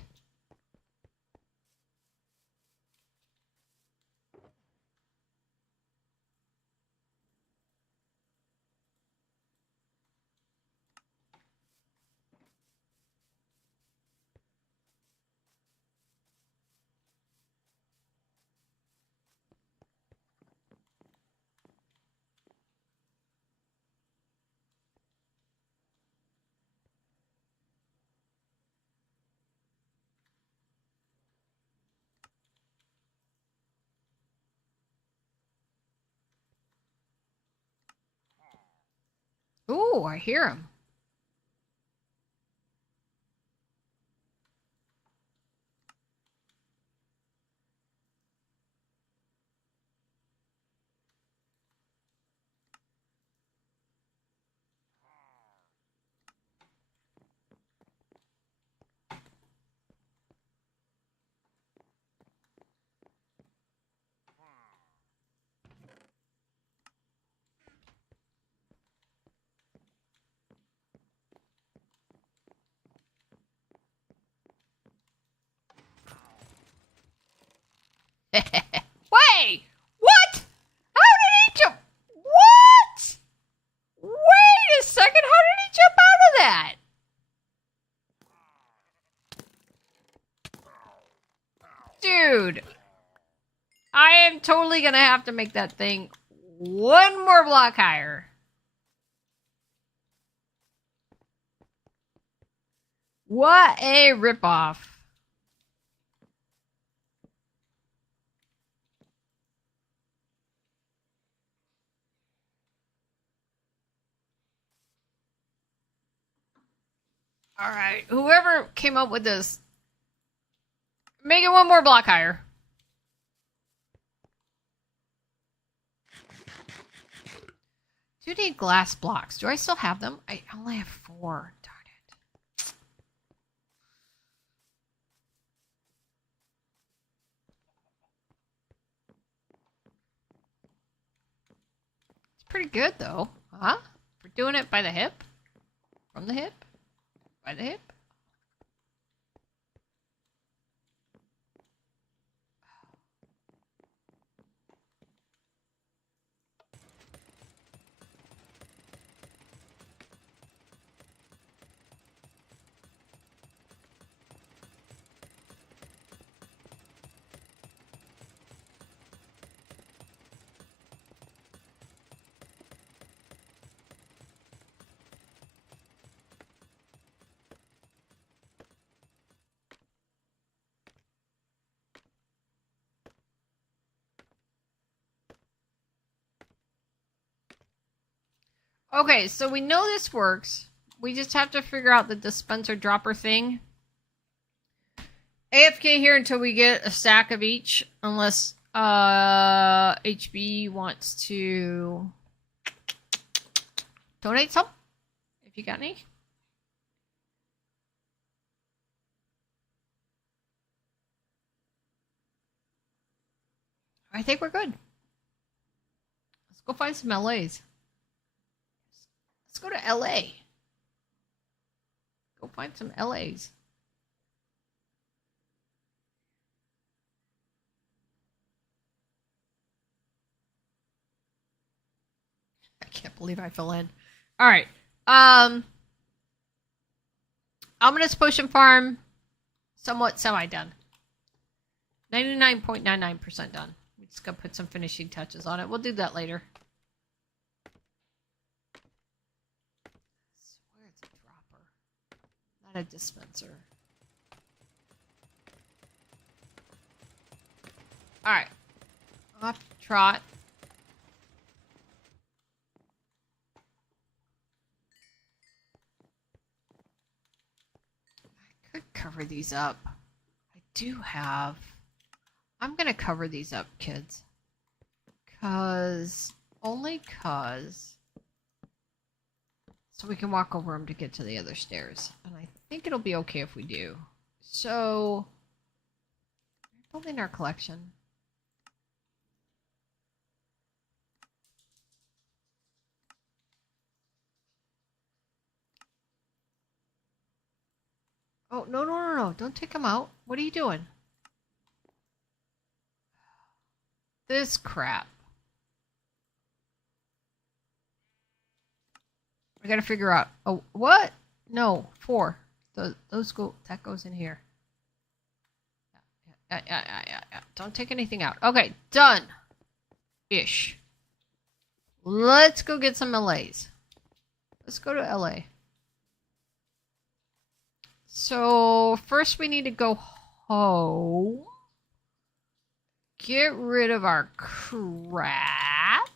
Ooh, I hear him. Wait! What? How did he jump? What? Wait a second, how did he jump out of that? Dude. I am totally gonna have to make that thing one more block higher. What a ripoff. Alright, whoever came up with this, make it one more block higher. Do need glass blocks. Do I still have them? I only have 4. Darn it. It's pretty good though. Huh? We're doing it by the hip? From the hip? By the hip? Okay, so we know this works. We just have to figure out the dispenser dropper thing. AFK here until we get a stack of each, unless HB wants to donate some, if you got any. I think we're good. Let's go find some LAs. Let's go to LA. Go find some LAs. I can't believe I fell in. All right. Ominous Potion Farm, somewhat semi-done. 99.99% done. We just gotta put some finishing touches on it. We'll do that later. I swear it's a dropper, not a dispenser. Alright. Off trot. I could cover these up. I do have... I'm gonna cover these up, kids. Only cause... So we can walk over them to get to the other stairs. And I think it'll be okay if we do. So... We're building our collection. Oh, no. Don't take them out. What are you doing? This crap. I gotta figure out. Oh, what? No, 4. Those go. That goes in here. Yeah. Don't take anything out. Okay, done. Ish. Let's go get some LAs. Let's go to LA. So first we need to go home. Get rid of our crap.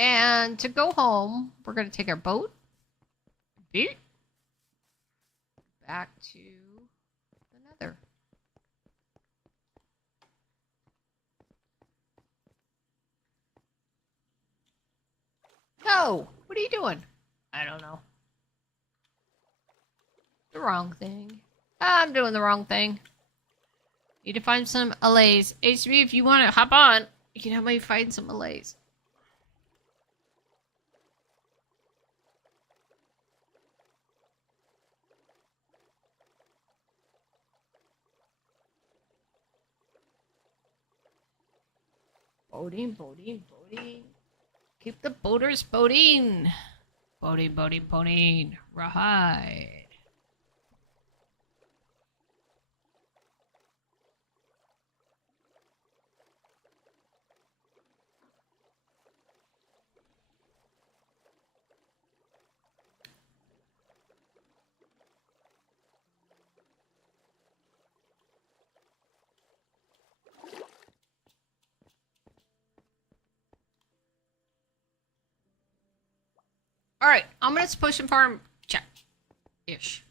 And to go home, we're going to take our boat. Back to the Nether. No! What are you doing? I don't know. The wrong thing. I'm doing the wrong thing. Need to find some LAs. HB, if you want to hop on, you can help me find some LAs. Boating. Keep the boaters boating. Boating. Rawhide. Alright, Ominous Potion Farm, check. Ish.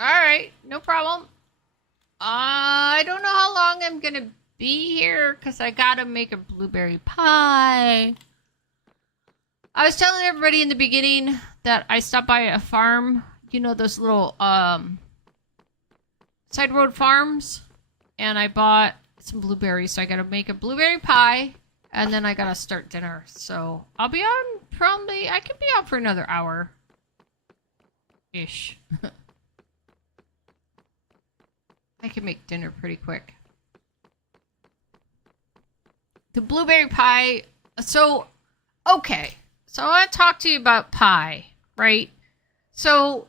Alright, no problem. I don't know how long I'm gonna be here because I gotta make a blueberry pie. I was telling everybody in the beginning that I stopped by a farm. You know those little side road farms? And I bought some blueberries, so I gotta make a blueberry pie. And then I gotta start dinner. So I'll be on I could be out for another hour. Ish. I can make dinner pretty quick. The blueberry pie. So, okay. So I want to talk to you about pie, right? So,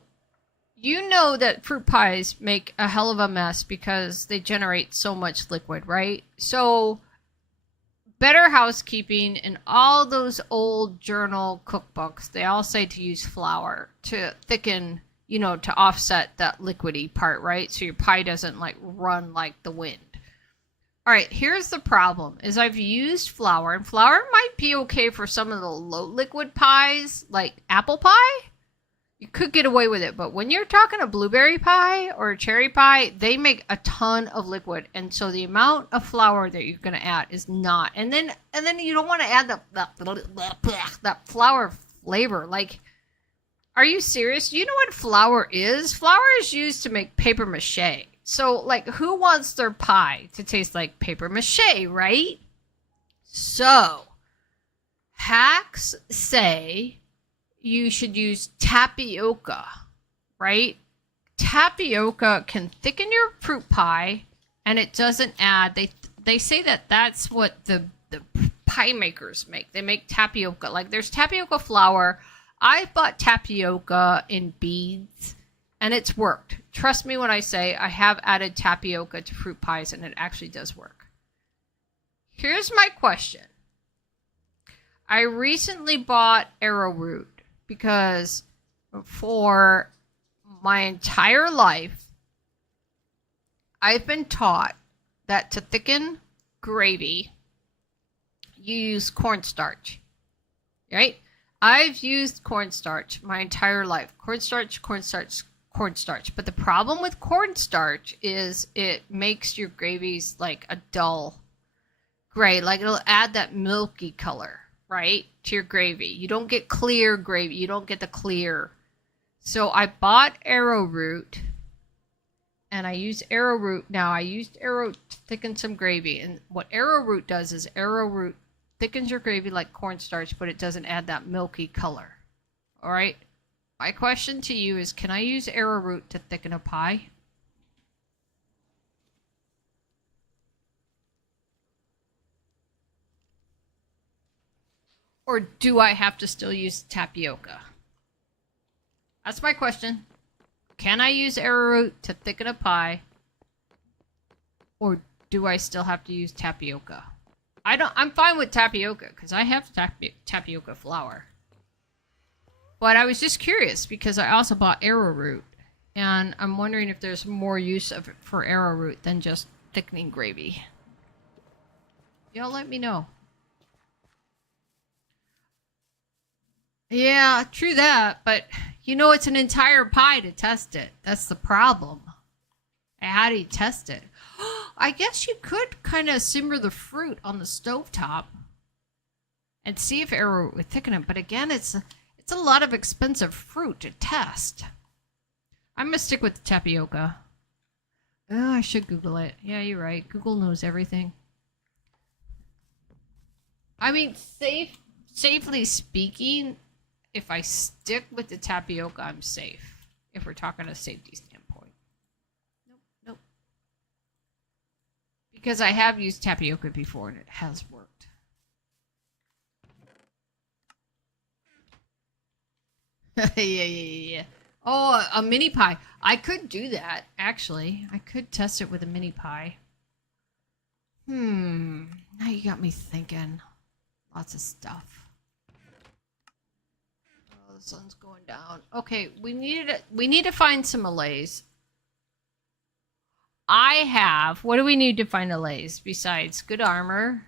you know that fruit pies make a hell of a mess because they generate so much liquid, right? So, Better Housekeeping and all those old journal cookbooks, they all say to use flour to thicken, to offset that liquidy part, right? So your pie doesn't like run like the wind. All right, here's the problem is I've used flour, and flour might be okay for some of the low liquid pies like apple pie. You could get away with it, but when you're talking a blueberry pie or a cherry pie, they make a ton of liquid, and so the amount of flour that you're going to add is not. And then you don't want to add that flour flavor. Like, are you serious? You know what flour is? Flour is used to make paper mache. So, like, who wants their pie to taste like paper mache, right? So, hacks say you should use tapioca, right? Tapioca can thicken your fruit pie, and it doesn't add. They say that that's what the pie makers make. They make tapioca. Like there's tapioca flour. I've bought tapioca in beads, and it's worked. Trust me when I say I have added tapioca to fruit pies, and it actually does work. Here's my question. I recently bought arrowroot because for my entire life, I've been taught that to thicken gravy, you use cornstarch, right? I've used cornstarch my entire life. Cornstarch. But the problem with cornstarch is it makes your gravies like a dull gray. Like it'll add that milky color, right, to your gravy. You don't get clear gravy. You don't get the clear. So I bought arrowroot, and I use arrowroot. Now I used arrowroot to thicken some gravy, and what arrowroot does is arrowroot thickens your gravy like cornstarch, but it doesn't add that milky color. All right. My question to you is, can I use arrowroot to thicken a pie? Or do I have to still use tapioca? That's my question. Can I use arrowroot to thicken a pie? Or do I still have to use tapioca? I'm fine with tapioca because I have tapioca flour. But I was just curious because I also bought arrowroot, and I'm wondering if there's more use of it for arrowroot than just thickening gravy. Y'all let me know. Yeah, true that, but it's an entire pie to test it. That's the problem. How do you test it? I guess you could kind of simmer the fruit on the stovetop and see if arrowroot would thicken it. But again, it's a lot of expensive fruit to test. I'm going to stick with the tapioca. Oh, I should Google it. Yeah, you're right. Google knows everything. I mean, safely speaking, if I stick with the tapioca, I'm safe. If we're talking a safety standpoint. Nope. Because I have used tapioca before and it has worked. Yeah. Oh, a mini pie. I could do that, actually. I could test it with a mini pie. Now you got me thinking. Lots of stuff. Oh, the sun's going down. Okay, we need to find some allays. What do we need to find allays besides good armor?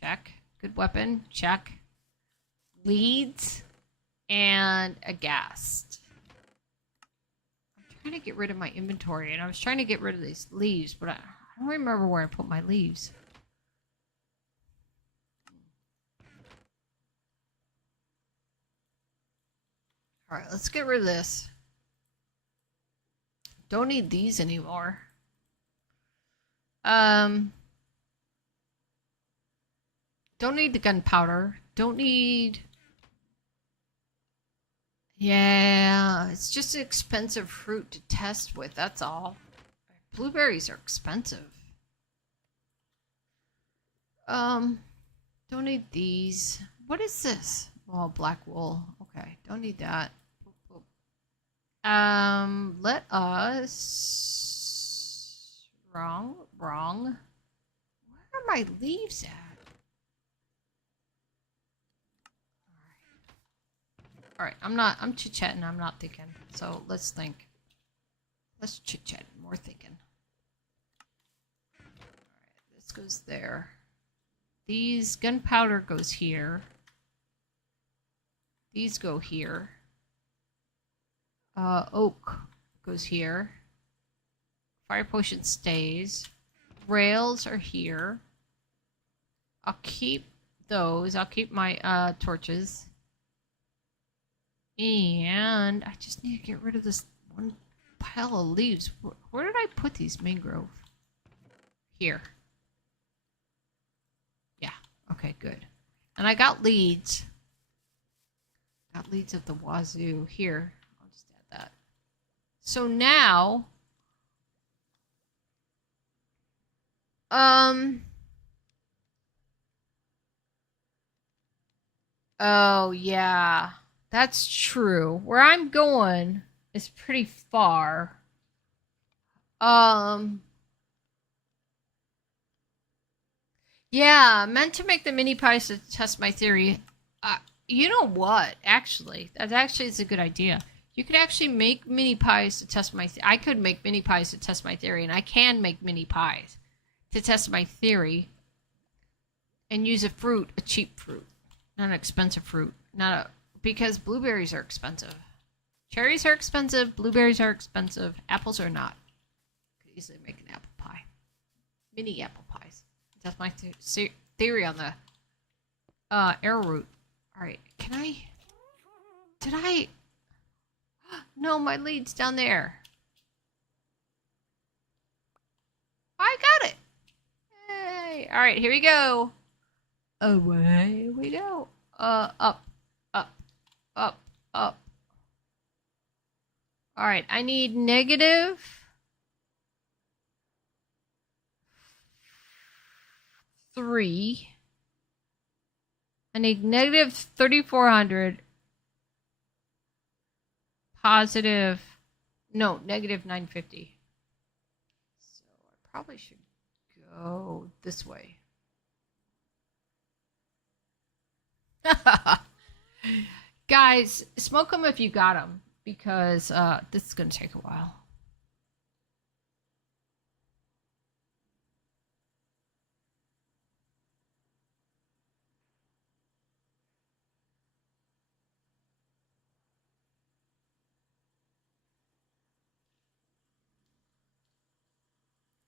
Check. Good weapon? Check. Leads and a ghast. I'm trying to get rid of my inventory, and I was trying to get rid of these leaves, but I don't remember where I put my leaves. All right, let's get rid of this. Don't need these anymore. Don't need the gunpowder. Don't need Yeah, it's just an expensive fruit to test with, that's all. Blueberries are expensive. Um, don't need these. What is this? Oh, black wool. Okay, don't need that. Let us. Wrong. Where are my leaves at? All right, I'm chit chatting. I'm not thinking. So let's think. Let's chit chat. More thinking. All right, this goes there. These gunpowder goes here. These go here. Oak goes here. Fire potion stays. Rails are here. I'll keep those. I'll keep my torches. And I just need to get rid of this one pile of leaves. Where did I put these mangrove? Here. Yeah. Okay, good. And I got leads. Got leads of the wazoo. Here. I'll just add that. So now... Oh, yeah. That's true. Where I'm going is pretty far. Yeah, meant to make the mini pies to test my theory. You know what? Actually, that actually is a good idea. You could actually make mini pies to test my. I could make mini pies to test my theory, and I can make mini pies to test my theory, and use a fruit, a cheap fruit, not an expensive fruit, not a because blueberries are expensive. Cherries are expensive. Blueberries are expensive. Apples are not. Could easily make an apple pie, mini apple pies. That's my theory on the arrowroot. All right, can I? Did I? No, my lead's down there. I got it. Hey. All right, here we go. Away we go. Up, up, up, up. All right, I need negative 3. I need negative 3,400. Positive. No, negative 950. So I probably should go this way. Guys, smoke them if you got them, because this is going to take a while.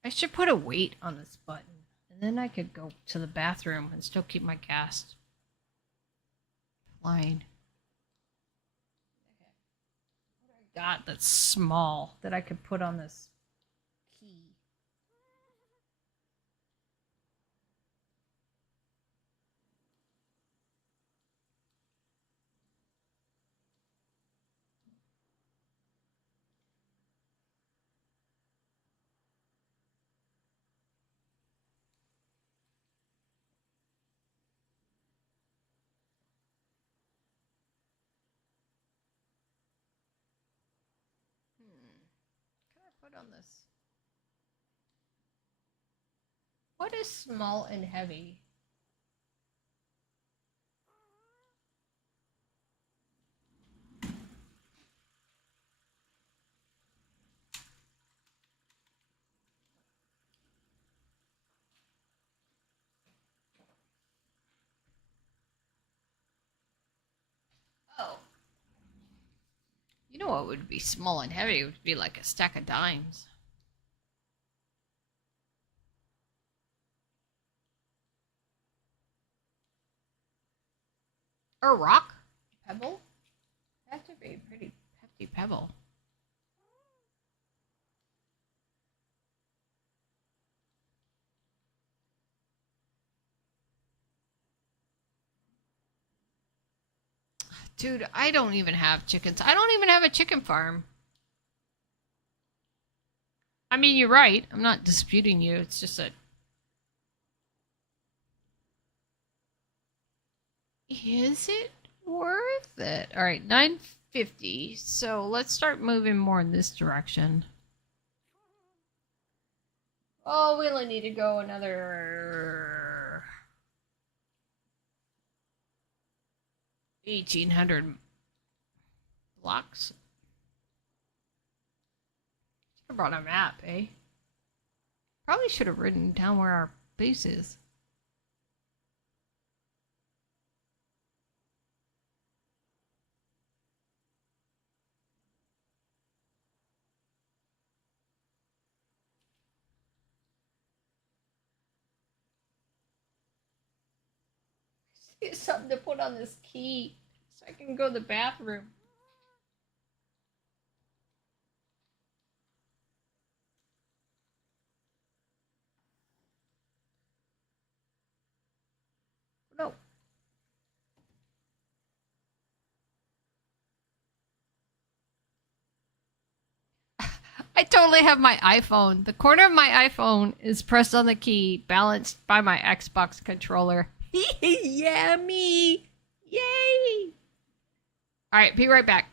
I should put a weight on this button, and then I could go to the bathroom and still keep my cast flying. What I got that's small that I could put on this key? Can I put on this? What is small and heavy? Oh. You know what would be small and heavy? It would be like a stack of dimes. Or a rock? Pebble? That would be a pretty hefty pebble. Dude, I don't even have chickens. I don't even have a chicken farm. I mean, you're right. I'm not disputing you. It's just that. Is it worth it? All right, 950. So let's start moving more in this direction. Oh, we only need to go another 1,800 blocks. Should have brought a map, eh? Probably should have written down where our base is. Get something to put on this key so I can go to the bathroom. No. I totally have my iPhone. The corner of my iPhone is pressed on the key, balanced by my Xbox controller. Yeah, me. Yay. All right, be right back.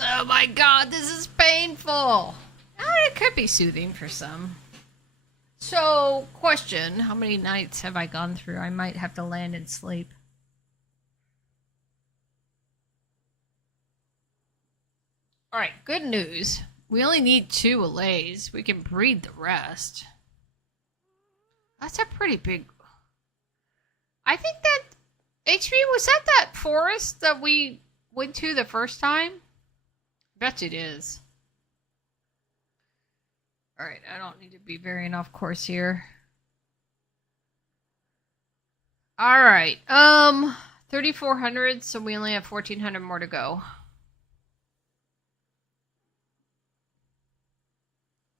Oh my god, this is painful. It could be soothing for some. So, question, how many nights have I gone through? I might have to land and sleep. Alright, good news. We only need 2 allays. We can breed the rest. That's a pretty big... I think that... HB, was that forest that we went to the first time? Bet it is. Alright, I don't need to be veering off course here. Alright, 3,400, so we only have 1,400 more to go.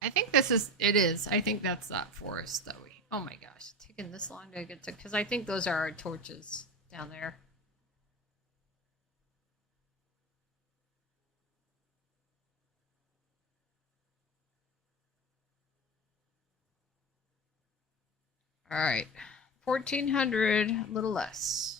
I think it is. I think that's that forest that we... Oh my gosh, it's taking this long to get to... Because I think those are our torches down there. Alright. 1,400, a little less.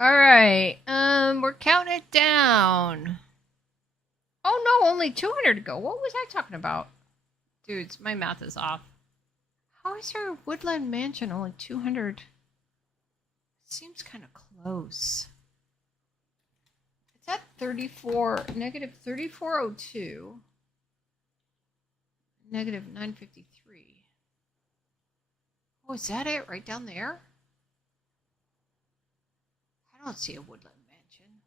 Alright, we're counting it down. Oh no, only 200 to go. What was I talking about? Dudes, my math is off. How is our woodland mansion only 200? Seems kind of close. It's at 34, negative 3402. Negative 953. Oh, is that it right down there? I don't see a woodland mansion.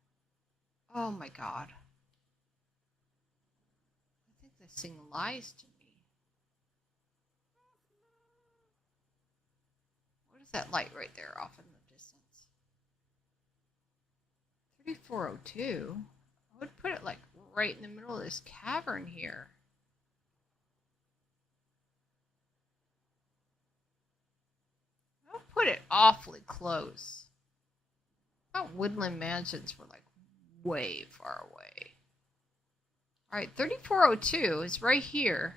Oh my god. I think this thing lies to me. What is that light right there off in the distance? 3402? I would put it like right in the middle of this cavern here. I'll put it awfully close. I thought woodland mansions were like way far away. Alright, 3402 is right here.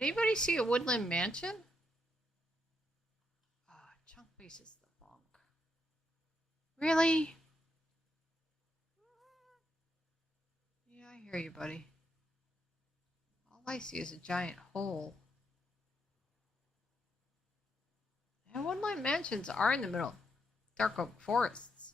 Anybody see a woodland mansion? Chunk base is the bunk. Really? Yeah, I hear you, buddy. All I see is a giant hole. And woodland mansions are in the middle of dark oak forests.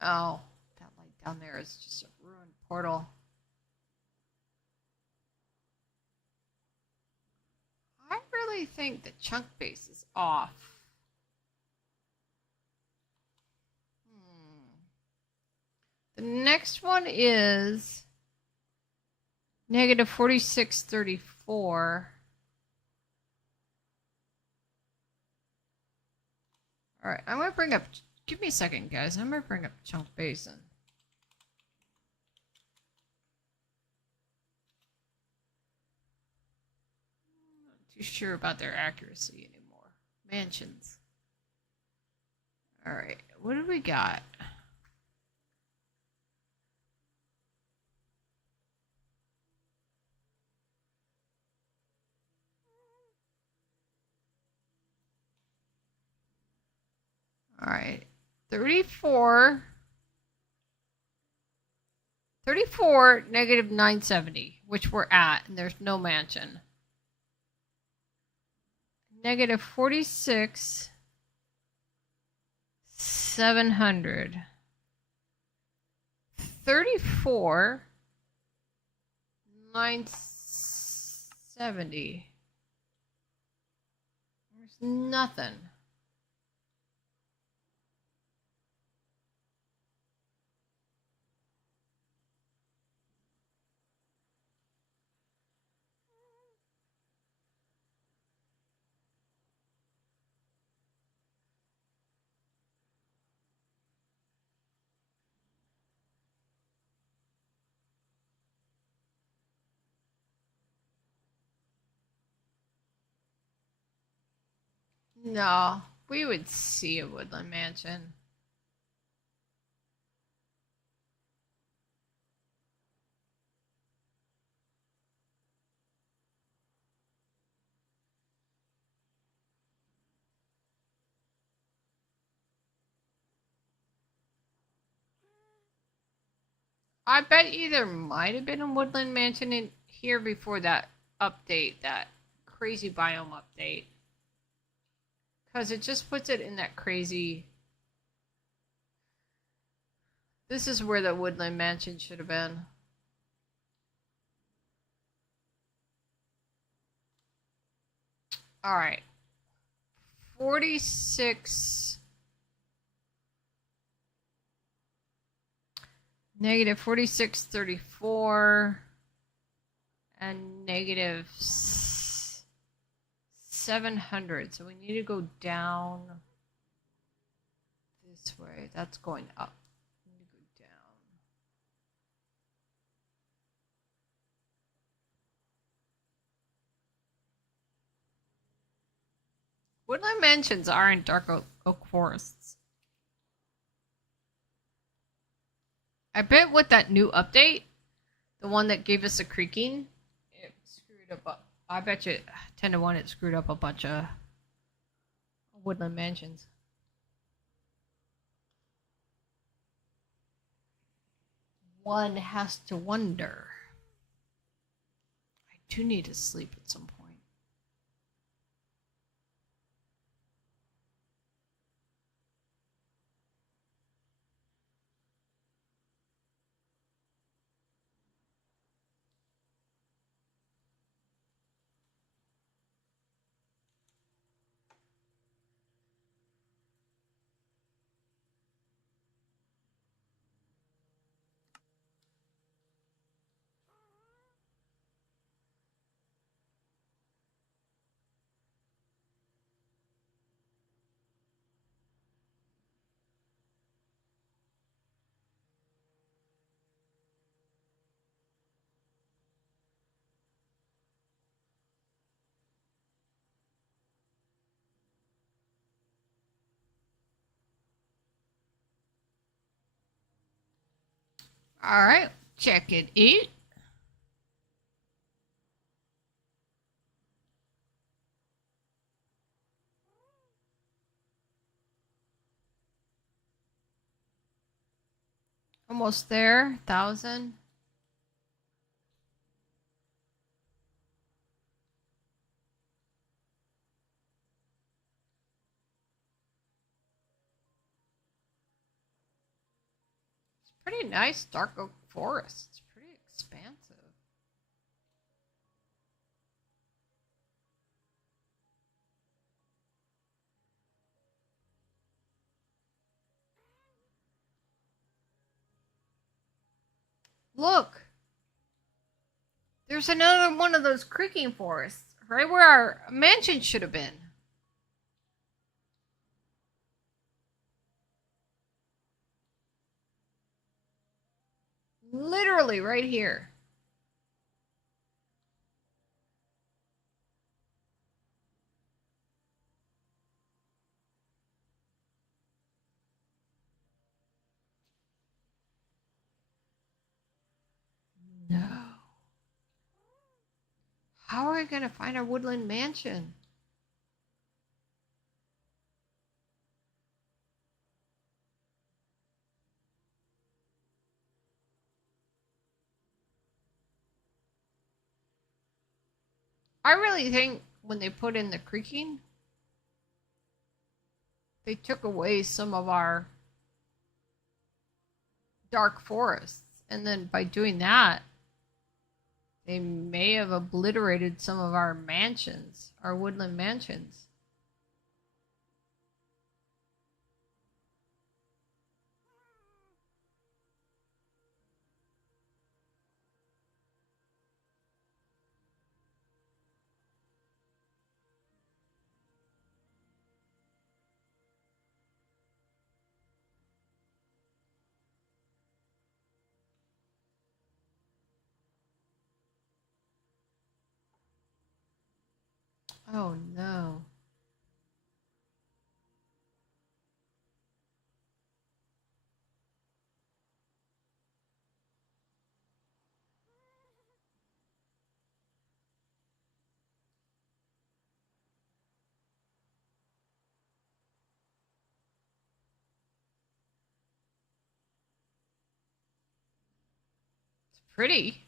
Oh, that light down there is just a ruined portal. I really think the chunk base is off. The next one is negative 4634. Alright, I'm going to bring up... Give me a second, guys. I'm going to bring up Chunk Basin. I'm not too sure about their accuracy anymore. Mansions. Alright, what do we got? Alright, 34, negative 970, which we're at, and there's no mansion. Negative 46, 700. 34, 970. There's nothing. No, we would see a woodland mansion. I bet you there might have been a woodland mansion in here before that update, that crazy biome update. Because it just puts it in that crazy... This is where the woodland mansion should have been. Alright. 46... Negative 4634 and negative 700. So we need to go down this way. That's going up. We need to go down. Woodland mansions are in dark oak forests. I bet with that new update, the one that gave us a creaking, it screwed up. I bet you 10 to 1 it screwed up a bunch of woodland mansions. One has to wonder. I do need to sleep at some point. All right, check it out. Almost there, 1,000. It's pretty nice dark oak forest. It's pretty expansive. Look! There's another one of those creaking forests, right where our mansion should have been. Literally right here. No. How are we going to find our woodland mansion? I really think when they put in the creaking, they took away some of our dark forests. And then by doing that, They may have obliterated some of our mansions, our woodland mansions. Oh no. It's pretty.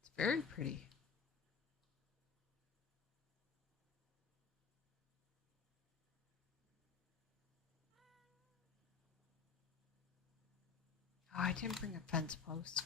It's very pretty. Oh, I didn't bring a fence post.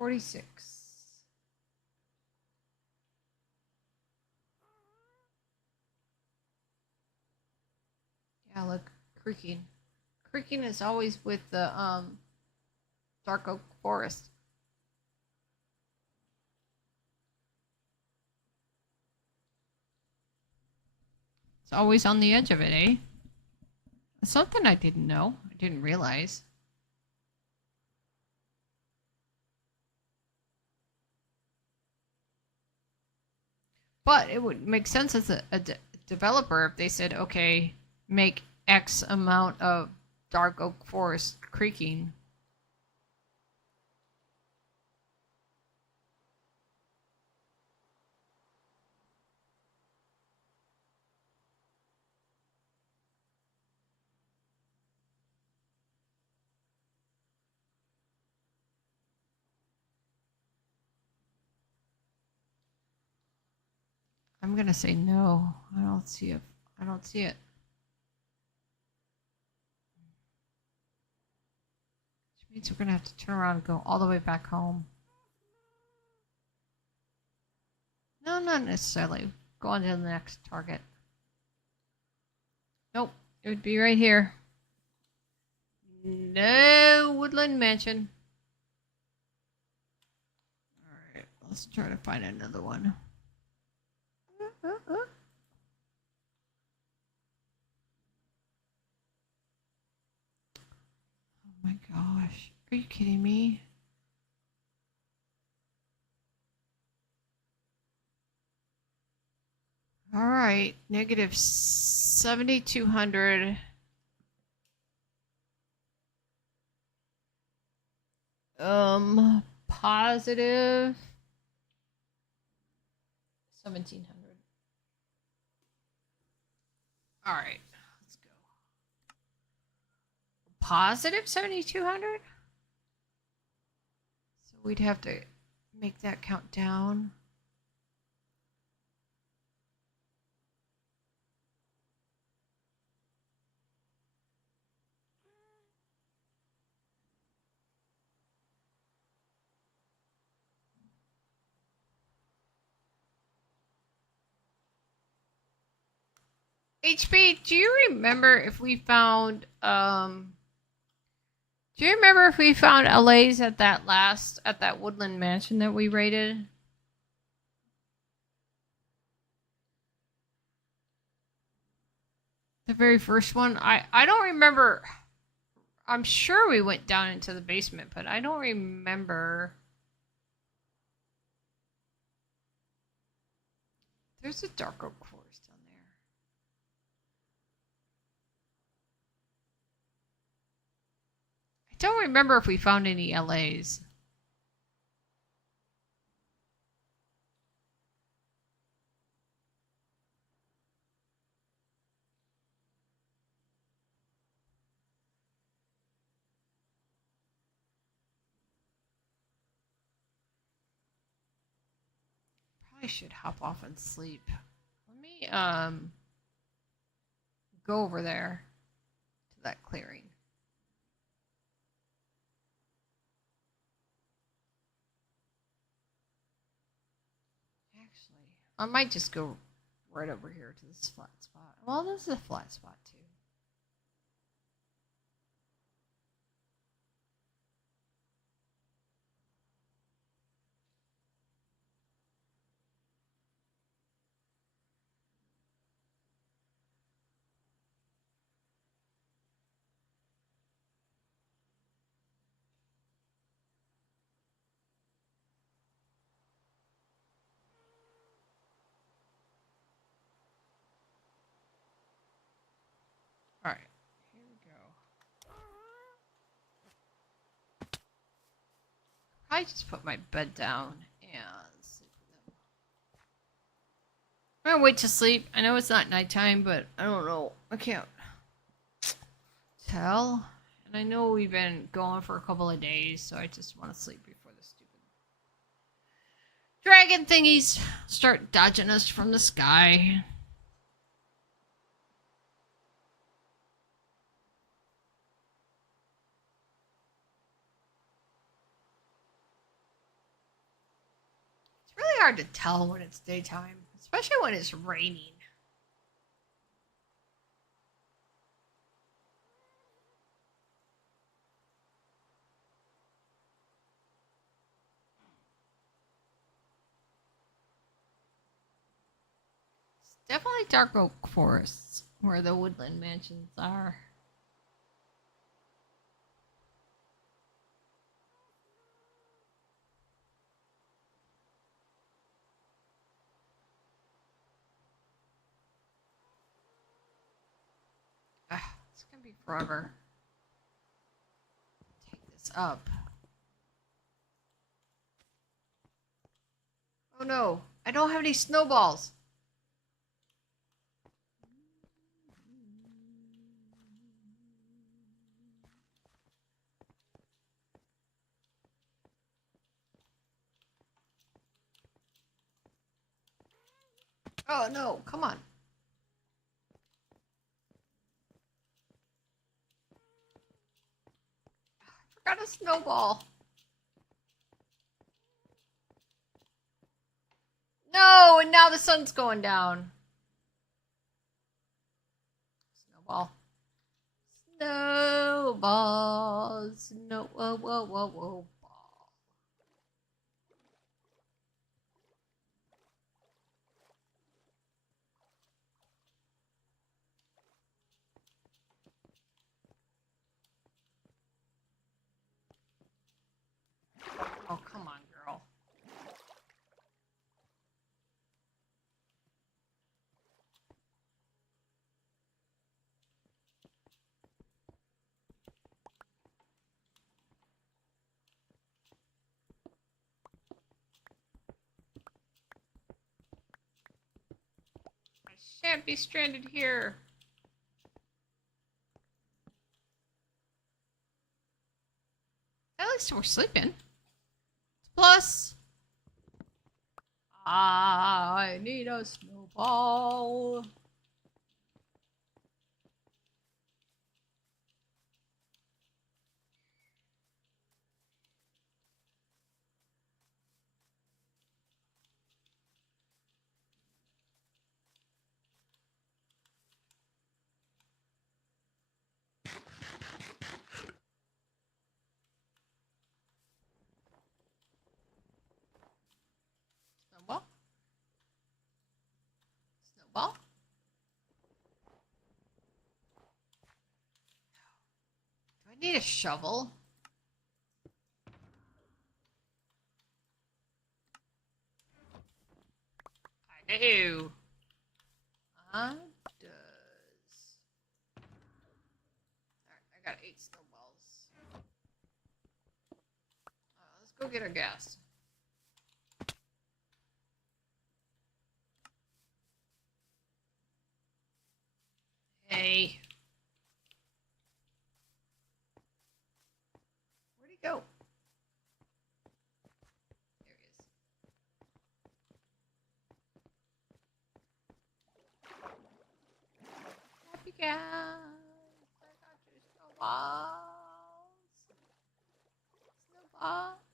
46. Yeah, look, creaking. Creaking is always with the dark oak forest. It's always on the edge of it, eh? Something I didn't know. I didn't realize. But it would make sense as a developer if they said, okay, make X amount of dark oak forest creaking. I'm gonna say no. I don't see it. I don't see it. Which means we're gonna have to turn around and go all the way back home. No, not necessarily. Go on to the next target. Nope. It would be right here. No woodland mansion. Alright, let's try to find another one. Oh my gosh. Are you kidding me? Alright, negative 7,200. Positive 1,700. All right, let's go. Positive 7,200. So we'd have to make that count down. HB, do you remember if we found do you remember if we found LAs at that woodland mansion that we raided? The very first one? I don't remember. I'm sure we went down into the basement, but I don't remember. There's a dark oak forest down there. I don't remember if we found any LAs. Probably should hop off and sleep. Let me go over there to that clearing. Actually, I might just go right over here to this flat spot. Well, this is a flat spot too. All right, here we go. I just put my bed down and sleep with them. I'm gonna wait to sleep. I know it's not nighttime, but I don't know. I can't tell. And I know we've been going for a couple of days, so I just want to sleep before the stupid dragon thingies start dodging us from the sky. It's really hard to tell when it's daytime, especially when it's raining. It's definitely dark oak forests where the woodland mansions are. It's gonna be forever. Take this up. Oh no, I don't have any snowballs. Oh no, come on. I forgot a snowball. No, and now the sun's going down. Snowball. Snowballs. Snow. Whoa, whoa, whoa, whoa. Oh, come on, girl. I shan't be stranded here. At least we're sleeping. Plus, I need a snowball. Snowball? Snowball? Do I need a shovel? I Ew. Does. Alright, I got 8 snowballs. Let's go get our gas. Hey. Where'd he go? There he is. Happy gas. I got you snowballs.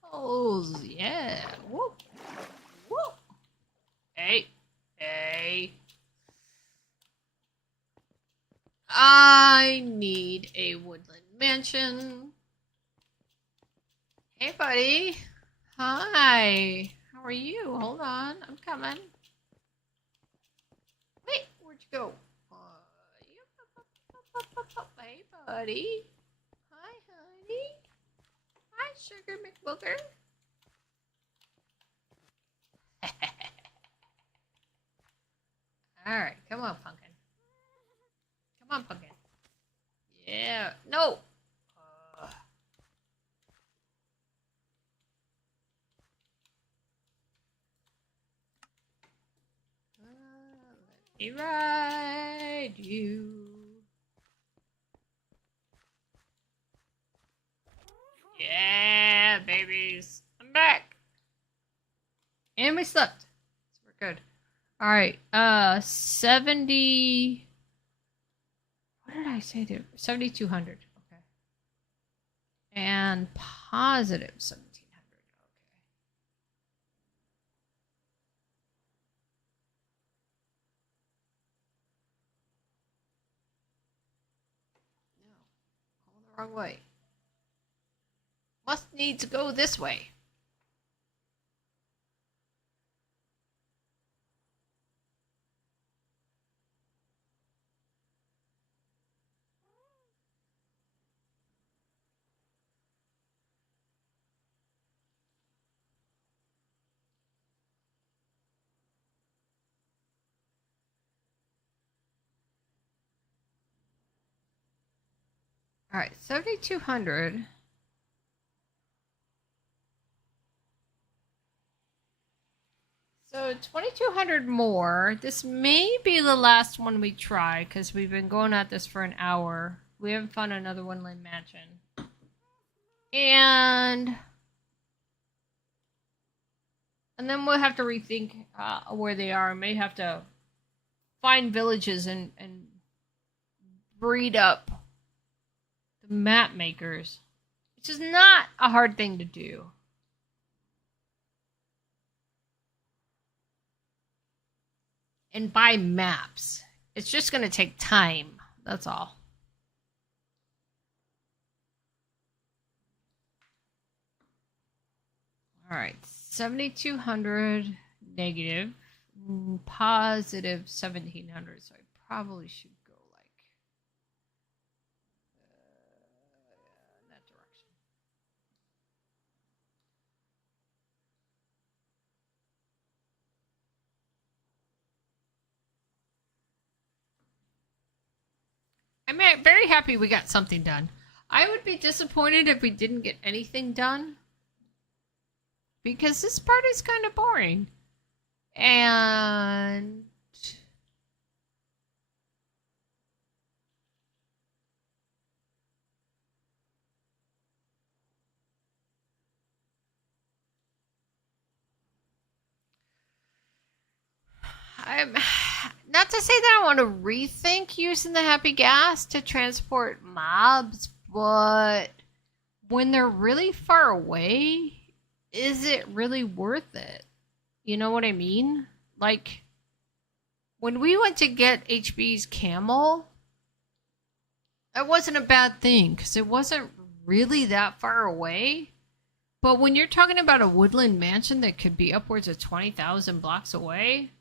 Snowballs. Yeah. Whoop. Whoop. Hey. Hey. I need a woodland mansion. Hey, buddy. Hi. How are you? Hold on. I'm coming. Wait, where'd you go? Hey, buddy. Hi, honey. Hi, Sugar McBooger. All right, come on, Pumpkin. Come on, Pumpkin. Yeah. No. Let me ride you. Yeah, babies. I'm back. And we slept. So we're good. All right. 70. What did I say there? 7,200. Okay. And positive 1,700. Okay. No. Going the wrong way. Must needs go this way. All right, 7,200. So 2,200 more. This may be the last one we try because we've been going at this for an hour. We haven't found another Woodland Mansion. And then we'll have to rethink where they are. May have to find villages and breed up the map makers, which is not a hard thing to do. And buy maps. It's just going to take time. That's all. All right. 7,200 negative, positive 1,700. So I probably should go like in that direction. I'm very happy we got something done. I would be disappointed if we didn't get anything done. Because this part is kind of boring. And I'm not to say that I want to rethink using the happy gas to transport mobs, but when they're really far away, is it really worth it? You know what I mean? Like when we went to get HB's camel, that wasn't a bad thing because it wasn't really that far away. But when you're talking about a woodland mansion that could be upwards of 20,000 blocks away,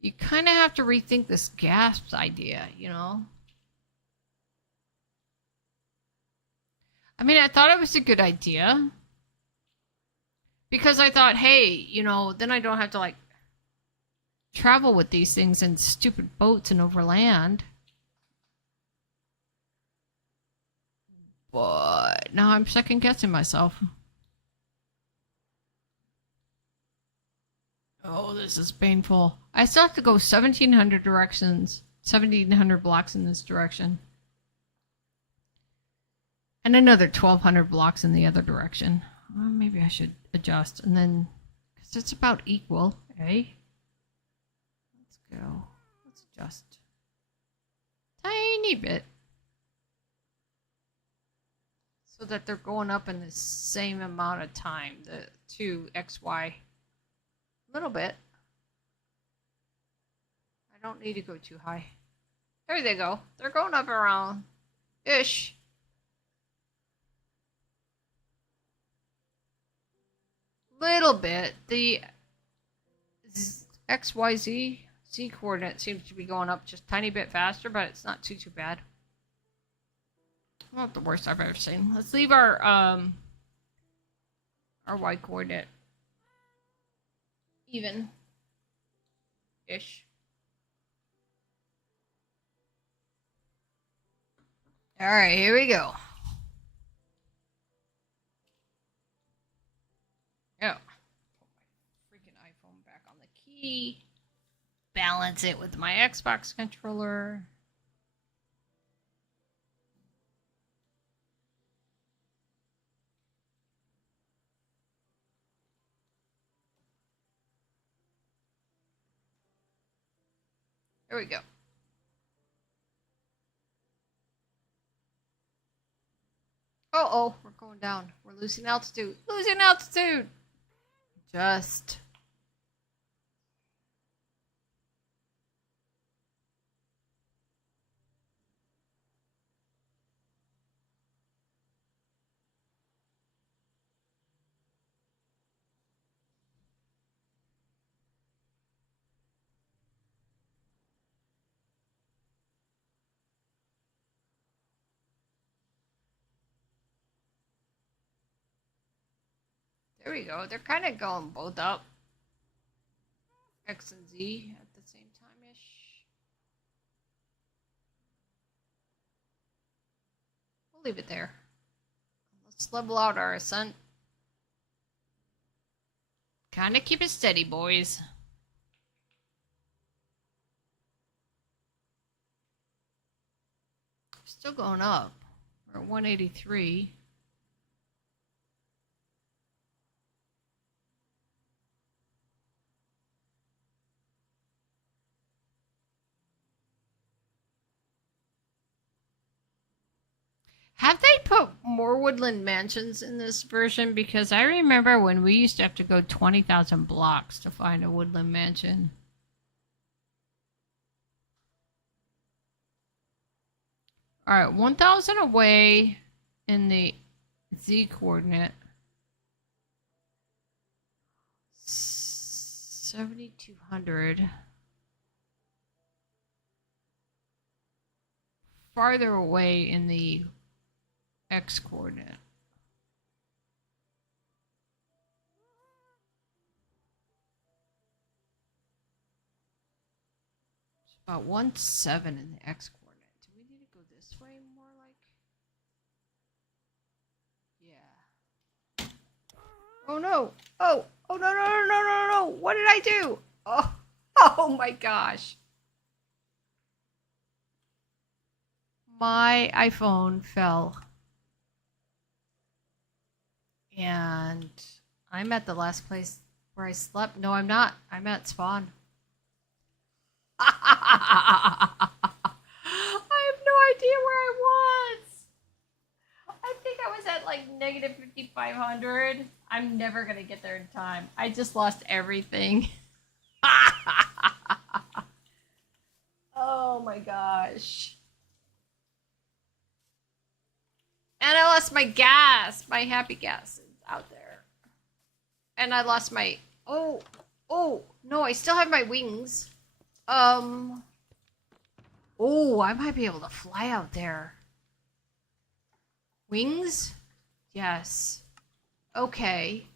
you kind of have to rethink this gas idea, you know? I mean, I thought it was a good idea. Because I thought, hey, you know, then I don't have to like travel with these things in stupid boats and overland. But now I'm second guessing myself. Oh, this is painful. I still have to go 1,700 directions, 1,700 blocks in this direction. And another 1,200 blocks in the other direction. Well, maybe I should adjust. And then, because it's about equal, eh? Let's go. Let's adjust. Tiny bit. So that they're going up in the same amount of time, the two XY. A little bit. I don't need to go too high. There they go. They're going up around ish. Little bit. The XYZ Z coordinate seems to be going up just a tiny bit faster, but it's not too bad. Not the worst I've ever seen. Let's leave our Y coordinate even ish. All right, here we go. Oh, put my freaking iPhone back on the key. Balance it with my Xbox controller. There we go. Oh, we're going down. We're losing altitude. Losing altitude! Just. There we go. They're kind of going both up. X and Z at the same time-ish. We'll leave it there. Let's level out our ascent. Kind of keep it steady, boys. Still going up. We're at 183. Have they put more woodland mansions in this version? Because I remember when we used to have to go 20,000 blocks to find a woodland mansion. Alright, 1,000 away in the Z coordinate. 7,200. Farther away in the X coordinate. It's about 1.7 in the X coordinate. Do we need to go this way more like? Yeah. Oh no! Oh no no no no no no! What did I do? Oh my gosh! My iPhone fell. And I'm at the last place where I slept. No, I'm not. I'm at spawn. I have no idea where I was. I think I was at like negative 5,500. I'm never going to get there in time. I just lost everything. Oh my gosh. And I lost my gas. My happy gas is out there. And I lost my... Oh, no, I still have my wings. Oh, I might be able to fly out there. Wings? Yes. Okay.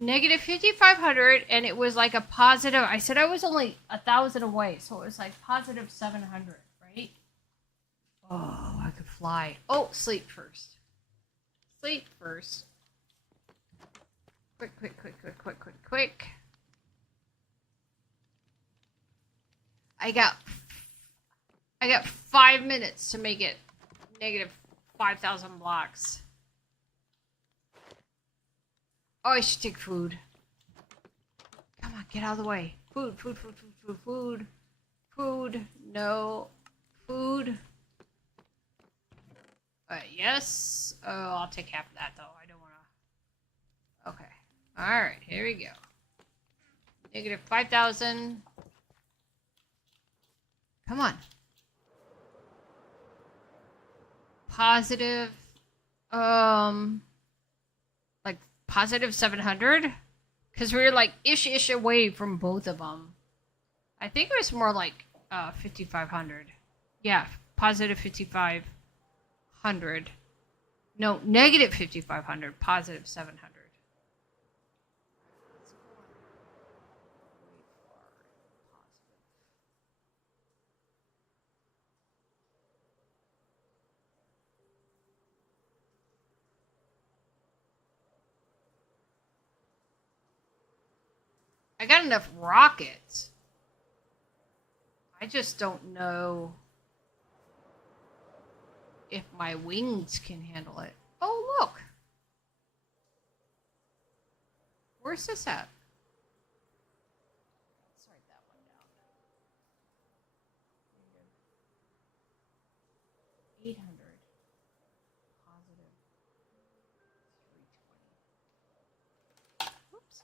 negative 5,500, and it was like a positive. I said I was only 1,000 away, so it was like positive 700, right? Oh, I could fly. Oh, sleep first. Sleep first. Quick, quick, quick, quick, quick, quick, quick. I got 5 minutes to make it negative 5,000 blocks. Oh, I should take food. Come on, get out of the way. Food, food, food, food, food, food. Food. No. Food. Yes. Oh, I'll take half of that, though. I don't want to... Okay. Alright, here we go. Negative 5,000. Come on. Positive... like, positive 700? Because we were, like, ish away from both of them. I think it was more like, 5,500. Yeah, positive 5,500. No, negative 5,500, positive 700. I got enough rockets. I just don't know if my wings can handle it. Oh, look. Where's this at? Let's write that one down. 800. Positive 320. Oops.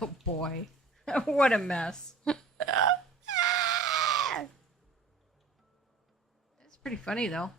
Oh boy. What a mess. It's pretty funny though.